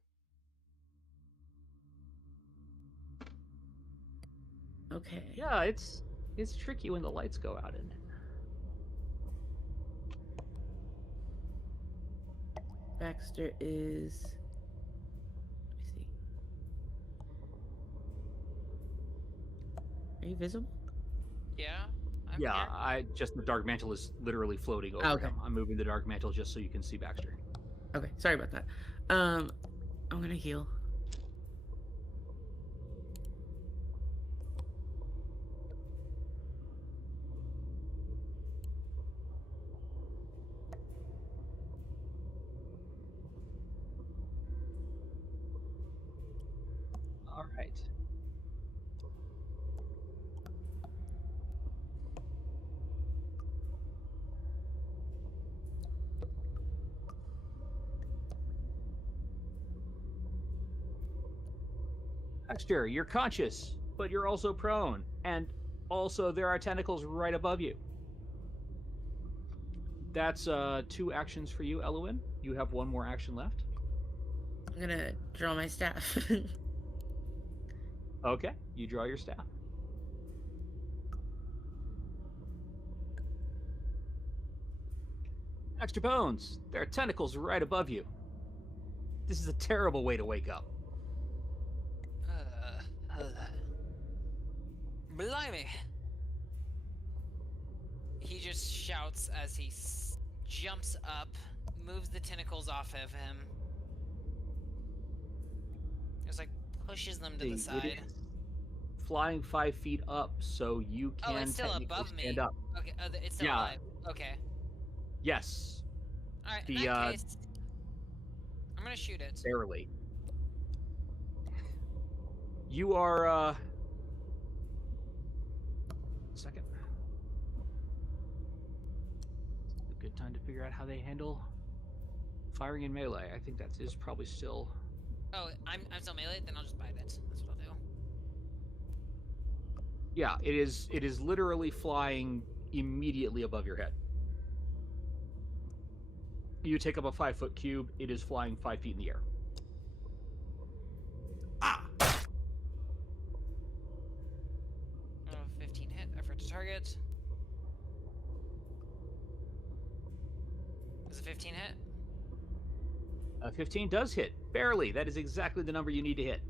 Okay. Yeah, it's tricky when the lights go out, isn't it? Baxter is. Let me see. Are you visible? Yeah, I'm Yeah, here. the dark mantle is literally floating over Okay. him. I'm moving the dark mantle just so you can see Baxter. Okay, sorry about that. I'm gonna heal. All right. Baxter, you're conscious, but you're also prone, and also there are tentacles right above you. That's 2 actions for you, Elowen. You have 1 more action left. I'm gonna draw my staff. Okay, you draw your staff. Extra bones. There are tentacles right above you. This is a terrible way to wake up. Blimey! He just shouts as he jumps up, moves the tentacles off of him. Just like pushes them to the It side. is flying 5 feet up, so you can It's still technically above stand me. up. Okay, it's still Yeah. alive. Okay. Yes, Alright, The, in that case, I'm gonna shoot it. barely. You are, second. A good time to figure out how they handle firing in melee. I think that is probably still... Oh, I'm still melee? Then I'll just bite it. That's what I'll do. Yeah, it is literally flying immediately above your head. You take up a 5-foot cube, it is flying 5 feet in the air. Ah! 15 hit, effort to target. Is it 15 hit? 15 does hit. Barely. That is exactly the number you need to hit.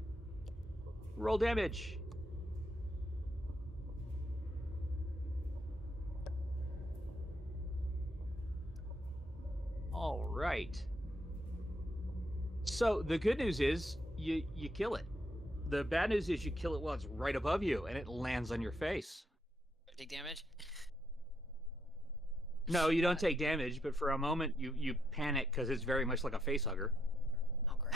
Roll damage. All right. So the good news is you kill it. The bad news is you kill it while it's right above you and it lands on your face. Take damage? No, you don't take damage, but for a moment you panic because it's very much like a face hugger. Oh, great.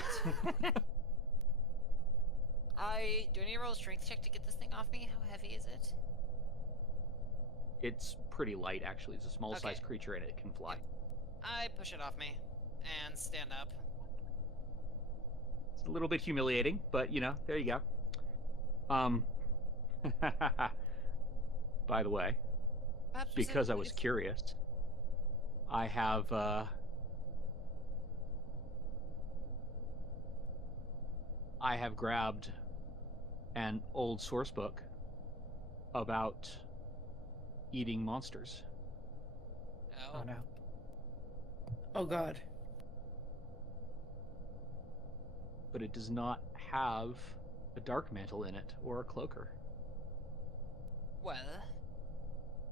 Do I need to roll a strength check to get this thing off me? How heavy is it? It's pretty light, actually. It's a small-sized Okay. creature and it can fly. I push it off me and stand up. It's a little bit humiliating, but you know, there you go. By the way, Perhaps because I was curious, I have grabbed an old source book about eating monsters. Oh no. Oh god. But it does not have a dark mantle in it or a cloaker. Well,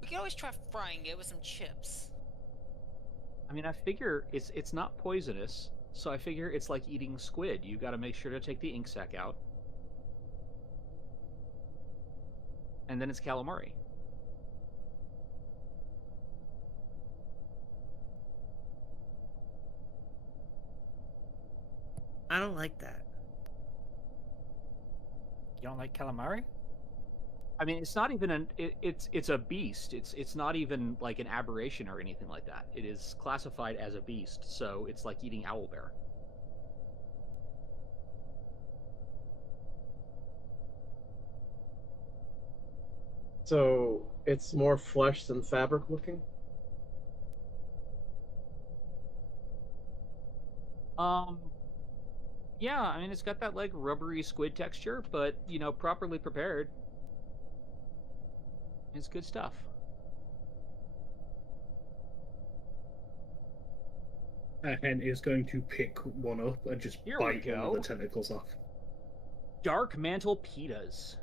we can always try frying it with some chips. I mean, I figure it's not poisonous, so I figure it's like eating squid. You got to make sure to take the ink sac out. And then it's calamari. I don't like that. You don't like calamari? I mean, it's not even it's a beast. It's not even like an aberration or anything like that. It is classified as a beast, so it's like eating owlbear. So it's more flesh than fabric looking? Yeah, I mean, it's got that like rubbery squid texture, but you know, properly prepared. It's good stuff. Hen is going to pick one up and just Here we bite one of go. the tentacles off. Dark mantle pitas.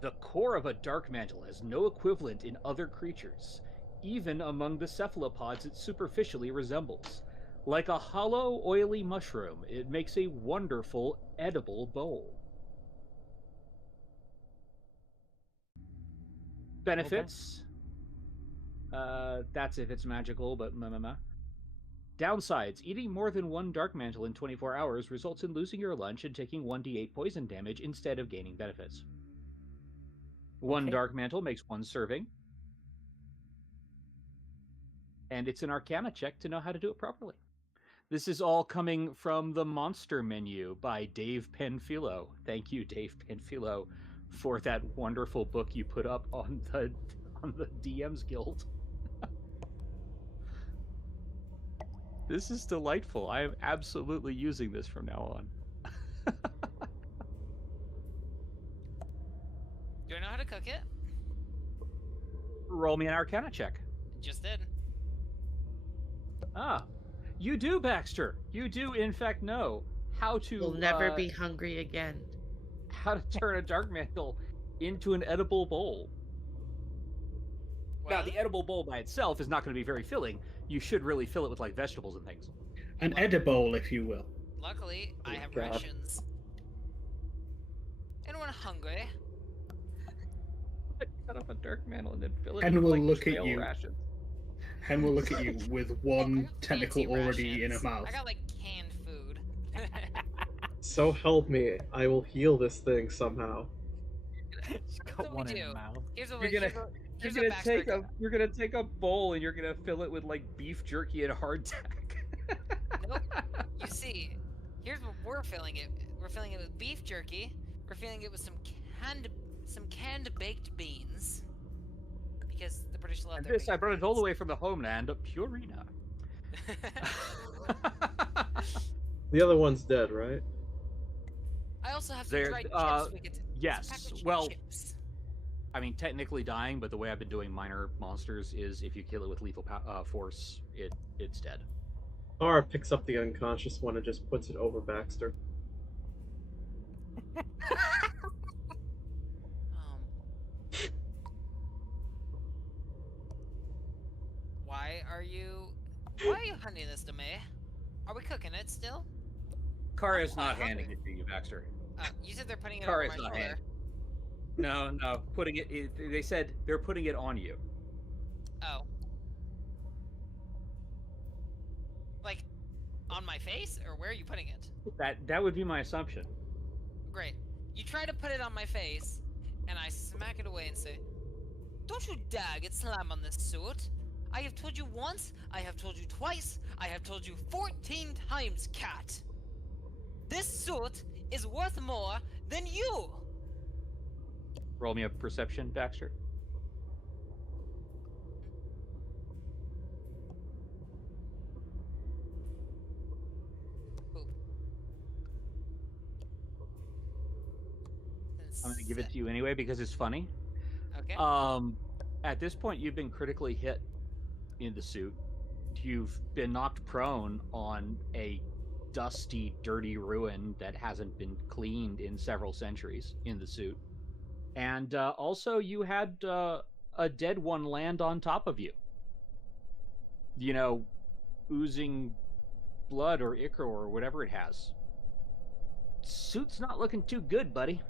The core of a dark mantle has no equivalent in other creatures, even among the cephalopods it superficially resembles. Like a hollow, oily mushroom, it makes a wonderful, edible bowl. Benefits. That's if it's magical, but Downsides. Eating more than one dark mantle in 24 hours results in losing your lunch and taking 1d8 poison damage instead of gaining benefits. One Okay. dark mantle makes one serving. And it's an Arcana check to know how to do it properly. This is all coming from the Monster menu by Dave Penfilo. Thank you, Dave Penfilo, for that wonderful book you put up on the DM's Guild. This is delightful. I am absolutely using this from now on. Do I know how to cook it? Roll me an Arcana check. Just did. Ah, you do, Baxter. You do, in fact, know how to. We'll never be hungry again. How to turn a dark mantle into an edible bowl. Well, Now, the edible bowl by itself is not going to be very filling. You should really fill it with like vegetables and things. An edible, if you will. luckily, I have God. rations. Anyone hungry? Cut off a dark mantle and then fill it And with we'll like look at stale you. rations. Hen will look at you with one I got tentacle fancy already in her rations. mouth. I got like canned food. So help me, I will heal this thing somehow. She's got what one we in do. her mouth. Here's what You're we gonna- here's You're what gonna Baxter you're gonna take a bowl and you're gonna fill it with like beef jerky and hardtack. Nope. You see, here's what we're filling it. We're filling it with beef jerky. We're filling it with some canned baked beans. Because the British love And their this, I baked brought it all the beans. way from the homeland of Purina. The other one's dead, right? I also have some There- dried uh, chips. We could yes, packaged well- chips. I mean, technically dying, but the way I've been doing minor monsters is if you kill it with lethal force, it's dead. Tara picks up the unconscious one and just puts it over Baxter. Why are you handing this to me? Are we cooking it still? Kara's I'm not hungry. handing it to you, Baxter. You said they're putting it Kara's over my not shoulder. handing. No, putting it. They said they're putting it on you. Oh. Like, on my face? Or where are you putting it? That would be my assumption. Great. You try to put it on my face, and I smack it away and say, "Don't you dare get slam on this suit! I have told you once, I have told you twice, I have told you 14 times, cat! This suit is worth more than you!" Roll me a perception, Baxter. Boop. I'm gonna give it to you anyway because it's funny. Okay. At this point, you've been critically hit in the suit. You've been knocked prone on a dusty, dirty ruin that hasn't been cleaned in several centuries in the suit. And also, you had a dead one land on top of you. You know, oozing blood or ichor or whatever it has. Suit's not looking too good, buddy.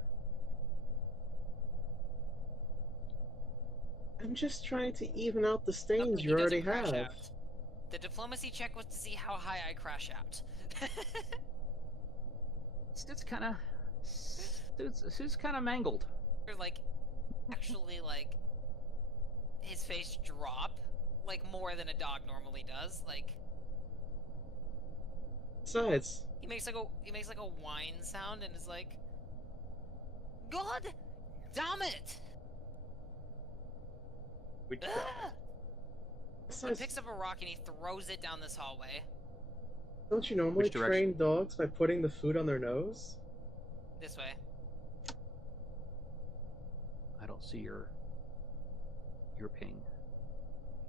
I'm just trying to even out the Okay, stains he you already doesn't crash have. out. The diplomacy check was to see how high I crash out. Suit's kind of... Suit's kind of mangled. Or like, actually, like, his face drop, like more than a dog normally does. Like, Besides, he makes like a whine sound and is like, "God damn it!" Which Ah! He besides, picks up a rock and he throws it down this hallway. don't you normally Which direction? train dogs by putting the food on their nose? This way. I don't see your ping.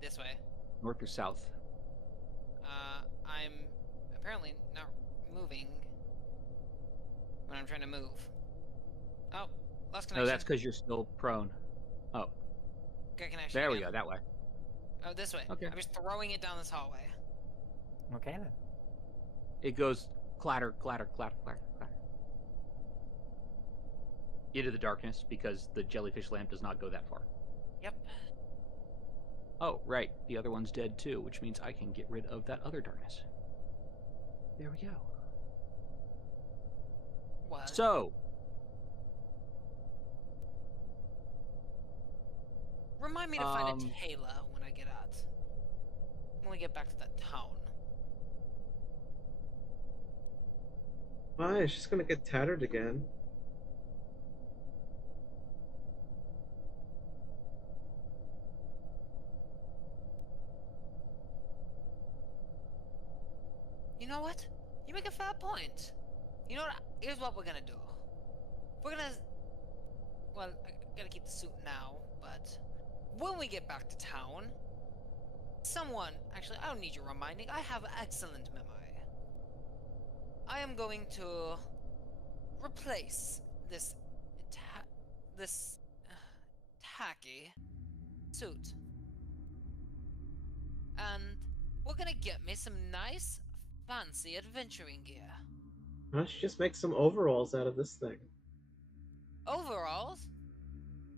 This way. North or south? I'm apparently not moving when I'm trying to move. Oh, Last No, connection. that's because you're still prone. Oh, Get connection. there we again. go. That way. Oh, this way. Okay. I'm just throwing it down this hallway. Okay then. It goes clatter, clatter, clatter, clatter, clatter. Into the darkness because the jellyfish lamp does not go that far. Yep. Oh, right. The other one's dead too, which means I can get rid of that other darkness. There we go. What? So, Remind me to find a Taylor when I get out. When we get back to that town. Why? She's gonna get tattered again. You know what? You make a fair point. You know what? Here's what we're gonna do. We're gonna... Well, I gotta keep the suit now, but... When we get back to town... Someone... Actually, I don't need you reminding. I have excellent memory. I am going to... replace this... tacky... suit. And... we're gonna get me some nice, fancy adventuring gear. Why don't you just make some overalls out of this thing? Overalls?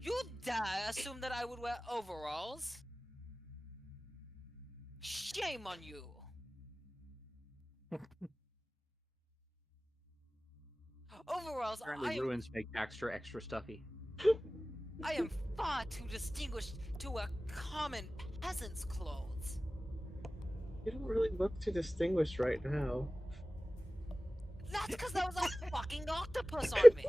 You dare assume that I would wear overalls? Shame on you! Overalls, apparently ruins make extra stuffy. I am far too distinguished to wear common peasant's clothes. You don't really look too distinguished right now. That's because there was a fucking octopus on me.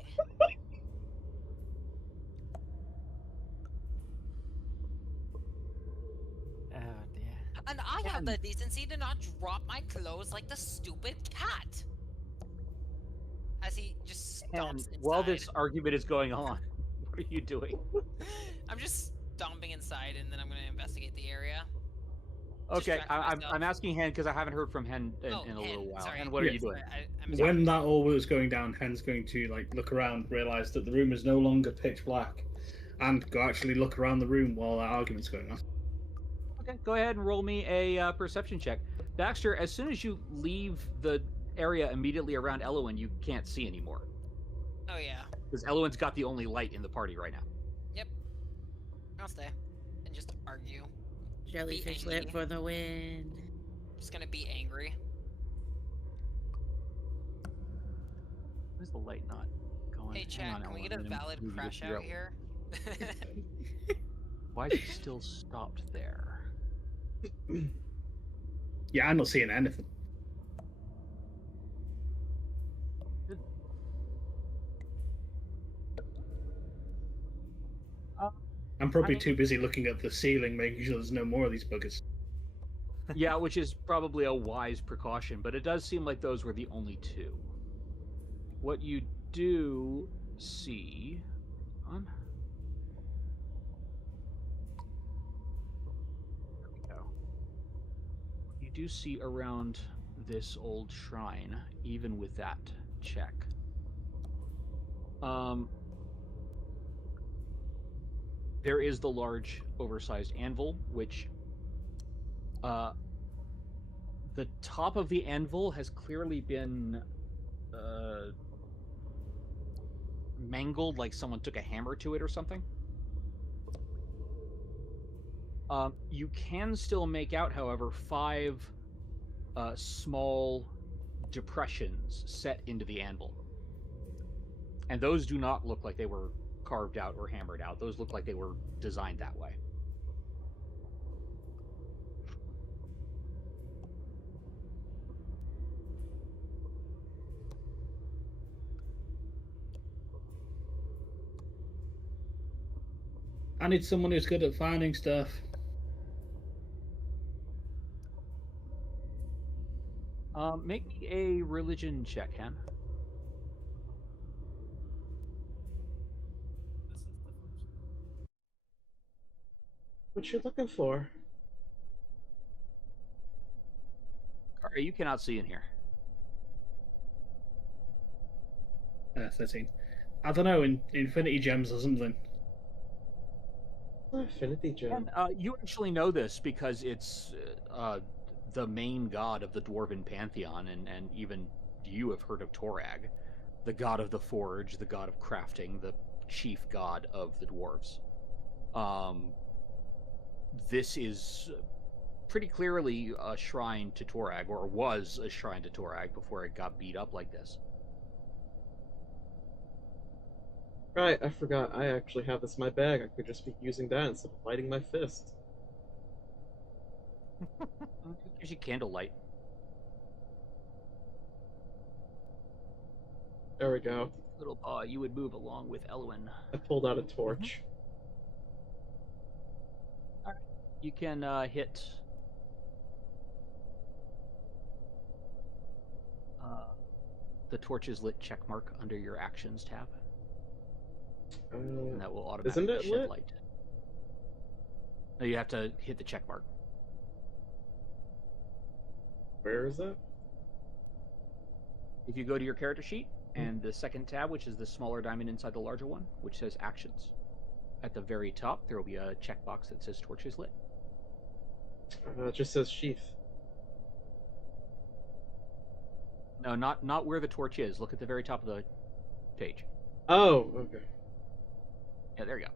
Oh dear. And I have the decency to not drop my clothes like the stupid cat. As he just stops And inside. while this argument is going on, what are you doing? I'm just stomping inside, and then I'm going to investigate the area. Okay, Distract I'm myself. asking Hen because I haven't heard from Hen in a little Hen, while. sorry. And what are Yeah. you doing? I missed it. When that all was going down, Hen's going to like look around, realize that the room is no longer pitch black, and go actually look around the room while that argument's going on. Okay, go ahead and roll me a perception check. Baxter, as soon as you leave the area immediately around Elowen, you can't see anymore. Oh, yeah. Because Elowen's got the only light in the party right now. Yep. I'll stay. And just argue. Jellyfish angry. lit for the win. Just gonna be angry. Where's the light not going? Hey, Hang chat, on, can we Elowen, get a I'm gonna valid move you to crash figure out here? Why is it still stopped there? Yeah, I'm not seeing anything. I'm probably too busy looking at the ceiling, making sure there's no more of these buggers. Yeah, which is probably a wise precaution, but it does seem like those were the only two. What you do see... on. There we go. You do see around this old shrine, even with that check. There is the large, oversized anvil, which the top of the anvil has clearly been mangled, like someone took a hammer to it or something. You can still make out, however, 5 small depressions set into the anvil. And those do not look like they were carved out or hammered out. Those look like they were designed that way. I need someone who's good at finding stuff. Make me a religion check, Hen. What you looking for? Kara, you cannot see in here. 13. I don't know, infinity gems or something. Infinity gem. And you actually know this because it's the main god of the dwarven pantheon, and even you have heard of Torag, the god of the forge, the god of crafting, the chief god of the dwarves. This is pretty clearly a shrine to Torag, or was a shrine to Torag before it got beat up like this. Right, I forgot. I actually have this in my bag. I could just be using that instead of lighting my fist. It gives you candlelight. There we go. Little paw, you would move along with Elwyn. I pulled out a torch. Alright. You can hit the torch's lit checkmark under your actions tab, and that will Isn't automatically it shed lit? light. No, you have to hit the checkmark. Where is that? If you go to your character sheet and the second tab, which is the smaller diamond inside the larger one, which says actions, at the very top there will be a checkbox that says torch is lit. It just says sheath. No, not where the torch is. Look at the very top of the page. Oh, okay. Yeah, there you go.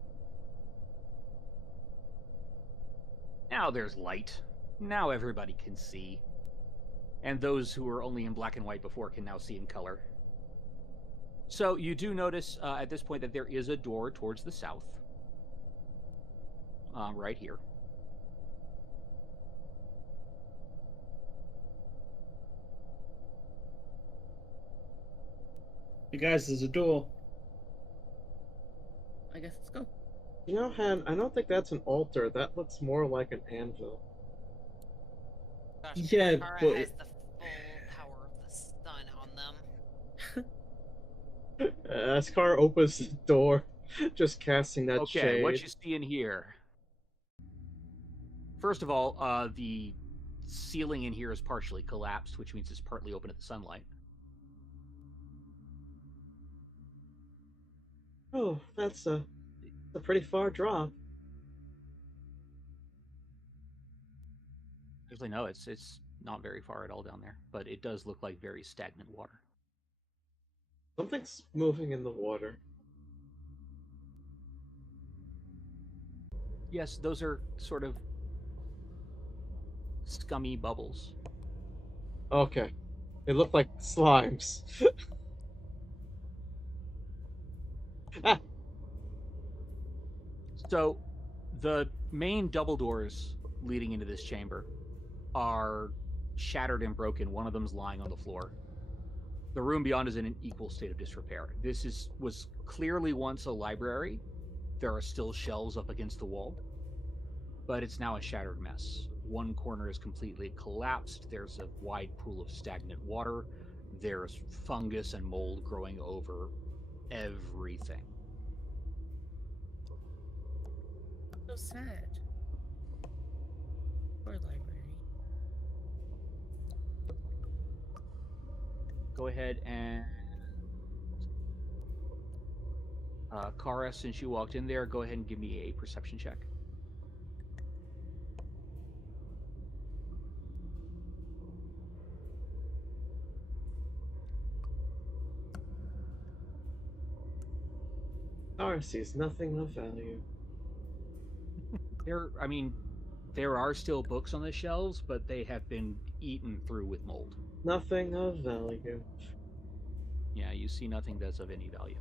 Now there's light. Now everybody can see. And those who were only in black and white before can now see in color. So you do notice at this point that there is a door towards the south. Right here. Hey guys, there's a door. I guess let's go. You know, Han, I don't think that's an altar. That looks more like an anvil. Gosh, Yeah, Tara but has the full power of the sun on them. As Car opens the door, just casting that Okay, shade. what you see in here. First of all, the ceiling in here is partially collapsed, which means it's partly open to the sunlight. Oh, that's a pretty far drop. Actually, no, it's not very far at all down there, but it does look like very stagnant water. Something's moving in the water. Yes, those are sort of scummy bubbles. Okay. They look like slimes. Ah! So, the main double doors leading into this chamber are shattered and broken. One of them's lying on the floor. The room beyond is in an equal state of disrepair. This was clearly once a library. There are still shelves up against the wall, but it's now a shattered mess. One corner is completely collapsed. There's a wide pool of stagnant water. There's fungus and mold growing over everything. So sad. Poor library. Go ahead and Kara, since you walked in there, go ahead and give me a perception check. Car sees nothing of value. There are still books on the shelves, but they have been eaten through with mold. Nothing of value. Yeah, you see nothing that's of any value.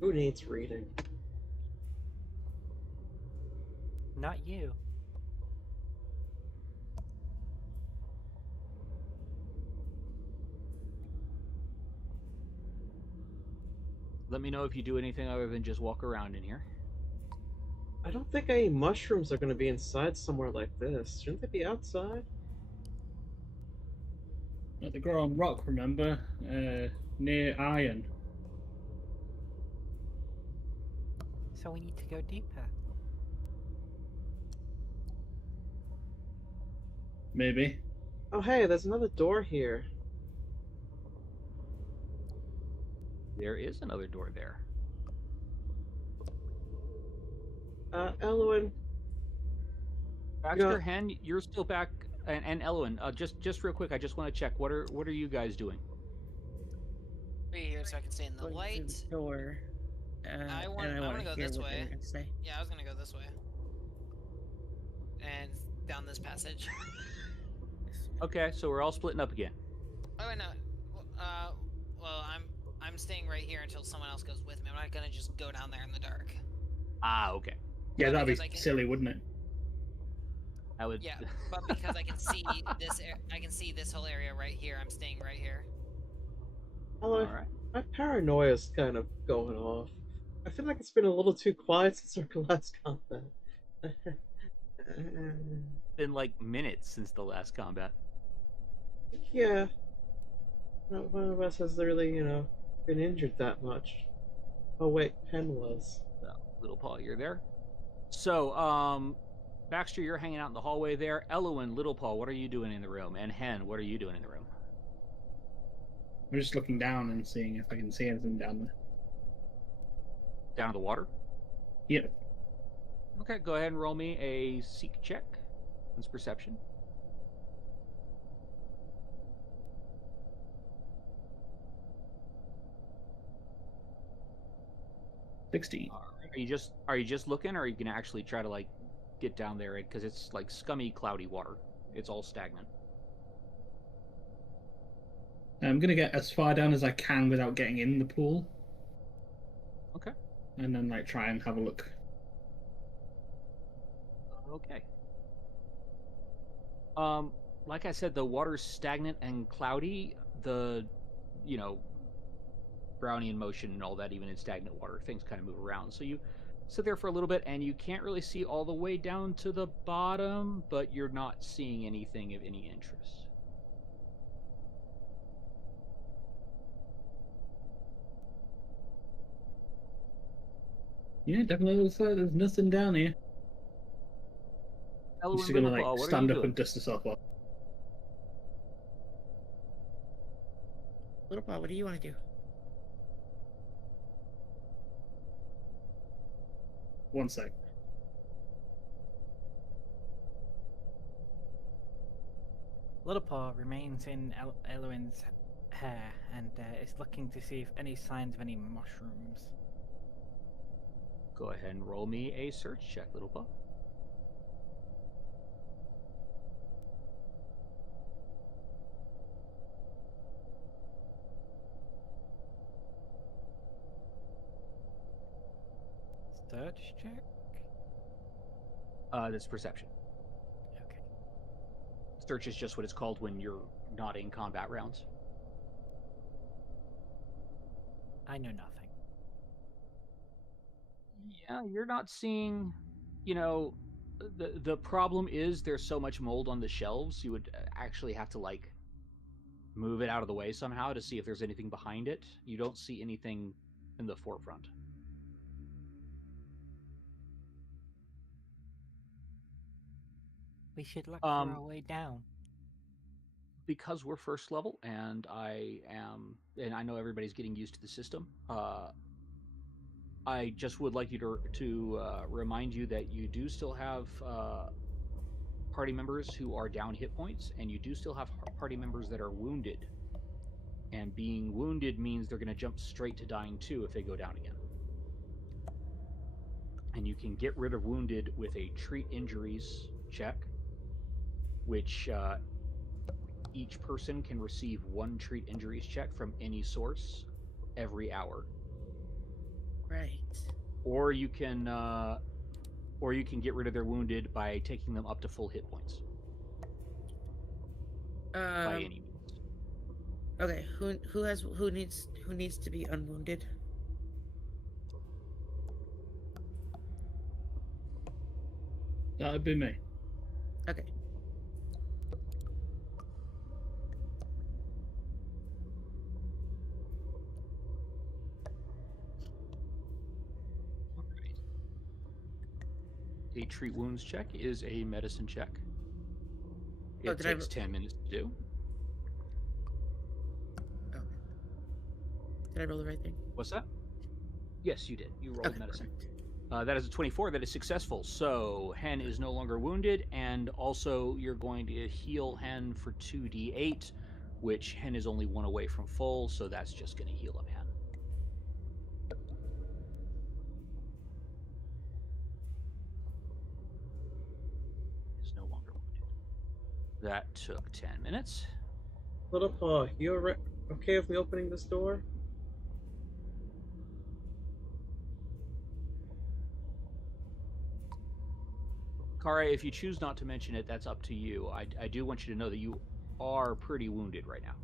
Who needs reading? Not you. Let me know if you do anything other than just walk around in here. I don't think any mushrooms are going to be inside somewhere like this. Shouldn't they be outside? They grow on rock, remember? Near iron. So we need to go deeper. Maybe. Oh, hey, there's another door here. There is another door there. Elwin. Baxter, Hen, you're still back, and Elwin. Just real quick, I just want to check. What are you guys doing? Be here so I can stay in the Going light. through the door. I want to go hear this what they way. were gonna say. Yeah, I was gonna go this way. And down this passage. Okay, so we're all splitting up again. Oh wait, no. Well, I'm staying right here until someone else goes with me. I'm not gonna just go down there in the dark. Ah, okay. Yeah, But that'd be because I can- silly, wouldn't it? I would. Yeah, but because I can see I can see this whole area right here. I'm staying right here. All Elwin, right. my paranoia's kind of going off. I feel like it's been a little too quiet since our last combat. Been like minutes since the last combat. Yeah. Not one of us has really, been injured that much. Oh wait, Pen was. So, Little Paul, you're there. So, Baxter, you're hanging out in the hallway there. Elwin, Little Paul, what are you doing in the room? And Hen, what are you doing in the room? I'm just looking down and seeing if I can see anything down there. Down to the water? Yep. Okay, go ahead and roll me a seek check. It's perception. Are you just looking, or are you gonna actually try to like get down there? Because it's like scummy, cloudy water. It's all stagnant. I'm gonna get as far down as I can without getting in the pool. Okay. And then like try and have a look. Okay. Like I said, the water's stagnant and cloudy. The, Brownian motion and all that, even in stagnant water, things kind of move around. So you sit there for a little bit, and you can't really see all the way down to the bottom, but you're not seeing anything of any interest. Yeah, definitely looks like there's nothing down here. Elwin, Just gonna Little Paul, like what are stand you up doing? and dust herself off. Little Paul, what do you want to do? One sec. Little Paw remains in Elwin's hair and is looking to see if any signs of any mushrooms. Go ahead and roll me a search check, Little Paul. Search check? That's perception. Okay. Search is just what it's called when you're not in combat rounds. I know nothing. Yeah, you're not seeing, the problem is there's so much mold on the shelves, you would actually have to like move it out of the way somehow to see if there's anything behind it. You don't see anything in the forefront. We should look for our way down. Because we're first level, and I know everybody's getting used to the system. I just would like you to remind you that you do still have party members who are down hit points, and you do still have party members that are wounded. And being wounded means they're going to jump straight to dying too if they go down again. And you can get rid of wounded with a treat injuries check, which each person can receive one treat injuries check from any source every hour. Right. Or you can get rid of their wounded by taking them up to full hit points. By any means. Okay. Who needs to be unwounded? That'd be me. Okay. A treat wounds check is a medicine check. It did I takes 10 minutes to do. Okay. Did I roll the right thing? What's that? Yes, you did. You rolled Okay, medicine. perfect. That is a 24. That is successful. So Hen is no longer wounded, and also you're going to heal Hen for 2d8, which Hen is only 1 away from full, so that's just going to heal up Hen. Is no longer wounded. That took 10 minutes. Little Paw, you okay with me opening this door? Kara, if you choose not to mention it, that's up to you. I do want you to know that you are pretty wounded right now.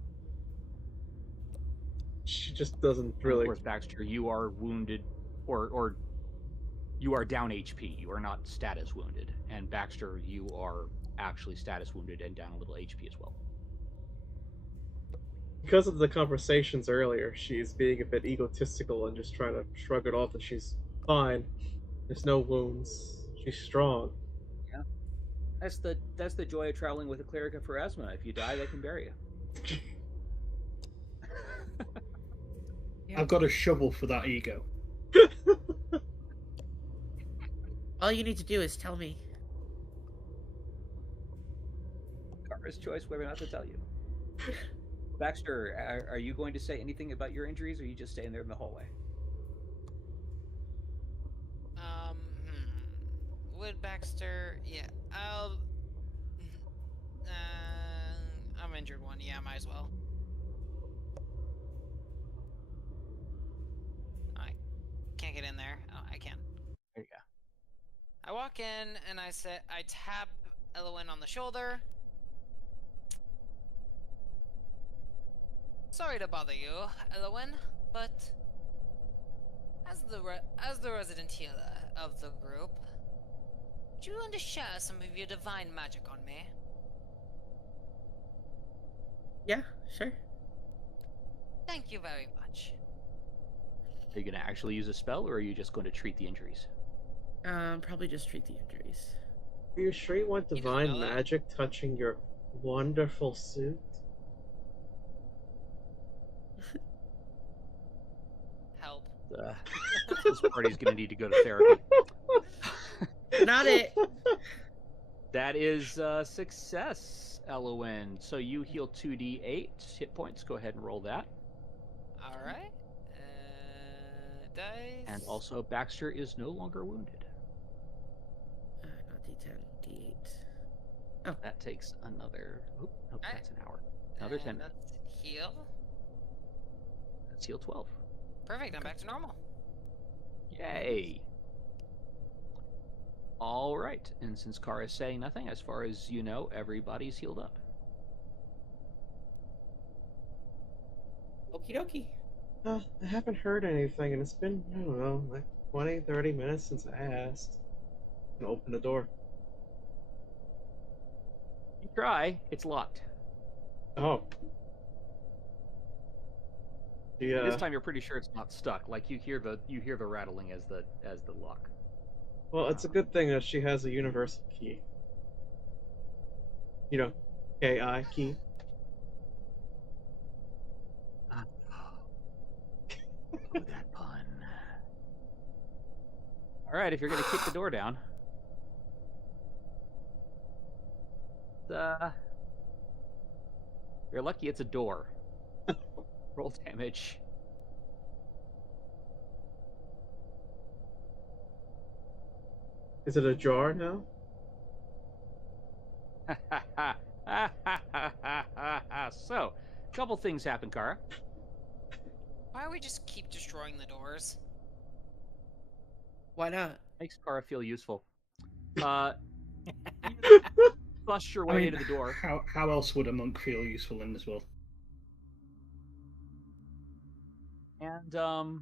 She just doesn't And really. of course, Baxter, you are wounded, or you are down HP. You are not status wounded. And Baxter, you are actually status wounded and down a little HP as well. Because of the conversations earlier, she's being a bit egotistical and just trying to shrug it off that she's fine. There's no wounds. She's strong. Yeah, that's the joy of traveling with a cleric of Pharasma. If you die, they can bury you. I've got a shovel for that ego. All you need to do is tell me. Kara's choice whether or not to tell you. Baxter, are you going to say anything about your injuries, or are you just staying there in the hallway? Would Baxter? Yeah, I'm injured one. Yeah, might as well. I can't get in there. Oh, I can. There you go. I walk in and I tap Elowin on the shoulder. Sorry to bother you, Elowin, but as the resident healer of the group, would you want to share some of your divine magic on me? Yeah, sure. Thank you very much. Are you going to actually use a spell, or are you just going to treat the injuries? Probably just treat the injuries. Are you sure you want You don't divine know that. magic touching your wonderful suit? Help. This party's going to need to go to therapy. Not it. That is success, Elowin. So you heal 2d8 hit points. Go ahead and roll that. All right. Dice. And also, Baxter is no longer wounded. Not D10, D8. Oh. That takes another... Oh, nope, Alright. that's an hour. Another 10 minutes. Let's heal. That's heal 12. Perfect. I'm back to normal. Yay! All right, and since Kara is saying nothing, as far as you know, everybody's healed up. Okie dokie. I haven't heard anything, and it's been, I don't know, like 20, 30 minutes since I asked. And open the door. You try, it's locked. Oh. And this time you're pretty sure it's not stuck. Like you hear the rattling as the lock. Well, it's a good thing that she has a universal key. You know, KI key. Oh, that pun. All right, if you're gonna kick the door down, you're lucky it's a door. Roll damage. Is it ajar now? So, a couple things happen, Kara. Why do we just keep destroying the doors? Why not? Makes Kara feel useful. Bust your way I mean, into the door. How else would a monk feel useful in this world? And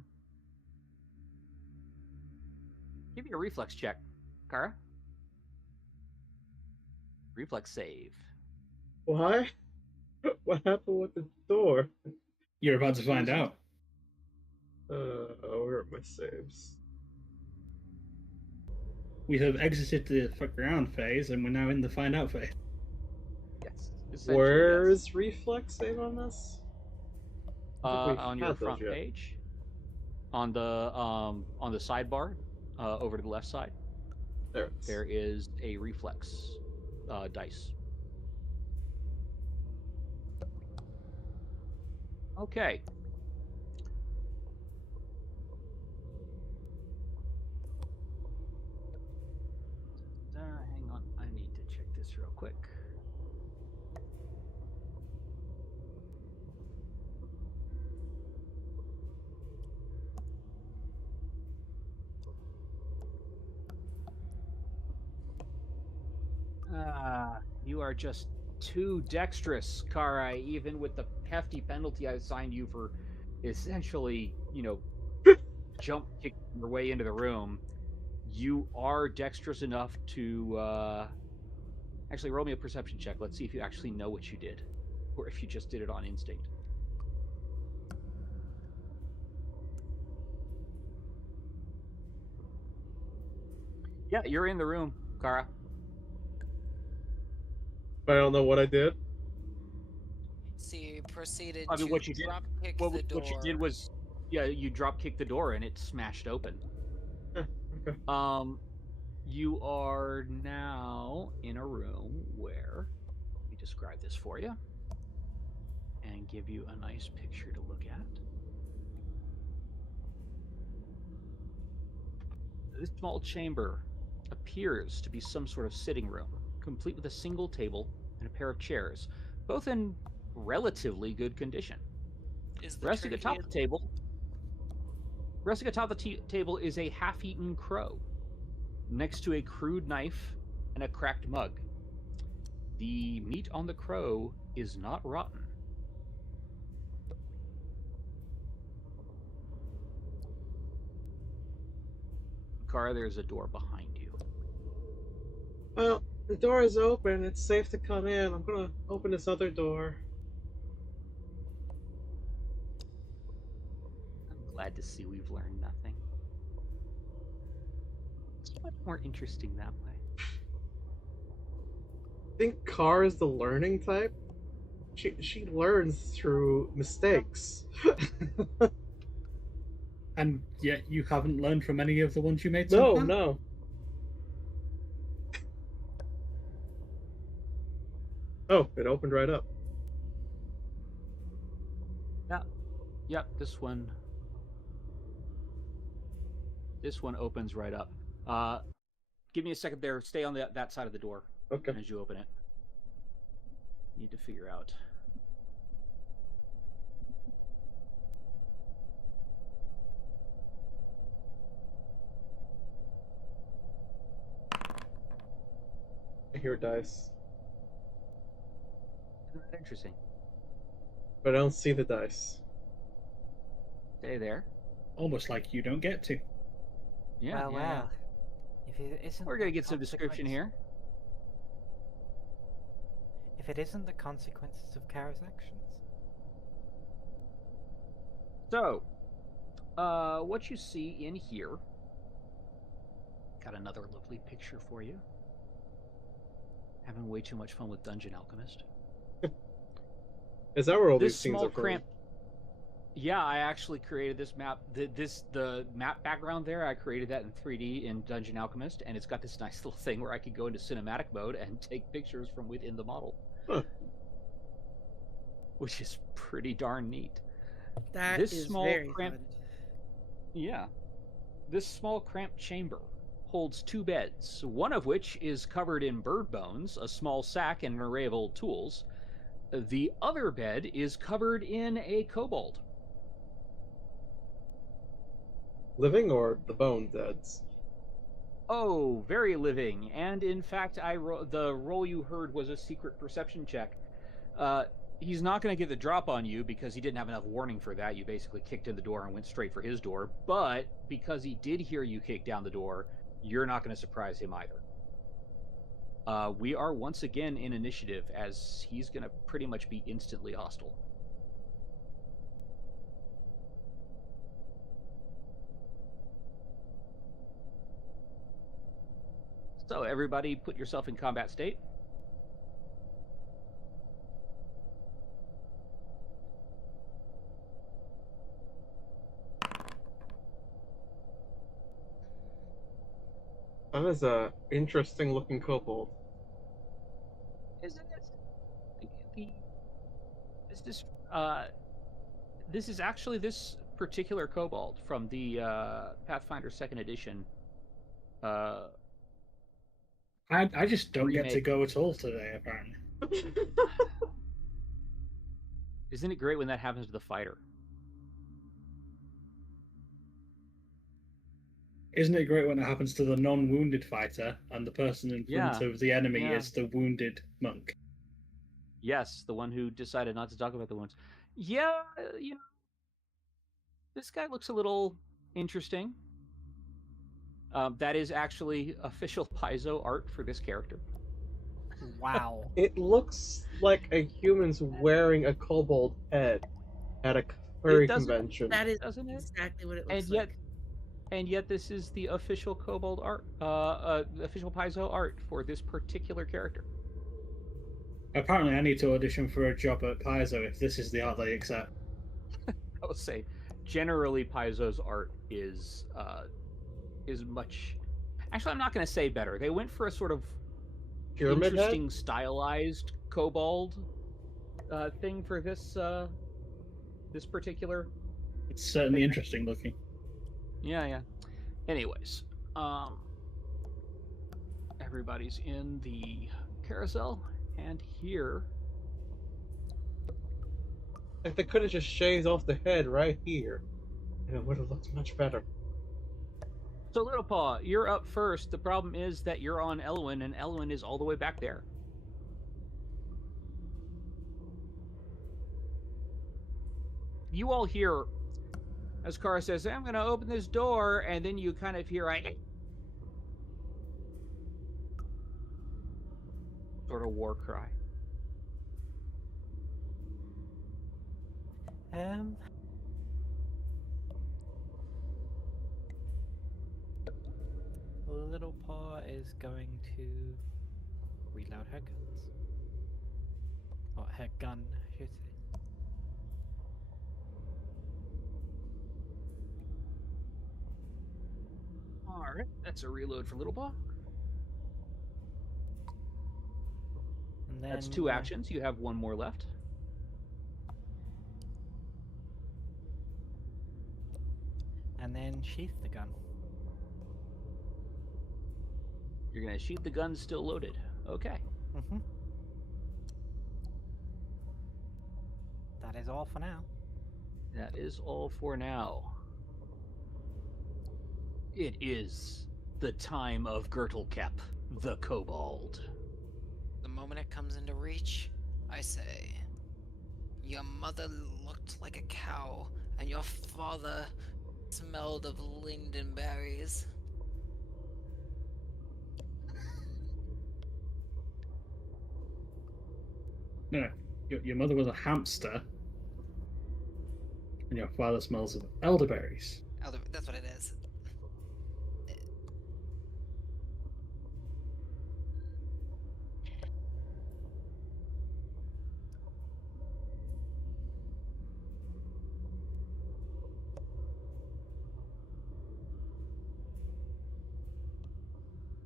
give me a reflex check, Kara. Reflex save. Why? What happened with the door? You're about to find out. Where are my saves? We have exited the fuck around phase, and we're now in the find out phase. Yes. essentially, Where yes. is reflex save on this? we've On your had those front yet. page, on the sidebar, over to the left side, There it is. there is a reflex dice. Okay. Hang on, I need to check this real quick. You are just too dexterous, Kara, even with the hefty penalty I assigned you for essentially, jump kicking your way into the room. You are dexterous enough to actually roll me a perception check. Let's see if you actually know what you did, or if you just did it on instinct. Yeah, you're in the room, Kara. But I don't know what I did. So you proceeded I mean, to what you did, drop kick what the door. you did was, yeah, you drop kicked the door and it smashed open. Okay. You are now in a room where, let me describe this for you and give you a nice picture to look at. This small chamber appears to be some sort of sitting room, complete with a single table and a pair of chairs, both in relatively good condition. Is the Resting turkey atop the table is a half-eaten crow, next to a crude knife and a cracked mug. The meat on the crow is not rotten. Kara, there's a door behind you. Well, the door is open. It's safe to come in. I'm gonna open this other door. I'm glad to see we've learned nothing. It's much more interesting that way. I think Car is the learning type. She learns through mistakes. And yet you haven't learned from any of the ones you made so far? No. Oh, it opened right up. Yep, this one opens right up. Give me a second there. Stay on that side of the door. Okay. As you open it. Need to figure out. I hear dice. Isn't that interesting? But I don't see the dice. Stay there. Almost like you don't get to. Yeah. Well. If it isn't We're gonna get some description here. If it isn't the consequences of Kara's actions. So, what you see in here. Got another lovely picture for you. Having way too much fun with Dungeon Alchemist. Is that where all This these things small are from? cramp. Yeah, I actually created this map. The map background there, I created that in 3D in Dungeon Alchemist, and it's got this nice little thing where I could go into cinematic mode and take pictures from within the model. Huh. Which is pretty darn neat. That This is small very cramp- fun. Yeah. This small cramped chamber holds two beds, one of which is covered in bird bones, a small sack, and an array of old tools. The other bed is covered in a kobold. Living or the bone deads? Oh, very living. And in fact, the roll you heard was a secret perception check. He's not going to get the drop on you because he didn't have enough warning for that. You basically kicked in the door and went straight for his door. But because he did hear you kick down the door, you're not going to surprise him either. We are once again in initiative, as he's going to pretty much be instantly hostile. So everybody put yourself in combat state. That is a interesting looking kobold. Isn't it? Is this this is actually this particular kobold from the Pathfinder Second Edition. I just don't get to Remake. go at all today, apparently. Isn't it great when that happens to the fighter? Isn't it great when it happens to the non-wounded fighter and the person in front Yeah, of the enemy yeah. is the wounded monk? Yes, the one who decided not to talk about the wounds. Yeah, you know, this guy looks a little interesting. That is actually official Paizo art for this character. Wow. It looks like a human's wearing a kobold head at a furry doesn't- convention. That is Doesn't it? exactly what it And looks yet, like. and yet, this is the official kobold art, the official Paizo art for this particular character. Apparently, I need to audition for a job at Paizo if this is the art they accept. I will say, generally, Paizo's art is much. Actually, I'm not going to say better. They went for a sort of Pyramid interesting, head? stylized kobold thing for this this particular. It's certainly interesting looking. Yeah. Anyways, everybody's in the carousel, and here. Like they could have just shaved off the head right here, and it would have looked much better. So, Little Paw, you're up first. The problem is that you're on Elwyn, and Elwyn is all the way back there. You all hear, as Kara says, I'm going to open this door, and then you kind of hear a sort of war cry. Little Paw is going to reload her guns. Or her gun, I should say. Alright, that's a reload for Little Paw. And then, That's 2 actions. You have 1 more left. And then sheath the gun. You're going to sheath the gun still loaded. Okay. Mm-hmm. That is all for now. That is all for now. It is the time of Girdlecap, the kobold. The moment it comes into reach, I say, your mother looked like a cow, and your father smelled of lindenberries. No, your mother was a hamster, and your father smells of elderberries. That's what it is.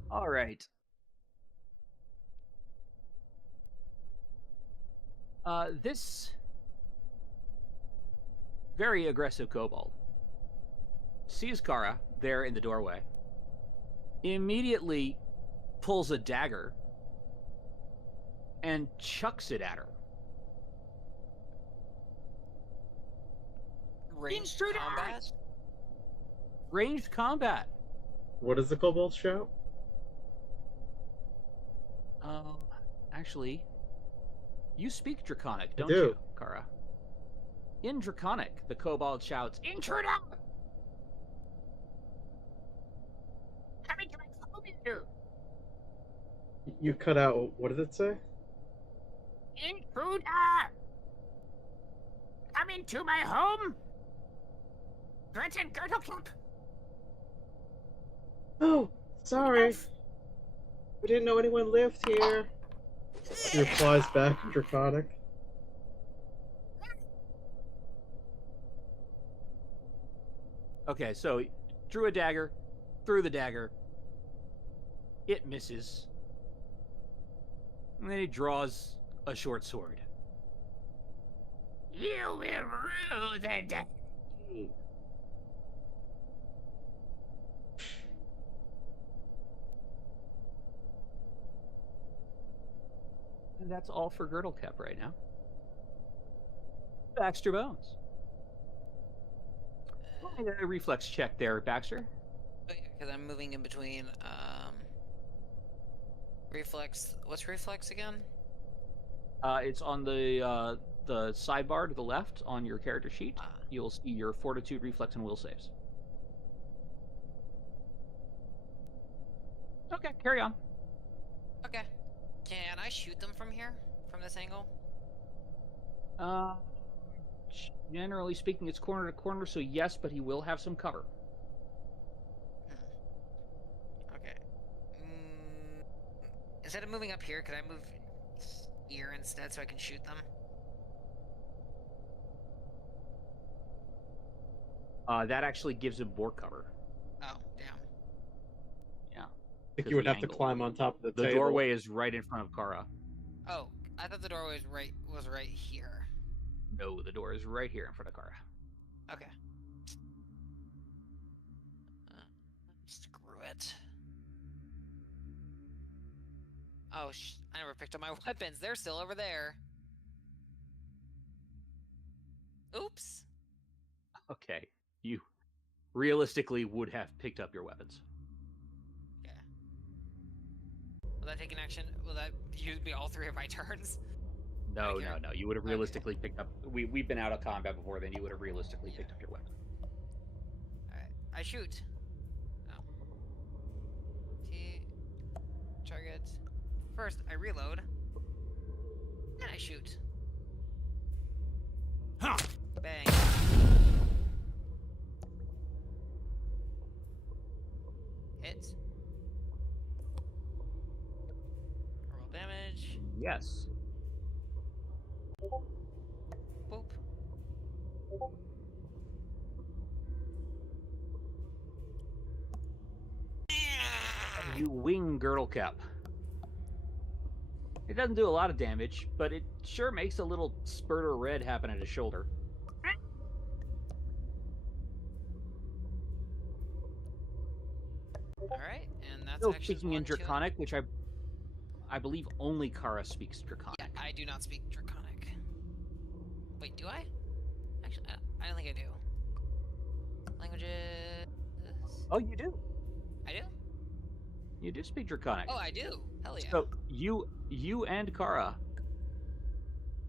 All right. This very aggressive kobold sees Kara there in the doorway, immediately pulls a dagger and chucks it at her. Ranged combat? Ranged combat. What does the kobold shout? Actually, you speak Draconic, don't do. you, Kara? In Draconic, the kobold shouts, "Intruder! Come into my home, You cut out. What did it say? Intruder! Come into my home! Threaten Girdlecap!" Oh, sorry. We didn't know anyone lived here. He replies back in Draconic. Okay, so drew a dagger, threw the dagger, It misses. And then he draws a short sword. You will rue the day. And that's all for Girdle Cap right now. Baxter Bones. A reflex check there, Baxter. Because I'm moving in between. Reflex. What's reflex again? It's on the sidebar to the left on your character sheet. You'll see your fortitude, reflex, and will saves. Okay, carry on. Okay. Can I shoot them from here? From this angle? Generally speaking, it's corner to corner, so yes, but he will have some cover. Okay. Instead of moving up here, could I move here instead so I can shoot them? That actually gives him more cover. Oh, damn. Yeah. I think you would have to climb on top of the table. The doorway is right in front of Kara. Oh, I thought the doorway was right here. No, the door is right here in front of Kara. Okay. Screw it. Oh, I never picked up my weapons. They're still over there. Oops. Okay. You realistically would have picked up your weapons. Okay. Will that take an action? Will that be all 3 of my turns? No. You would have realistically picked up... We've been out of combat before, then you would have realistically picked up your weapon. Alright. I shoot. Oh. T... Target. First, I reload. Then I shoot. Huh. Bang. Hit. Roll damage. Yes. Boop. You wing Girdle Cap. It doesn't do a lot of damage, but it sure makes a little spurt of red happen at his shoulder. Alright, and that's Still actually speaking in Draconic, which I believe only Kara speaks Draconic. Yeah, I do not speak Draconic. Wait, do I? Actually, I don't think I do. Languages... Oh, you do? I do? You do speak Draconic. Oh, I do. Hell yeah. So you and Kara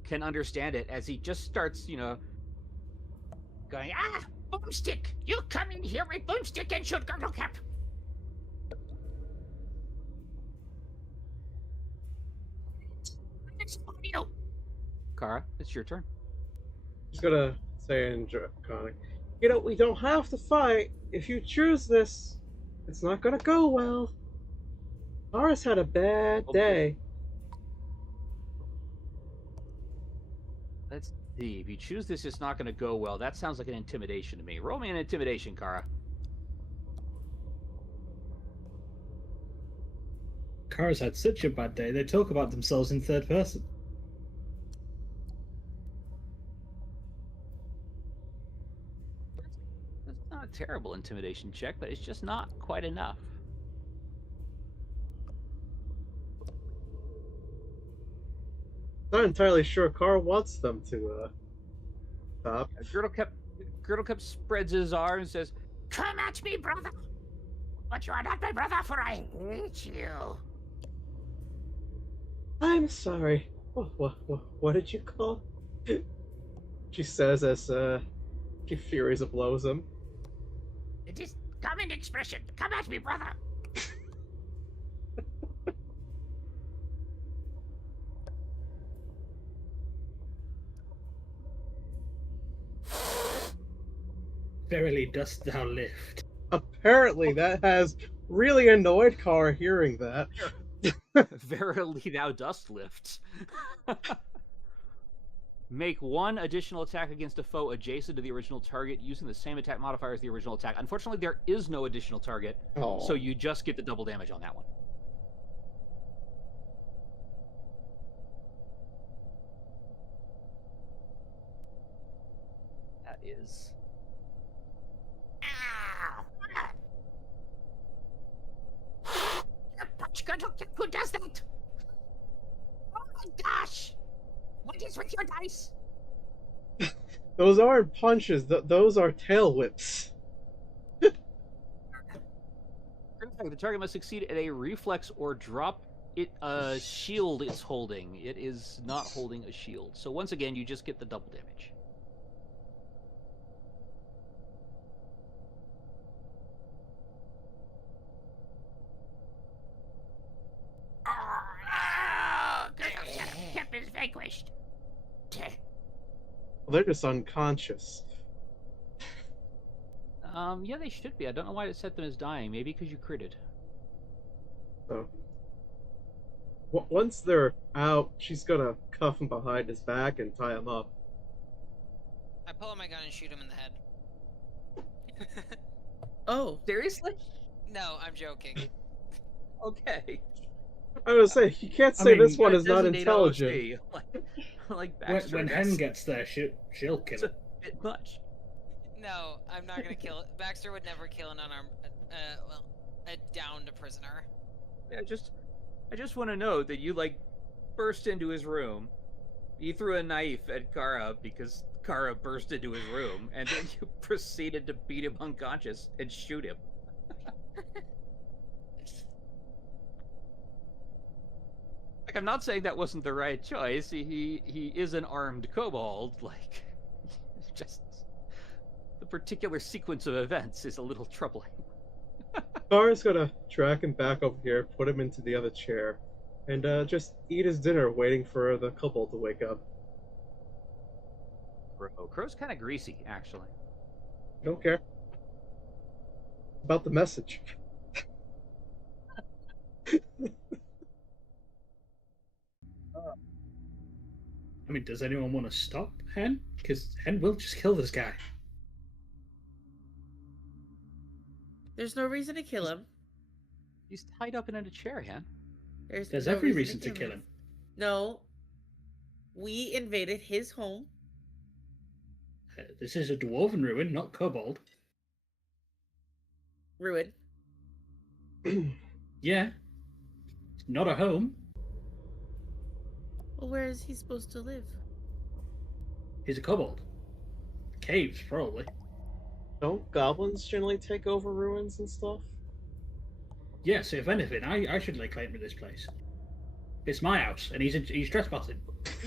can understand it as he just starts, going, Boomstick! You come in here with Boomstick and shoot Girdle Cap! Kara, it's your turn. Just gonna say in Draconic, we don't have to fight. If you choose this, it's not gonna go well. T.R.A.S.H had a bad day. Let's see. If you choose this, it's not going to go well. That sounds like an intimidation to me. Roll me an intimidation, Kara. Kara's had such a bad day, they talk about themselves in third person. It's not a terrible intimidation check, but it's just not quite enough. Not entirely sure Carl wants them to stop. Girdle Cap spreads his arms and says, "Come at me, brother! But you are not my brother, for I hate you." I'm sorry. What did you call? She says as she furiously blows him. It is common expression. Come at me, brother. Verily dost thou lift. Apparently that has really annoyed Kara hearing that. Verily thou dost lift. Make one additional attack against a foe adjacent to the original target using the same attack modifier as the original attack. Unfortunately, there is no additional target, so you just get the double damage on that one. is. Who does that? Oh my gosh! What is with your dice? Those aren't punches. Those are tail whips. The target must succeed at a reflex or drop it shield it's holding. It is not holding a shield. So once again, you just get the double damage. Kip is vanquished. Well, they're just unconscious. Yeah, they should be. I don't know why it set them as dying. Maybe because you critted. So once they're out, she's gonna cuff him behind his back and tie him up. I pull out my gun and shoot him in the head. Oh, Seriously? No, I'm joking. Okay. I was saying, you can't say this one is not intelligent. Like Baxter, When Hen gets there, she'll kill it's a him. bit much. No, I'm not gonna kill it. Baxter would never kill an unarmed, a downed prisoner. Yeah, I just want to know that you like burst into his room. You threw a knife at Kara because Kara burst into his room, and then you proceeded to beat him unconscious and shoot him. Like, I'm not saying that wasn't the right choice. He is an armed kobold. Like, just the particular sequence of events is a little troubling. Kara's gonna track him back over here, put him into the other chair, and just eat his dinner, waiting for the kobold to wake up. Crow's kind of greasy, actually. I don't care about the message. I mean, does anyone want to stop Hen? Because Hen will just kill this guy. there's no reason to kill him. He's tied up in a chair, Hen. There's no every reason to kill him. No. We invaded his home. This is a dwarven ruin, not kobold. Ruin. Yeah. It's not a home. Well, where is he supposed to live? He's a kobold. Caves, probably. Don't goblins generally take over ruins and stuff? Yeah, so if anything, I should lay claim to this place. It's my house, and he's trespassing.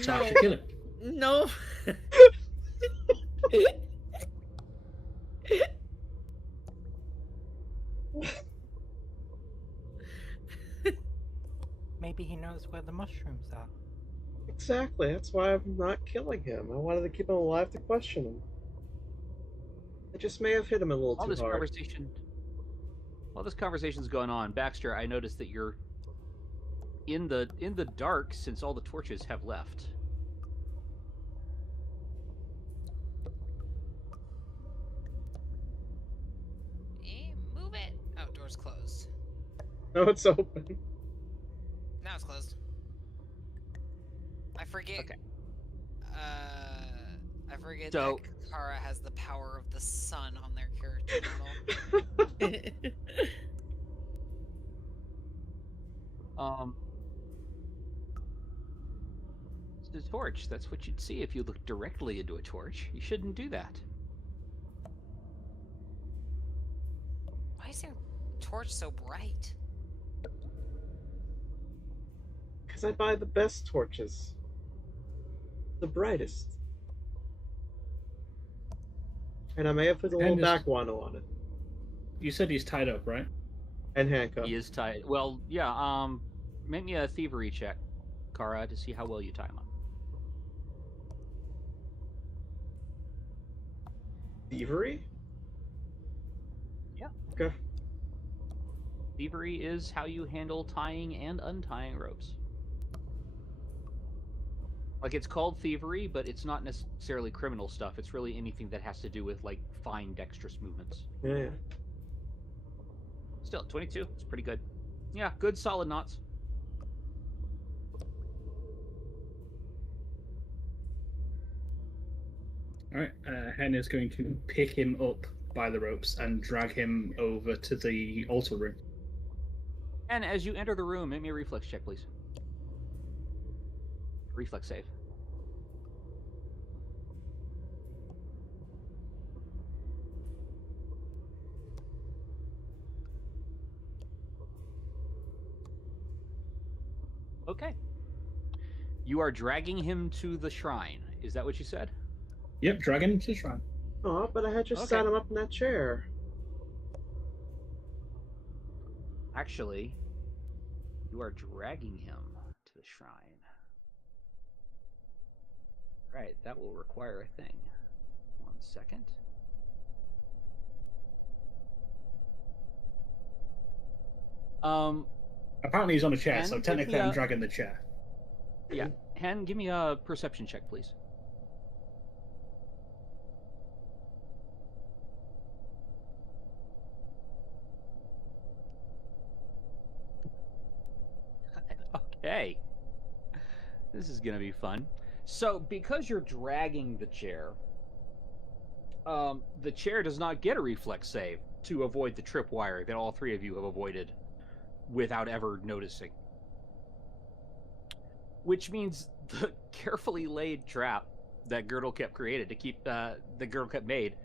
So I should kill him. No. Maybe he knows where the mushrooms are. Exactly, that's why I'm not killing him. I wanted to keep him alive to question him. I just may have hit him a little too hard. While this conversation's going on, Baxter, I noticed that you're in the dark since all the torches have left. Move it. Oh, door's closed. No, it's open. Now it's closed. I forget. Okay. I forget So- that Kara has the power of the sun on their character model. It's a torch. That's what you'd see if you looked directly into a torch. You shouldn't do that. Why is their torch so bright? Because I buy the best torches. The brightest. And I may have put a little And back guano on it. You said he's tied up, right? And handcuffed. He is tied. Well, yeah. Make me a thievery check, Kara, to see how well you tie him up. Thievery? Yeah. Okay. Thievery is how you handle tying and untying ropes. Like, it's called thievery, but it's not necessarily criminal stuff. It's really anything that has to do with, like, fine, dexterous movements. Yeah. Still, 22. It's pretty good. Yeah, good, solid knots. Alright, Hen is going to pick him up by the ropes and drag him over to the altar room. And as you enter the room, make me a reflex check, please. Reflex save. Okay. You are dragging him to the shrine. Is that what you said? Yep, dragging him to the shrine. Oh, but I had just Okay. sat him up in that chair. Actually, you are dragging him to the shrine. Right, that will require a thing. 1 second. Apparently he's on a chair, Hen, so give technically me I'm a- dragging the chair. Yeah. Hen, give me a perception check, please. Okay. This is going to be fun. So, because you're dragging the chair does not get a reflex save to avoid the tripwire that all three of you have avoided without ever noticing. Which means the carefully laid trap that Girdle kept created to keep the Girdle kept made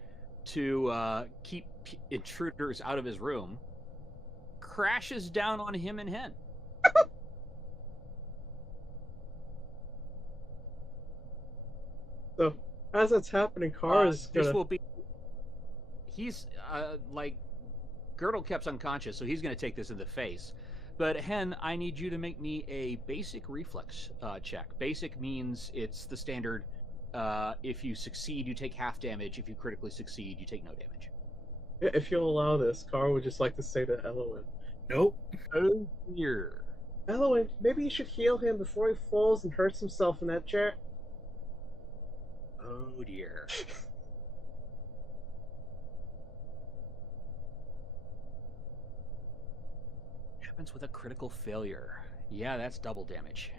to keep intruders out of his room crashes down on him and Hen. So, as that's happening, Kara's This gonna... will be. He's like Girdle kept unconscious, so he's going to take this in the face. But Hen, I need you to make me a basic reflex check. Basic means it's the standard. If you succeed, you take half damage. If you critically succeed, you take no damage. If you'll allow this, Kara would just like to say to Elowen. Nope. Oh dear. Elowen, maybe you should heal him before he falls and hurts himself in that chair. Oh dear. Happens with a critical failure. Yeah, that's double damage.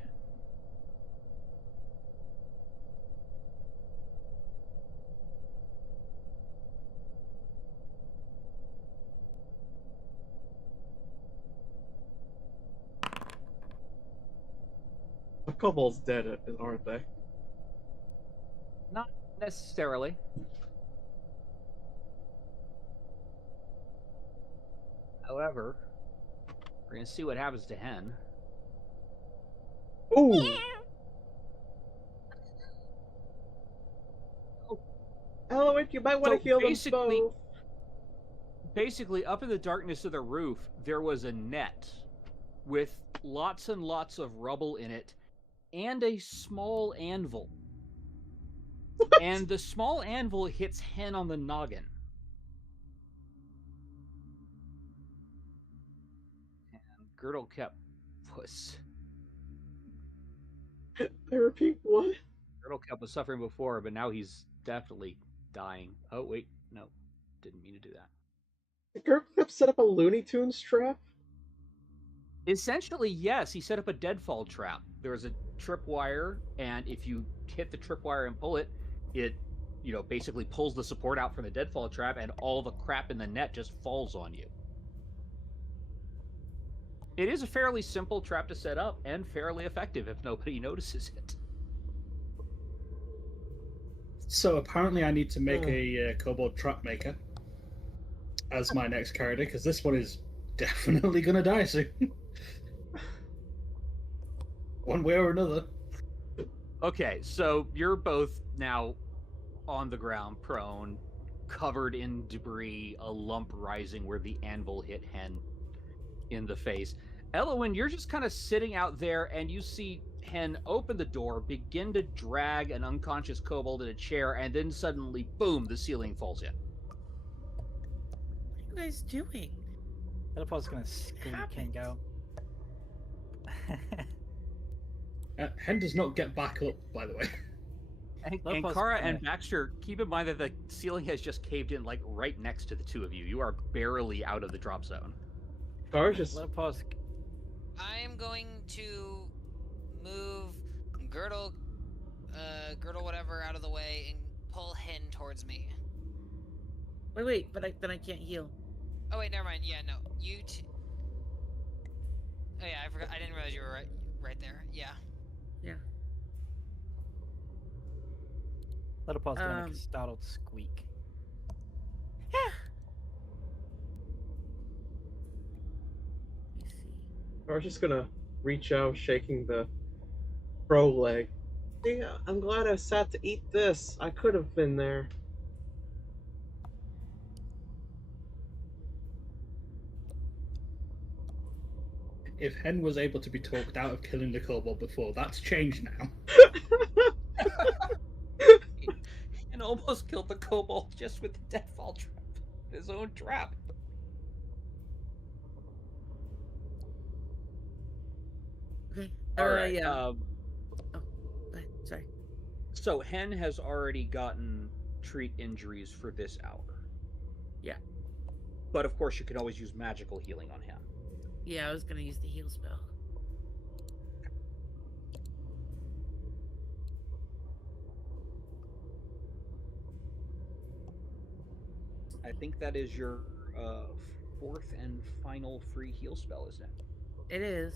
The kobold's dead, aren't they? Not necessarily. However, we're going to see what happens to Hen. Ooh! Elowen, you might want to heal them both. Basically, up in the darkness of the roof, there was a net with lots and lots of rubble in it and a small anvil. What? And the small anvil hits Hen on the noggin. And Girdle kept was I repeat, what? Girdle kept was suffering before, but now he's definitely dying. Oh wait, no, didn't mean to do that. Did Gerklep set up a Looney Tunes trap? Essentially, yes. He set up a deadfall trap. There was a tripwire, and if you hit the tripwire and pull it, it, basically pulls the support out from the deadfall trap, and all the crap in the net just falls on you. It is a fairly simple trap to set up, and fairly effective if nobody notices it. So apparently I need to make a kobold trap maker as my next character, because this one is definitely going to die soon. One way or another. Okay, so you're both now on the ground, prone, covered in debris, a lump rising where the anvil hit Hen in the face. Elowen, you're just kind of sitting out there, and you see Hen open the door, begin to drag an unconscious kobold in a chair, and then suddenly, boom, the ceiling falls in. What are you guys doing? Teleport's gonna squeak and go. Hen does not get back up, by the way. And Lopez- Kara and Baxter, keep in mind that the ceiling has just caved in, like, right next to the two of you. You are barely out of the drop zone. Kara's just... Lopez, I'm going to move Girdle whatever out of the way and pull Hen towards me. Wait, but then I can't heal. Oh wait, never mind. Yeah, no, Oh yeah, I forgot. I didn't realize you were right there. Yeah. Yeah. Little pause gonna make a startled squeak. Let me see. I was just gonna reach out, shaking the crow leg. Yeah, I'm glad I sat to eat this. I could have been there. If Hen was able to be talked out of killing the kobold before, that's changed now. And almost killed the kobold just with the deathfall trap. His own trap. Okay. All right. Yeah. Oh, sorry. So Hen has already gotten treat injuries for this hour. Yeah. But of course, you can always use magical healing on him. Yeah, I was gonna use the heal spell. I think that is your fourth and final free heal spell, isn't it? It is.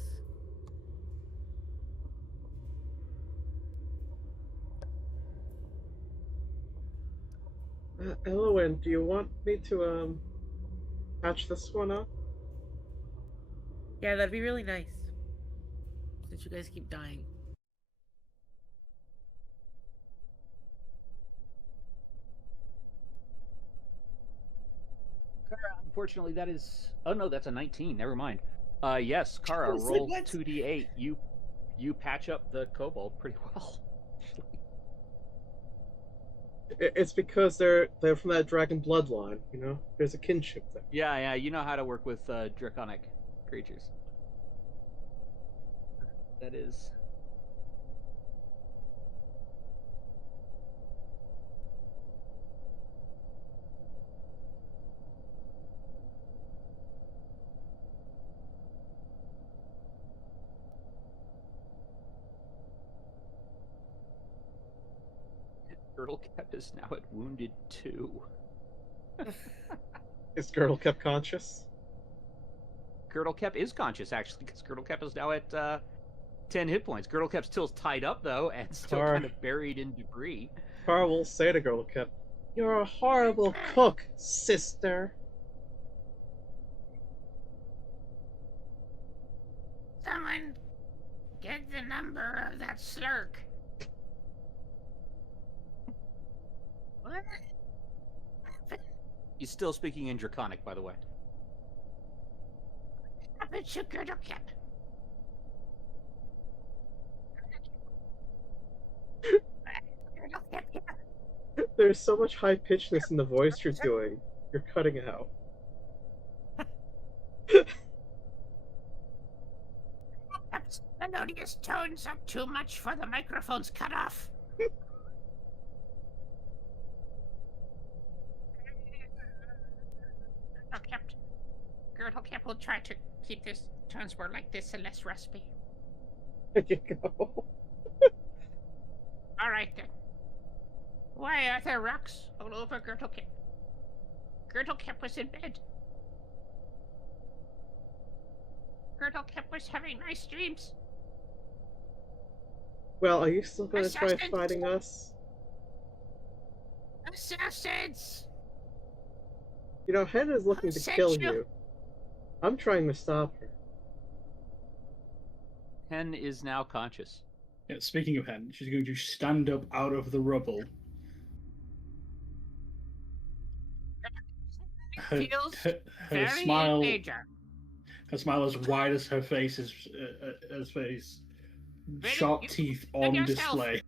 Elowen, do you want me to patch this one up? Yeah, that'd be really nice. Since you guys keep dying. Unfortunately, that is. Oh no, that's a 19. Never mind. Yes, Kara, I was like, roll what? 2d8. You patch up the kobold pretty well. It's because they're from that dragon bloodline, you know? There's a kinship there. Yeah, you know how to work with draconic creatures. That is. Girdlecap is now at wounded 2. Is Girdlecap conscious? Girdlecap is conscious, actually, because Girdlecap is now at 10 hit points. Girdlecap's still tied up, though, and still kind of buried in debris. Kara will say to Girdlecap, "You're a horrible cook, sister." Someone get the number of that slurk. What? He's still speaking in Draconic, by the way. Happened to Girdlecap? Girdlecap here. There's so much high pitchedness in the voice you're doing. You're cutting out. Girdlecap's melodious tones are too much for the microphone's cut off. Girdlecap will try to keep this tones more like this and less raspy. There you go. All right then. Why are there rocks all over Girdlecap? Girdlecap was in bed. Girdlecap was having nice dreams. Well, are you still gonna try Assassins! fighting us? Assassins! You know, Hen is looking to sent kill you? you. I'm trying to stop her. Hen is now conscious. Yeah, speaking of Hen, she's going to stand up out of the rubble. Feels Her very smile, in danger. her smile as wide as her face is, face. Sharp you teeth and on yourself. display.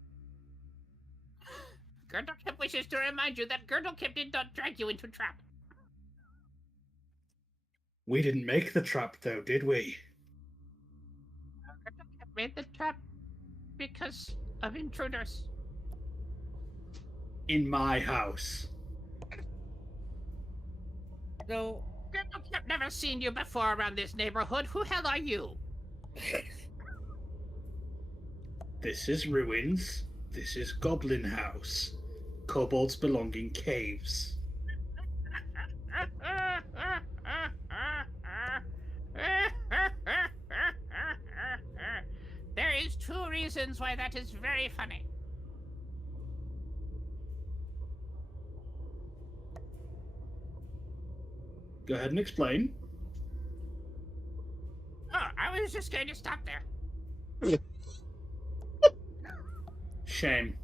Girdlecap wishes to remind you that Girdlecap did not drag you into a trap. We didn't make the trap, though, did we? Girdlecap made the trap because of intruders. In my house. No. Girdlecap never seen you before around this neighborhood. Who hell are you? This is ruins. This is Goblin House. kobolds belong in caves. There is 2 reasons why that is very funny. Go ahead and explain. Oh, I was just going to stop there. Shame.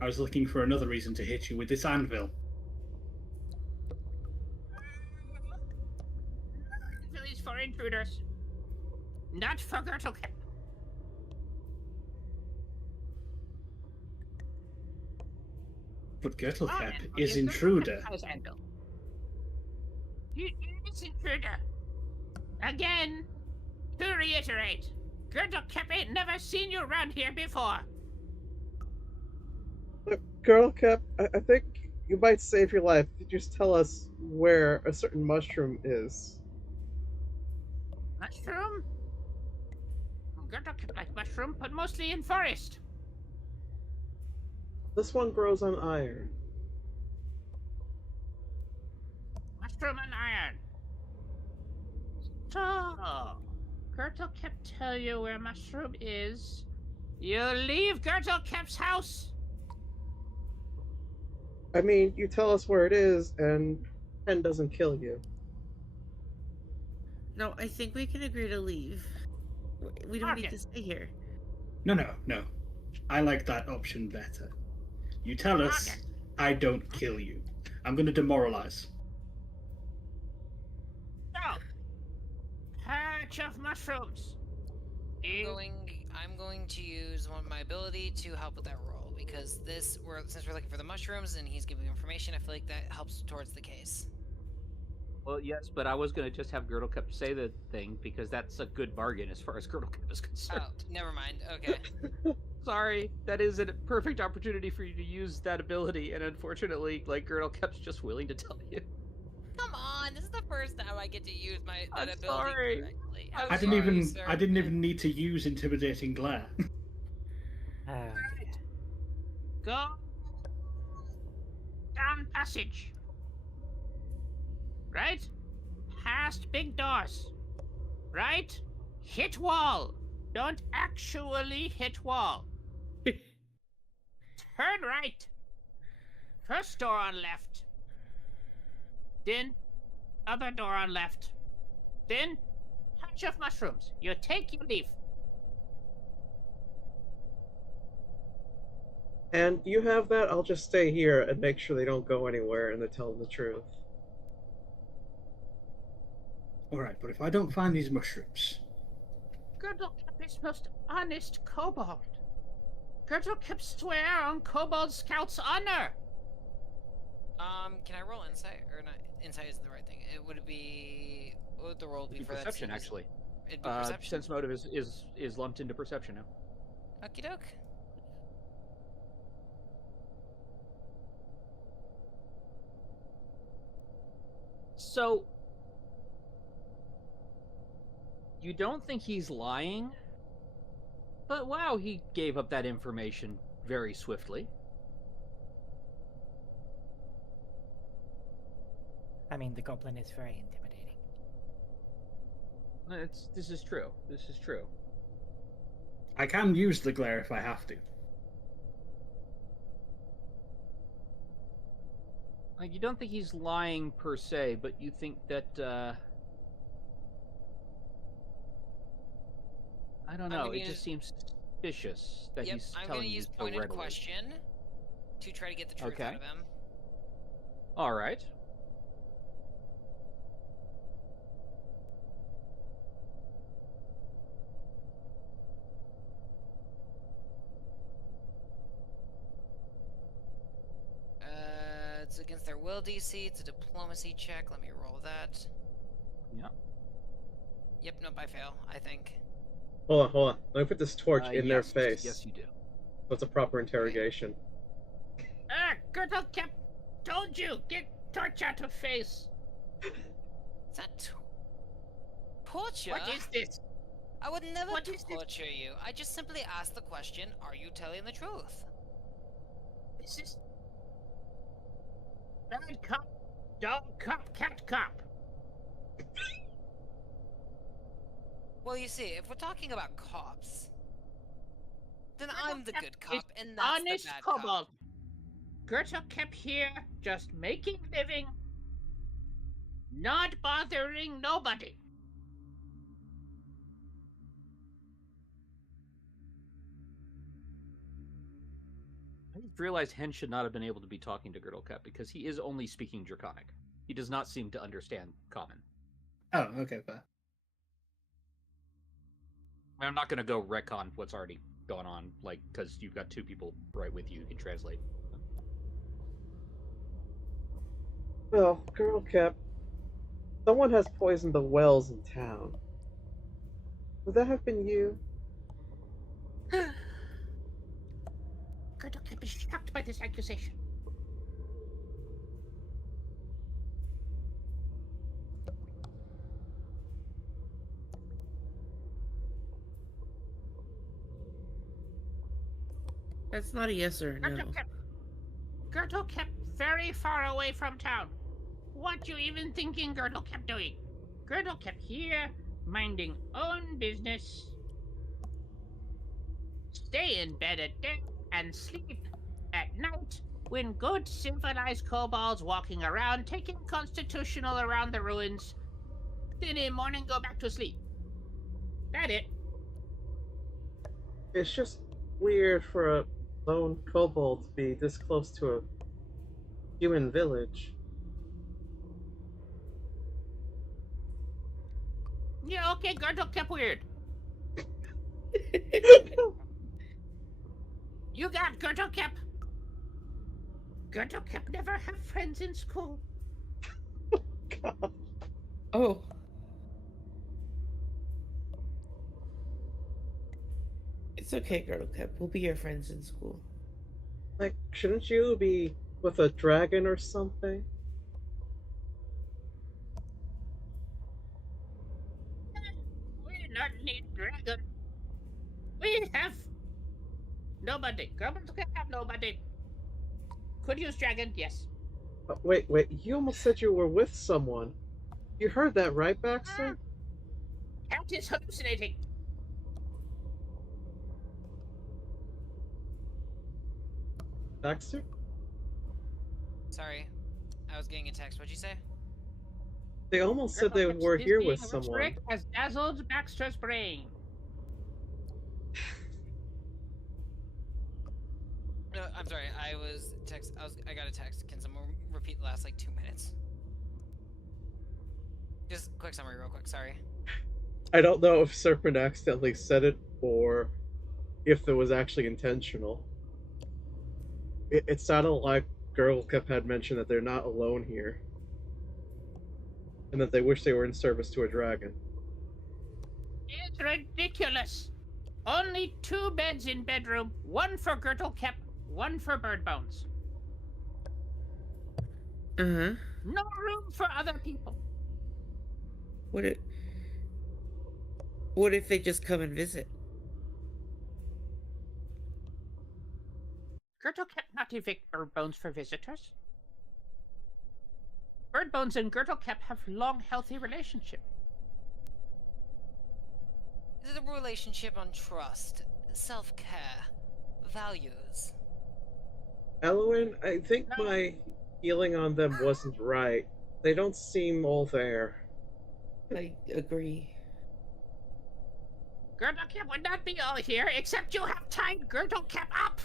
I was looking for another reason to hit you with this anvil. Anvil is for intruders, not for Gertlecap. But Gertlecap Anvil, is yes, intruder. Gertlecap has anvil. He is intruder. Again, to reiterate, Gertlecap ain't never seen you around here before. Girl Cap, I think you might save your life if you just tell us where a certain mushroom is. Mushroom? Gertlecap like mushroom, but mostly in forest. This one grows on iron. Mushroom and iron. So, Gertlecap tell you where mushroom is. You leave Gertlecap's house. I mean, you tell us where it is, and Ken doesn't kill you. No, I think we can agree to leave. We don't need Okay. to stay here. No. I like that option better. You tell us, Okay. I don't kill you. I'm going to demoralize. So, patch of mushrooms. I'm going to use my ability to help with that roll because since we're looking for the mushrooms and he's giving information, I feel like that helps towards the case. Well, yes, but I was going to just have Girdlecap say the thing because that's a good bargain as far as Girdlecap is concerned. Oh, never mind. Okay. Sorry, that is a perfect opportunity for you to use that ability, and unfortunately, like, Girdlecap's just willing to tell you. Come on, this is the first time I get to use that I'm ability sorry. correctly. I'm I sorry, didn't sir. even need to use intimidating glare. Oh, dear. Go down passage. Right? Past big doors. Right? Hit wall. Don't actually hit wall. Turn right. First door on left. Then other door on left. Then patch of mushrooms. You take, you leave. And you have that, I'll just stay here and make sure they don't go anywhere and they tell them the truth. Alright, but if I don't find these mushrooms, Gertlecap is most honest kobold. Gertlecap swear on kobold scout's honor. Can I roll insight or not? Insight isn't the right thing. It would be. What would the roll be for Perception, that? actually. It'd be perception. Sense motive is lumped into perception now. Okie doke. So, you don't think he's lying? But wow, he gave up that information very swiftly. I mean, the goblin is very intimidating. This is true. This is true. I can use the glare if I have to. Like, you don't think he's lying per se, but you think that, I don't know, it just seems suspicious that he's I'm telling gonna you use so pointed readily. question to try to get the truth Okay. out of him. Alright. It's against their will DC. It's a diplomacy check. Let me roll that. Yeah. Yep, nope, I fail, I think. Hold on. Let me put this torch in their Yes, face. Yes, you do. That's a proper interrogation. Gertlecap told you, get torch out of face. Is that torture? What is this? I would never What is this? torture you. I just simply asked the question, are you telling the truth? This is Bad cop, dog cop, cat cop. Well, you see, if we're talking about cops, then Gretel I'm the Kep good is cop, and that's the honest bad kobold. cop. Gretel kept here, just making living, not bothering nobody. I just realized Hen should not have been able to be talking to Girdlecap because he is only speaking Draconic. He does not seem to understand Common. Oh, okay, fair. I'm not going to go retcon what's already gone on, like, because you've got two people right with you who can translate. Well, Girl Cap, someone has poisoned the wells in town. Would that have been you? Gretel Kep is shocked by this accusation. That's not a yes or a no. Gertle kept very far away from town. What you even thinking Gertle kept doing? Gertle kept here, minding own business. Stay in bed at day and sleep at night when good civilized kobolds walking around taking constitutional around the ruins. Then in morning go back to sleep. That it. It's just weird for a lone kobold to be this close to a human village. Yeah, okay, Gertle kept weird. You got Gertle Kep. Gertle Kep never have friends in school. God. Oh. It's okay, Girdle Cap. We'll be your friends in school. Like, shouldn't you be with a dragon or something? We not need dragon. We have nobody. Gertle Kep have nobody. Could use dragon, yes. Wait, you almost said you were with someone. You heard that, right, Baxter? Cat is hallucinating. Baxter? Sorry, I was getting a text. What'd you say? They almost said they were here with someone. Has dazzled Baxter's brain. No, I'm sorry. I got a text. Can someone repeat the last like 2 minutes? Just quick summary, real quick. Sorry. I don't know if Serpent accidentally said it or if it was actually intentional. It sounded like Girdlecap had mentioned that they're not alone here. And that they wish they were in service to a dragon. It's ridiculous. Only 2 beds in bedroom, 1 for Gertle Kep, 1 for bird bones. Uh-huh. No room for other people. What if they just come and visit? Gertle Kep not evict bird bones for visitors. Bird bones and Gertle Kep have long, healthy relationship. Is it a relationship on trust, self-care, values? Elowen, I think No. my feeling on them wasn't right. They don't seem all there. I agree. Gertle Kep would not be all here, except you have tied Gertle Kep up.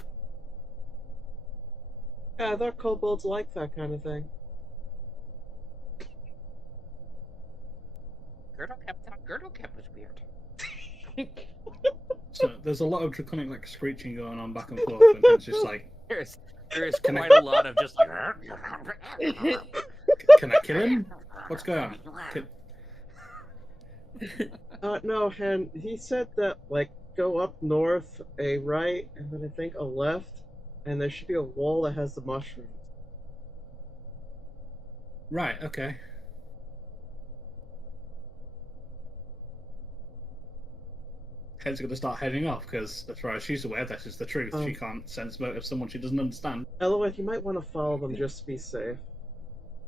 Yeah, I thought kobolds like that kind of thing. Gertle Kep thought Gertle Kep was weird. So there's a lot of draconic like screeching going on back and forth, and it's just like, There is quite a lot of just like. can I kill him? What's going on? No, Hen, he said that, like, go up north, a right, and then I think a left, and there should be a wall that has the mushrooms. Right, okay. Hen's going to start heading off because, as far as she's aware, this is the truth. She can't sense motive someone she doesn't understand. Elowen, you might want to follow them just to be safe.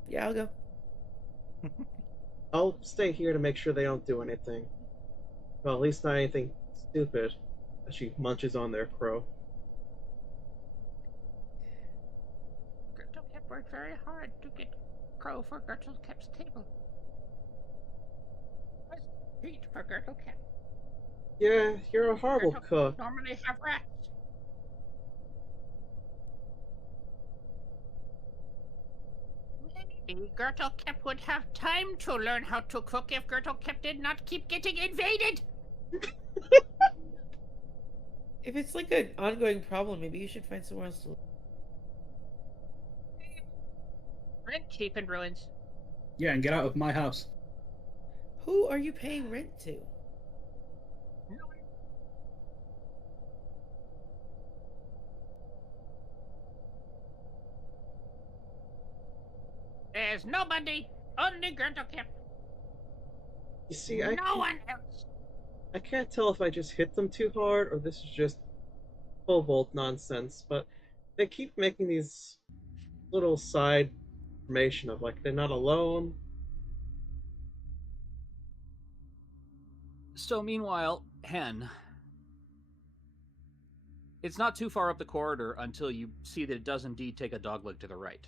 Yeah, I'll go. I'll stay here to make sure they don't do anything. Well, at least not anything stupid. As she munches on their crow. Gertrude worked very hard to get crow for Gertrude table. Eat for Gertrude. Yeah, you're a horrible cook. Normally have rats. Maybe Gertrude would have time to learn how to cook if Gertrude did not keep getting invaded. If it's like an ongoing problem, maybe you should find somewhere else to live. Rent cheap in ruins. Yeah, and get out of my house. Who are you paying rent to? There's nobody. Only Gertrude. You see, No one else. I can't tell if I just hit them too hard or this is just kobold nonsense, but they keep making these little side information of like they're not alone. So meanwhile, Hen, it's not too far up the corridor until you see that it does indeed take a dogleg to the right.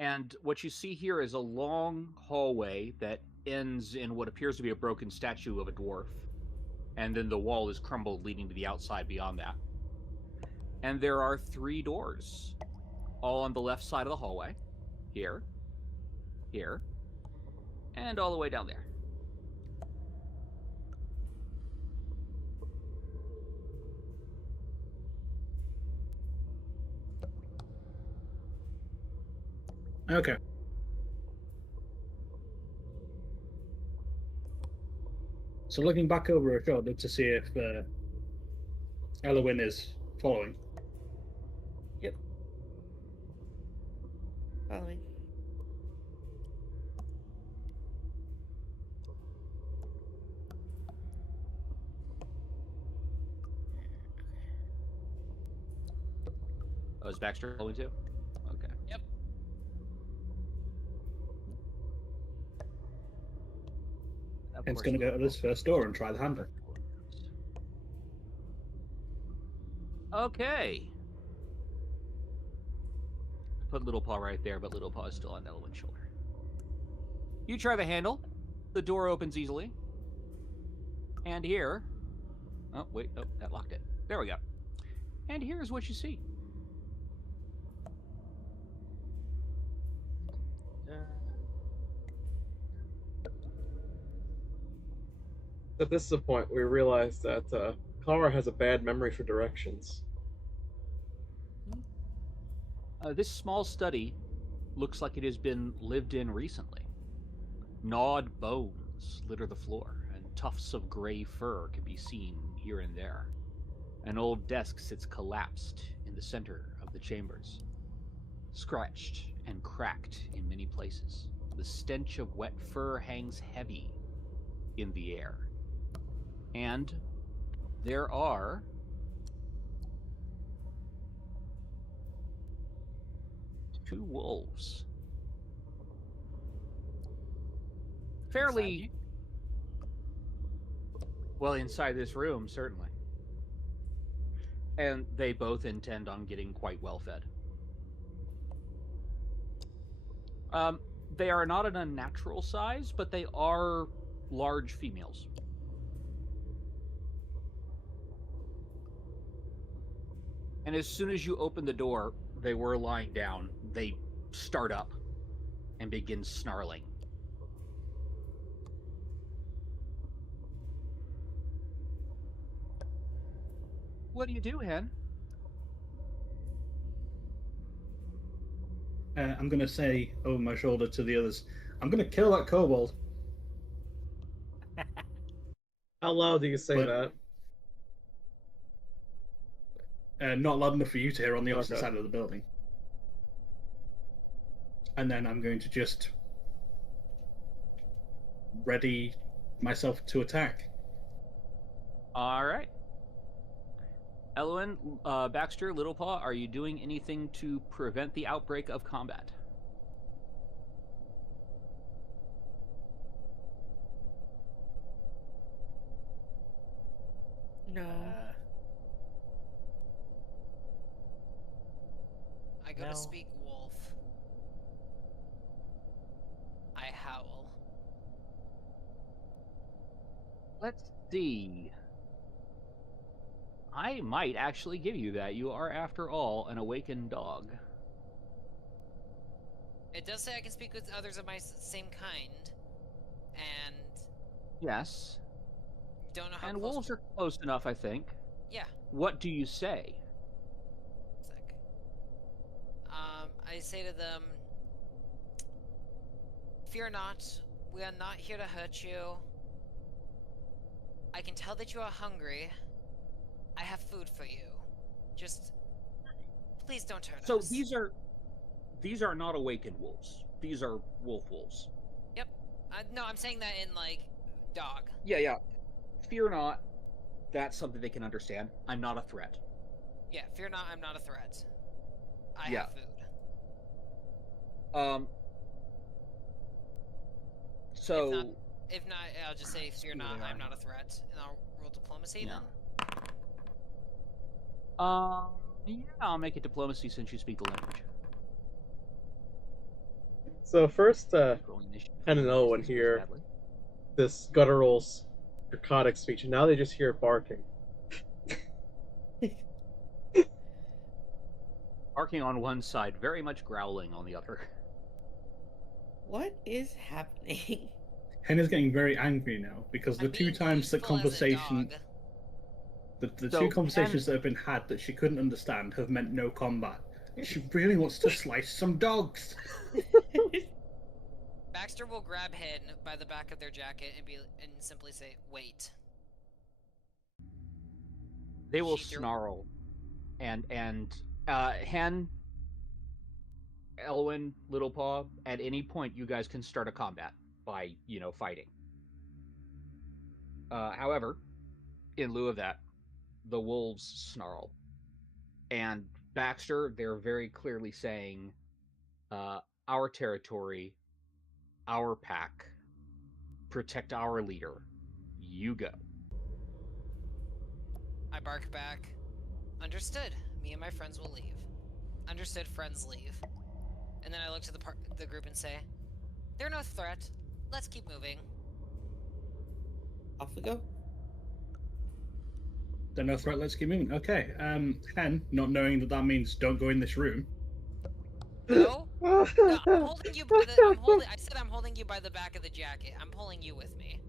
And what you see here is a long hallway that ends in what appears to be a broken statue of a dwarf. And then the wall is crumbled, leading to the outside beyond that. And there are 3 doors, all on the left side of the hallway. Here, here, and all the way down there. Okay. So looking back over her shoulder to see if Elowin is following. Yep. Following. Oh, is Baxter following too? Okay. Yep. Of It's course going to you go to this first door and try the handle. Okay. Put Little Paw right there, but Little Paw is still on Elwin's shoulder. You try the handle. The door opens easily. And here... Oh, wait. Oh, that locked it. There we go. And here's what you see. At this point, we realize that Kara has a bad memory for directions. This small study looks like it has been lived in recently. Gnawed bones litter the floor, and tufts of gray fur can be seen here and there. An old desk sits collapsed in the center of the chambers, scratched and cracked in many places. The stench of wet fur hangs heavy in the air. And there are 2 wolves. Fairly well inside this room, certainly. And they both intend on getting quite well fed. They are not an unnatural size, but they are large females. And as soon as you open the door, they were lying down. They start up and begin snarling. What do you do, Hen? I'm going to say over my shoulder to the others, I'm going to kill that kobold. How loud do you say But- that? Not loud enough for you to hear on the opposite Okay. side of the building. And then I'm going to just ready myself to attack. All right. Elwyn, Baxter, Littlepaw, are you doing anything to prevent the outbreak of combat? No. I go No. to speak wolf. I howl. Let's see. I might actually give you that. You are, after all, an awakened dog. It does say I can speak with others of my same kind, and Yes. don't know how And close. wolves are close enough, I think. Yeah. What do you say? Sec. I say to them, "Fear not. We are not here to hurt you. I can tell that you are hungry. I have food for you. Just please don't hurt So us." these are not awakened wolves. These are wolves. Yep. No, I'm saying that in like dog. Yeah. Fear not. That's something they can understand. I'm not a threat. Yeah. Fear not. I'm not a threat. I Yeah. have food. So If not, I'll just say, "Fear Screw not. they I'm are. not a threat," and I'll roll diplomacy Yeah. then. Yeah, I'll make it diplomacy since you speak the language. So first, Rolling initiative Hen and for Owen things goes hear badly. this guttural, narcotic speech, and now they just hear barking. Barking on one side, very much growling on the other. What is happening? Hen is getting very angry now because the I'm two being times the useful as a conversation, dog. the So, two conversations Hen- that have been had that she couldn't understand have meant no combat. She really wants to slice some dogs. Baxter will grab Hen by the back of their jacket and simply say, "Wait." They will She threw- snarl, and Hen, Elwyn, Littlepaw, at any point you guys can start a combat by fighting. However, in lieu of that, the wolves snarl, and Baxter, they're very clearly saying, "Our territory, our pack, protect our leader. You go." I bark back, "Understood. Me and my friends will leave." "Understood, friends leave." And then I look to the group and say, "They're no threat. Let's keep moving." Off we go. Then no threat, let's keep moving. Okay, Hen, not knowing that means don't go in this room. No? No, I'm holding you by the. I said I'm holding you by the back of the jacket. I'm pulling you with me.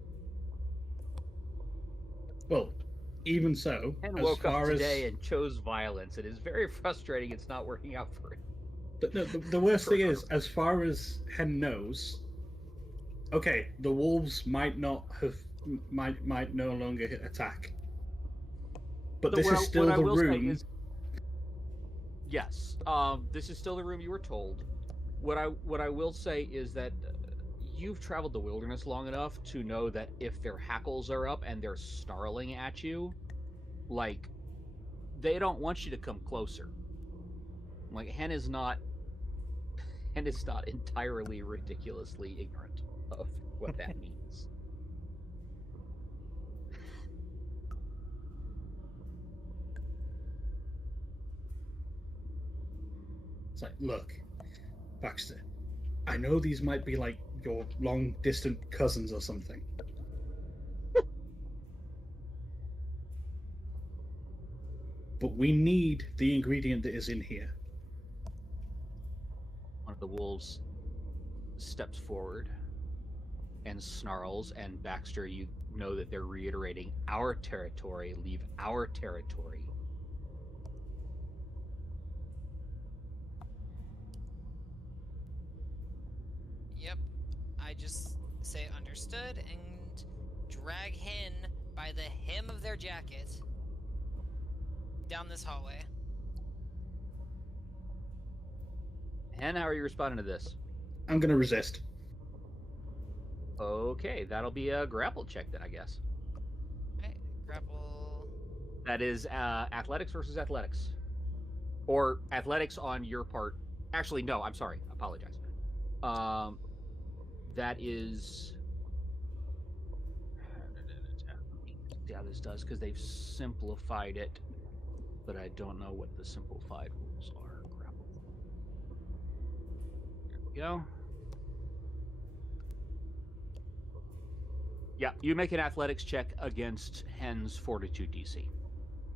Well, even so, Hen as woke up far today as and chose violence. It is very frustrating. It's not working out for him. the worst thing is, as far as Hen knows, okay, the wolves might no longer attack, but this is still the room. Yes, this is still the room you were told. What I will say is that you've traveled the wilderness long enough to know that if their hackles are up and they're snarling at you, like, they don't want you to come closer. Like, Hen is not entirely ridiculously ignorant of what that means. It's like, look, Baxter, I know these might be like your long distant cousins or something. But we need the ingredient that is in here. One of the wolves steps forward and snarls, and Baxter, you know that they're reiterating, "Our territory, leave our territory." Yep. I just say "understood" and drag Hen by the hem of their jacket down this hallway. Hen, how are you responding to this? I'm gonna resist. Okay, that'll be a grapple check then, I guess. Okay, grapple. That is athletics versus athletics. Or athletics on your part. Actually, no, I'm sorry. I apologize. That is... See how this does, because they've simplified it, but I don't know what the simplified rules are. Grapple. There we go. Yeah, you make an athletics check against Hen's Fortitude DC.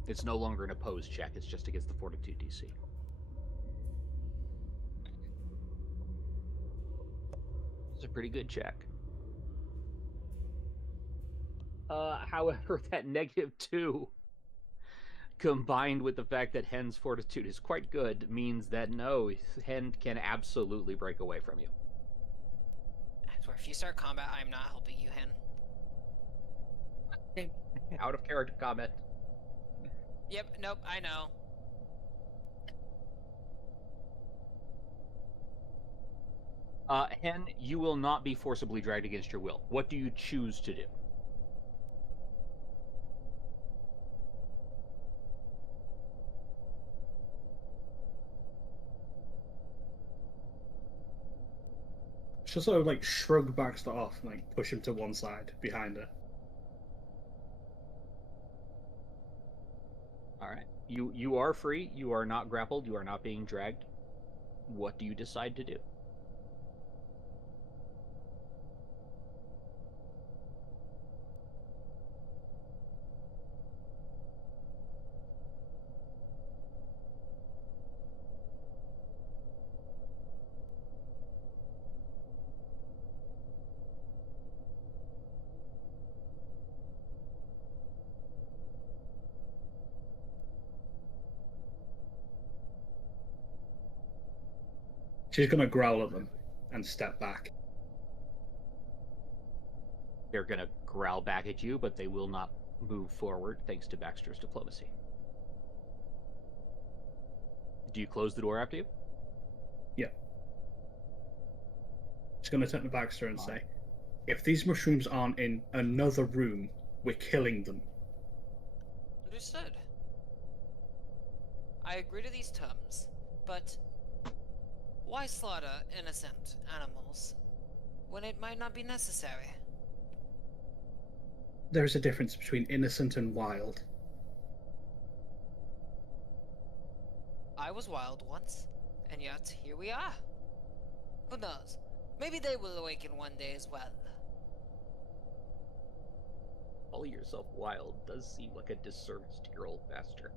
It's no longer an opposed check, it's just against the Fortitude DC. It's a pretty good check. However, that -2, combined with the fact that Hen's Fortitude is quite good, means that no, Hen can absolutely break away from you. I swear, if you start combat, I'm not helping you, Hen. Out of character comment. Yep, nope, I know. Hen, you will not be forcibly dragged against your will. What do you choose to do? She'll sort of like shrug Baxter off and like push him to one side behind her. All right. You are free. You are not grappled. You are not being dragged. What do you decide to do? She's gonna growl at them and step back. They're going to growl back at you, but they will not move forward thanks to Baxter's diplomacy. Do you close the door after you? Yeah. She's gonna turn to Baxter and say, if these mushrooms aren't in another room, we're killing them. Understood. I agree to these terms, but why slaughter innocent animals when it might not be necessary? There is a difference between innocent and wild. I was wild once, and yet here we are. Who knows? Maybe they will awaken one day as well. Calling yourself wild does seem like a disservice to your old master.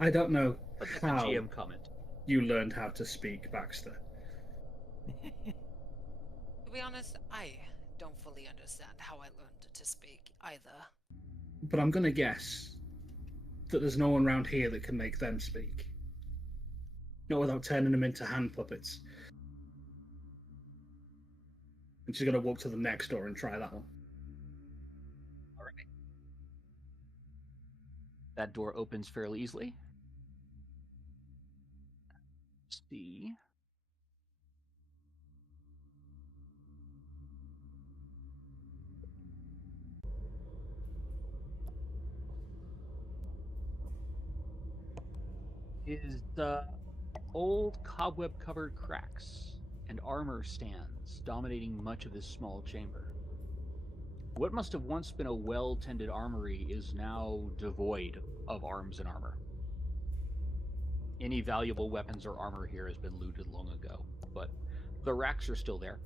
I don't know But that's how a GM comment. you learned how to speak, Baxter. To be honest, I don't fully understand how I learned to speak either. But I'm gonna guess that there's no one around here that can make them speak. Not without turning them into hand puppets. And she's gonna walk to the next door and try that one. All right. That door opens fairly easily. Let's see. Is the old cobweb-covered cracks and armor stands dominating much of this small chamber. What must have once been a well-tended armory is now devoid of arms and armor. Any valuable weapons or armor here has been looted long ago, but the racks are still there.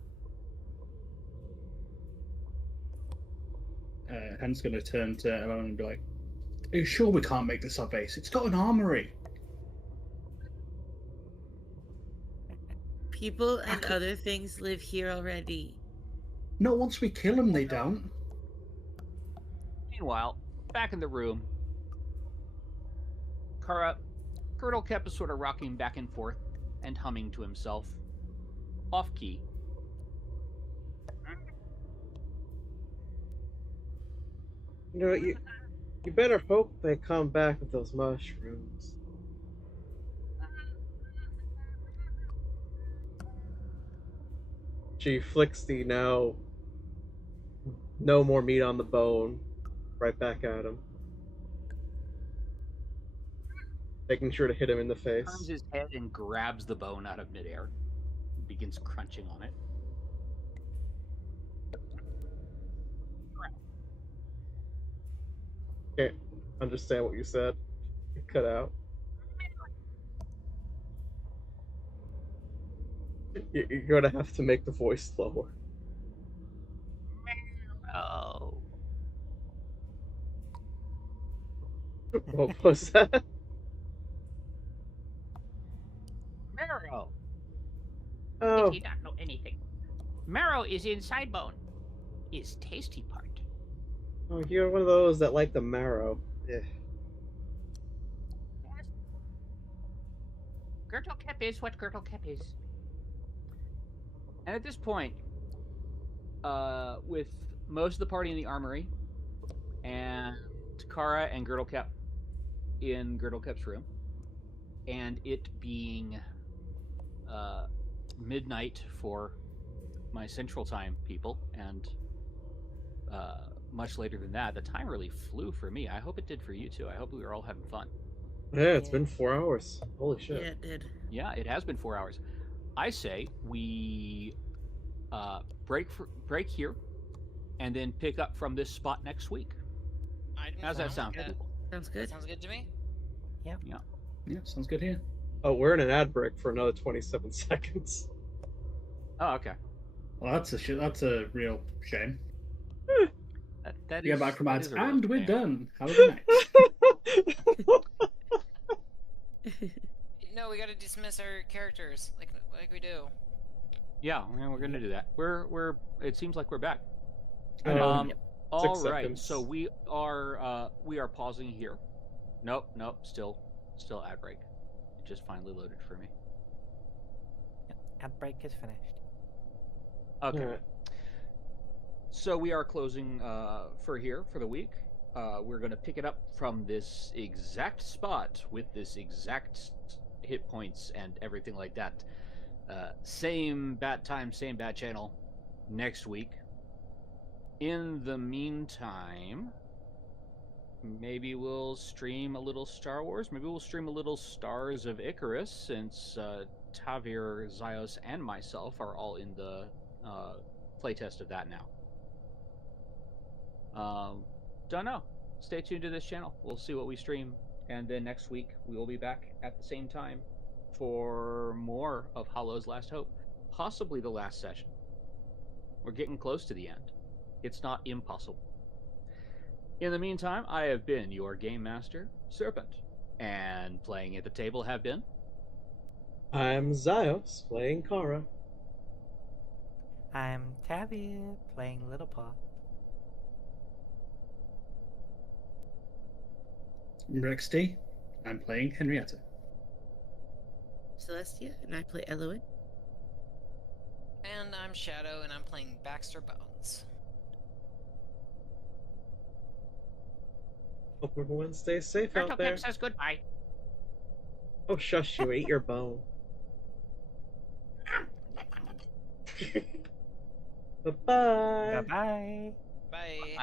Hen's gonna turn to Ellen and be like, are you sure we can't make this our base? It's got an armory. People and other things live here already. No, once we kill them, they don't. Meanwhile, back in the room, Colonel Kep is sort of rocking back and forth and humming to himself, off key. You know, you better hope they come back with those mushrooms. She flicks the now no more meat on the bone right back at him, making sure to hit him in the Turns face. his head and grabs the bone out of midair. Begins crunching on it. Can't understand what you said. You cut out. You're gonna have to make the voice lower. Oh. What was that? Marrow. Oh, Did he not know anything? Marrow is inside bone. Is tasty part. oh, you're one of those that like the marrow. Yeah. Yes. Girdle cap is what girdle cap is. And at this point, with most of the party in the armory, and T.R.A.S.H and Girdlecap in Girdlecap's room, and it being midnight for my Central Time people, and much later than that, the time really flew for me. I hope it did for you too. I hope we were all having fun. Yeah, it's been 4 hours. Holy shit. Yeah, it did. Yeah, it has been 4 hours. I say we break here, and then pick up from this spot next week. How's that sound? Good. Sounds That good. sounds good to me. Yeah, sounds good here. Oh, we're in an ad break for another 27 seconds. Oh, okay. Well, that's a real shame. That We is, get back from that ads, is a real and we're shame. done. Have a good night. No, we gotta dismiss our characters like we do. Yeah, we're gonna do that. We're. It seems like we're back. Um, All 6 right. seconds. So we are pausing here. Nope. Still ad break. It just finally loaded for me. Ad break is finished. Okay. Alright. So we are closing for here for the week. We're going to pick it up from this exact spot with this exact hit points and everything like that. Same bat time, same bat channel next week. In the meantime, maybe we'll stream a little Star Wars. Maybe we'll stream a little Stars of Icarus, since Tavir, Xios, and myself are all in the playtest of that now. Don't know. Stay tuned to this channel. We'll see what we stream. And then next week, we will be back at the same time for more of Hollow's Last Hope. Possibly the last session. We're getting close to the end. It's not impossible. In the meantime, I have been your Game Master, Serpent. And playing at the table have been... I'm Xios, playing Kara. I'm Tabby playing Little Paw. Rexty, I'm playing Henrietta. Celestia, and I play Eloin. And I'm Shadow, and I'm playing Baxter Bones. Hope everyone stays safe Girdle out there. cap says goodbye. Oh, shush, you ate your bone. Bye-bye. Bye-bye. Bye.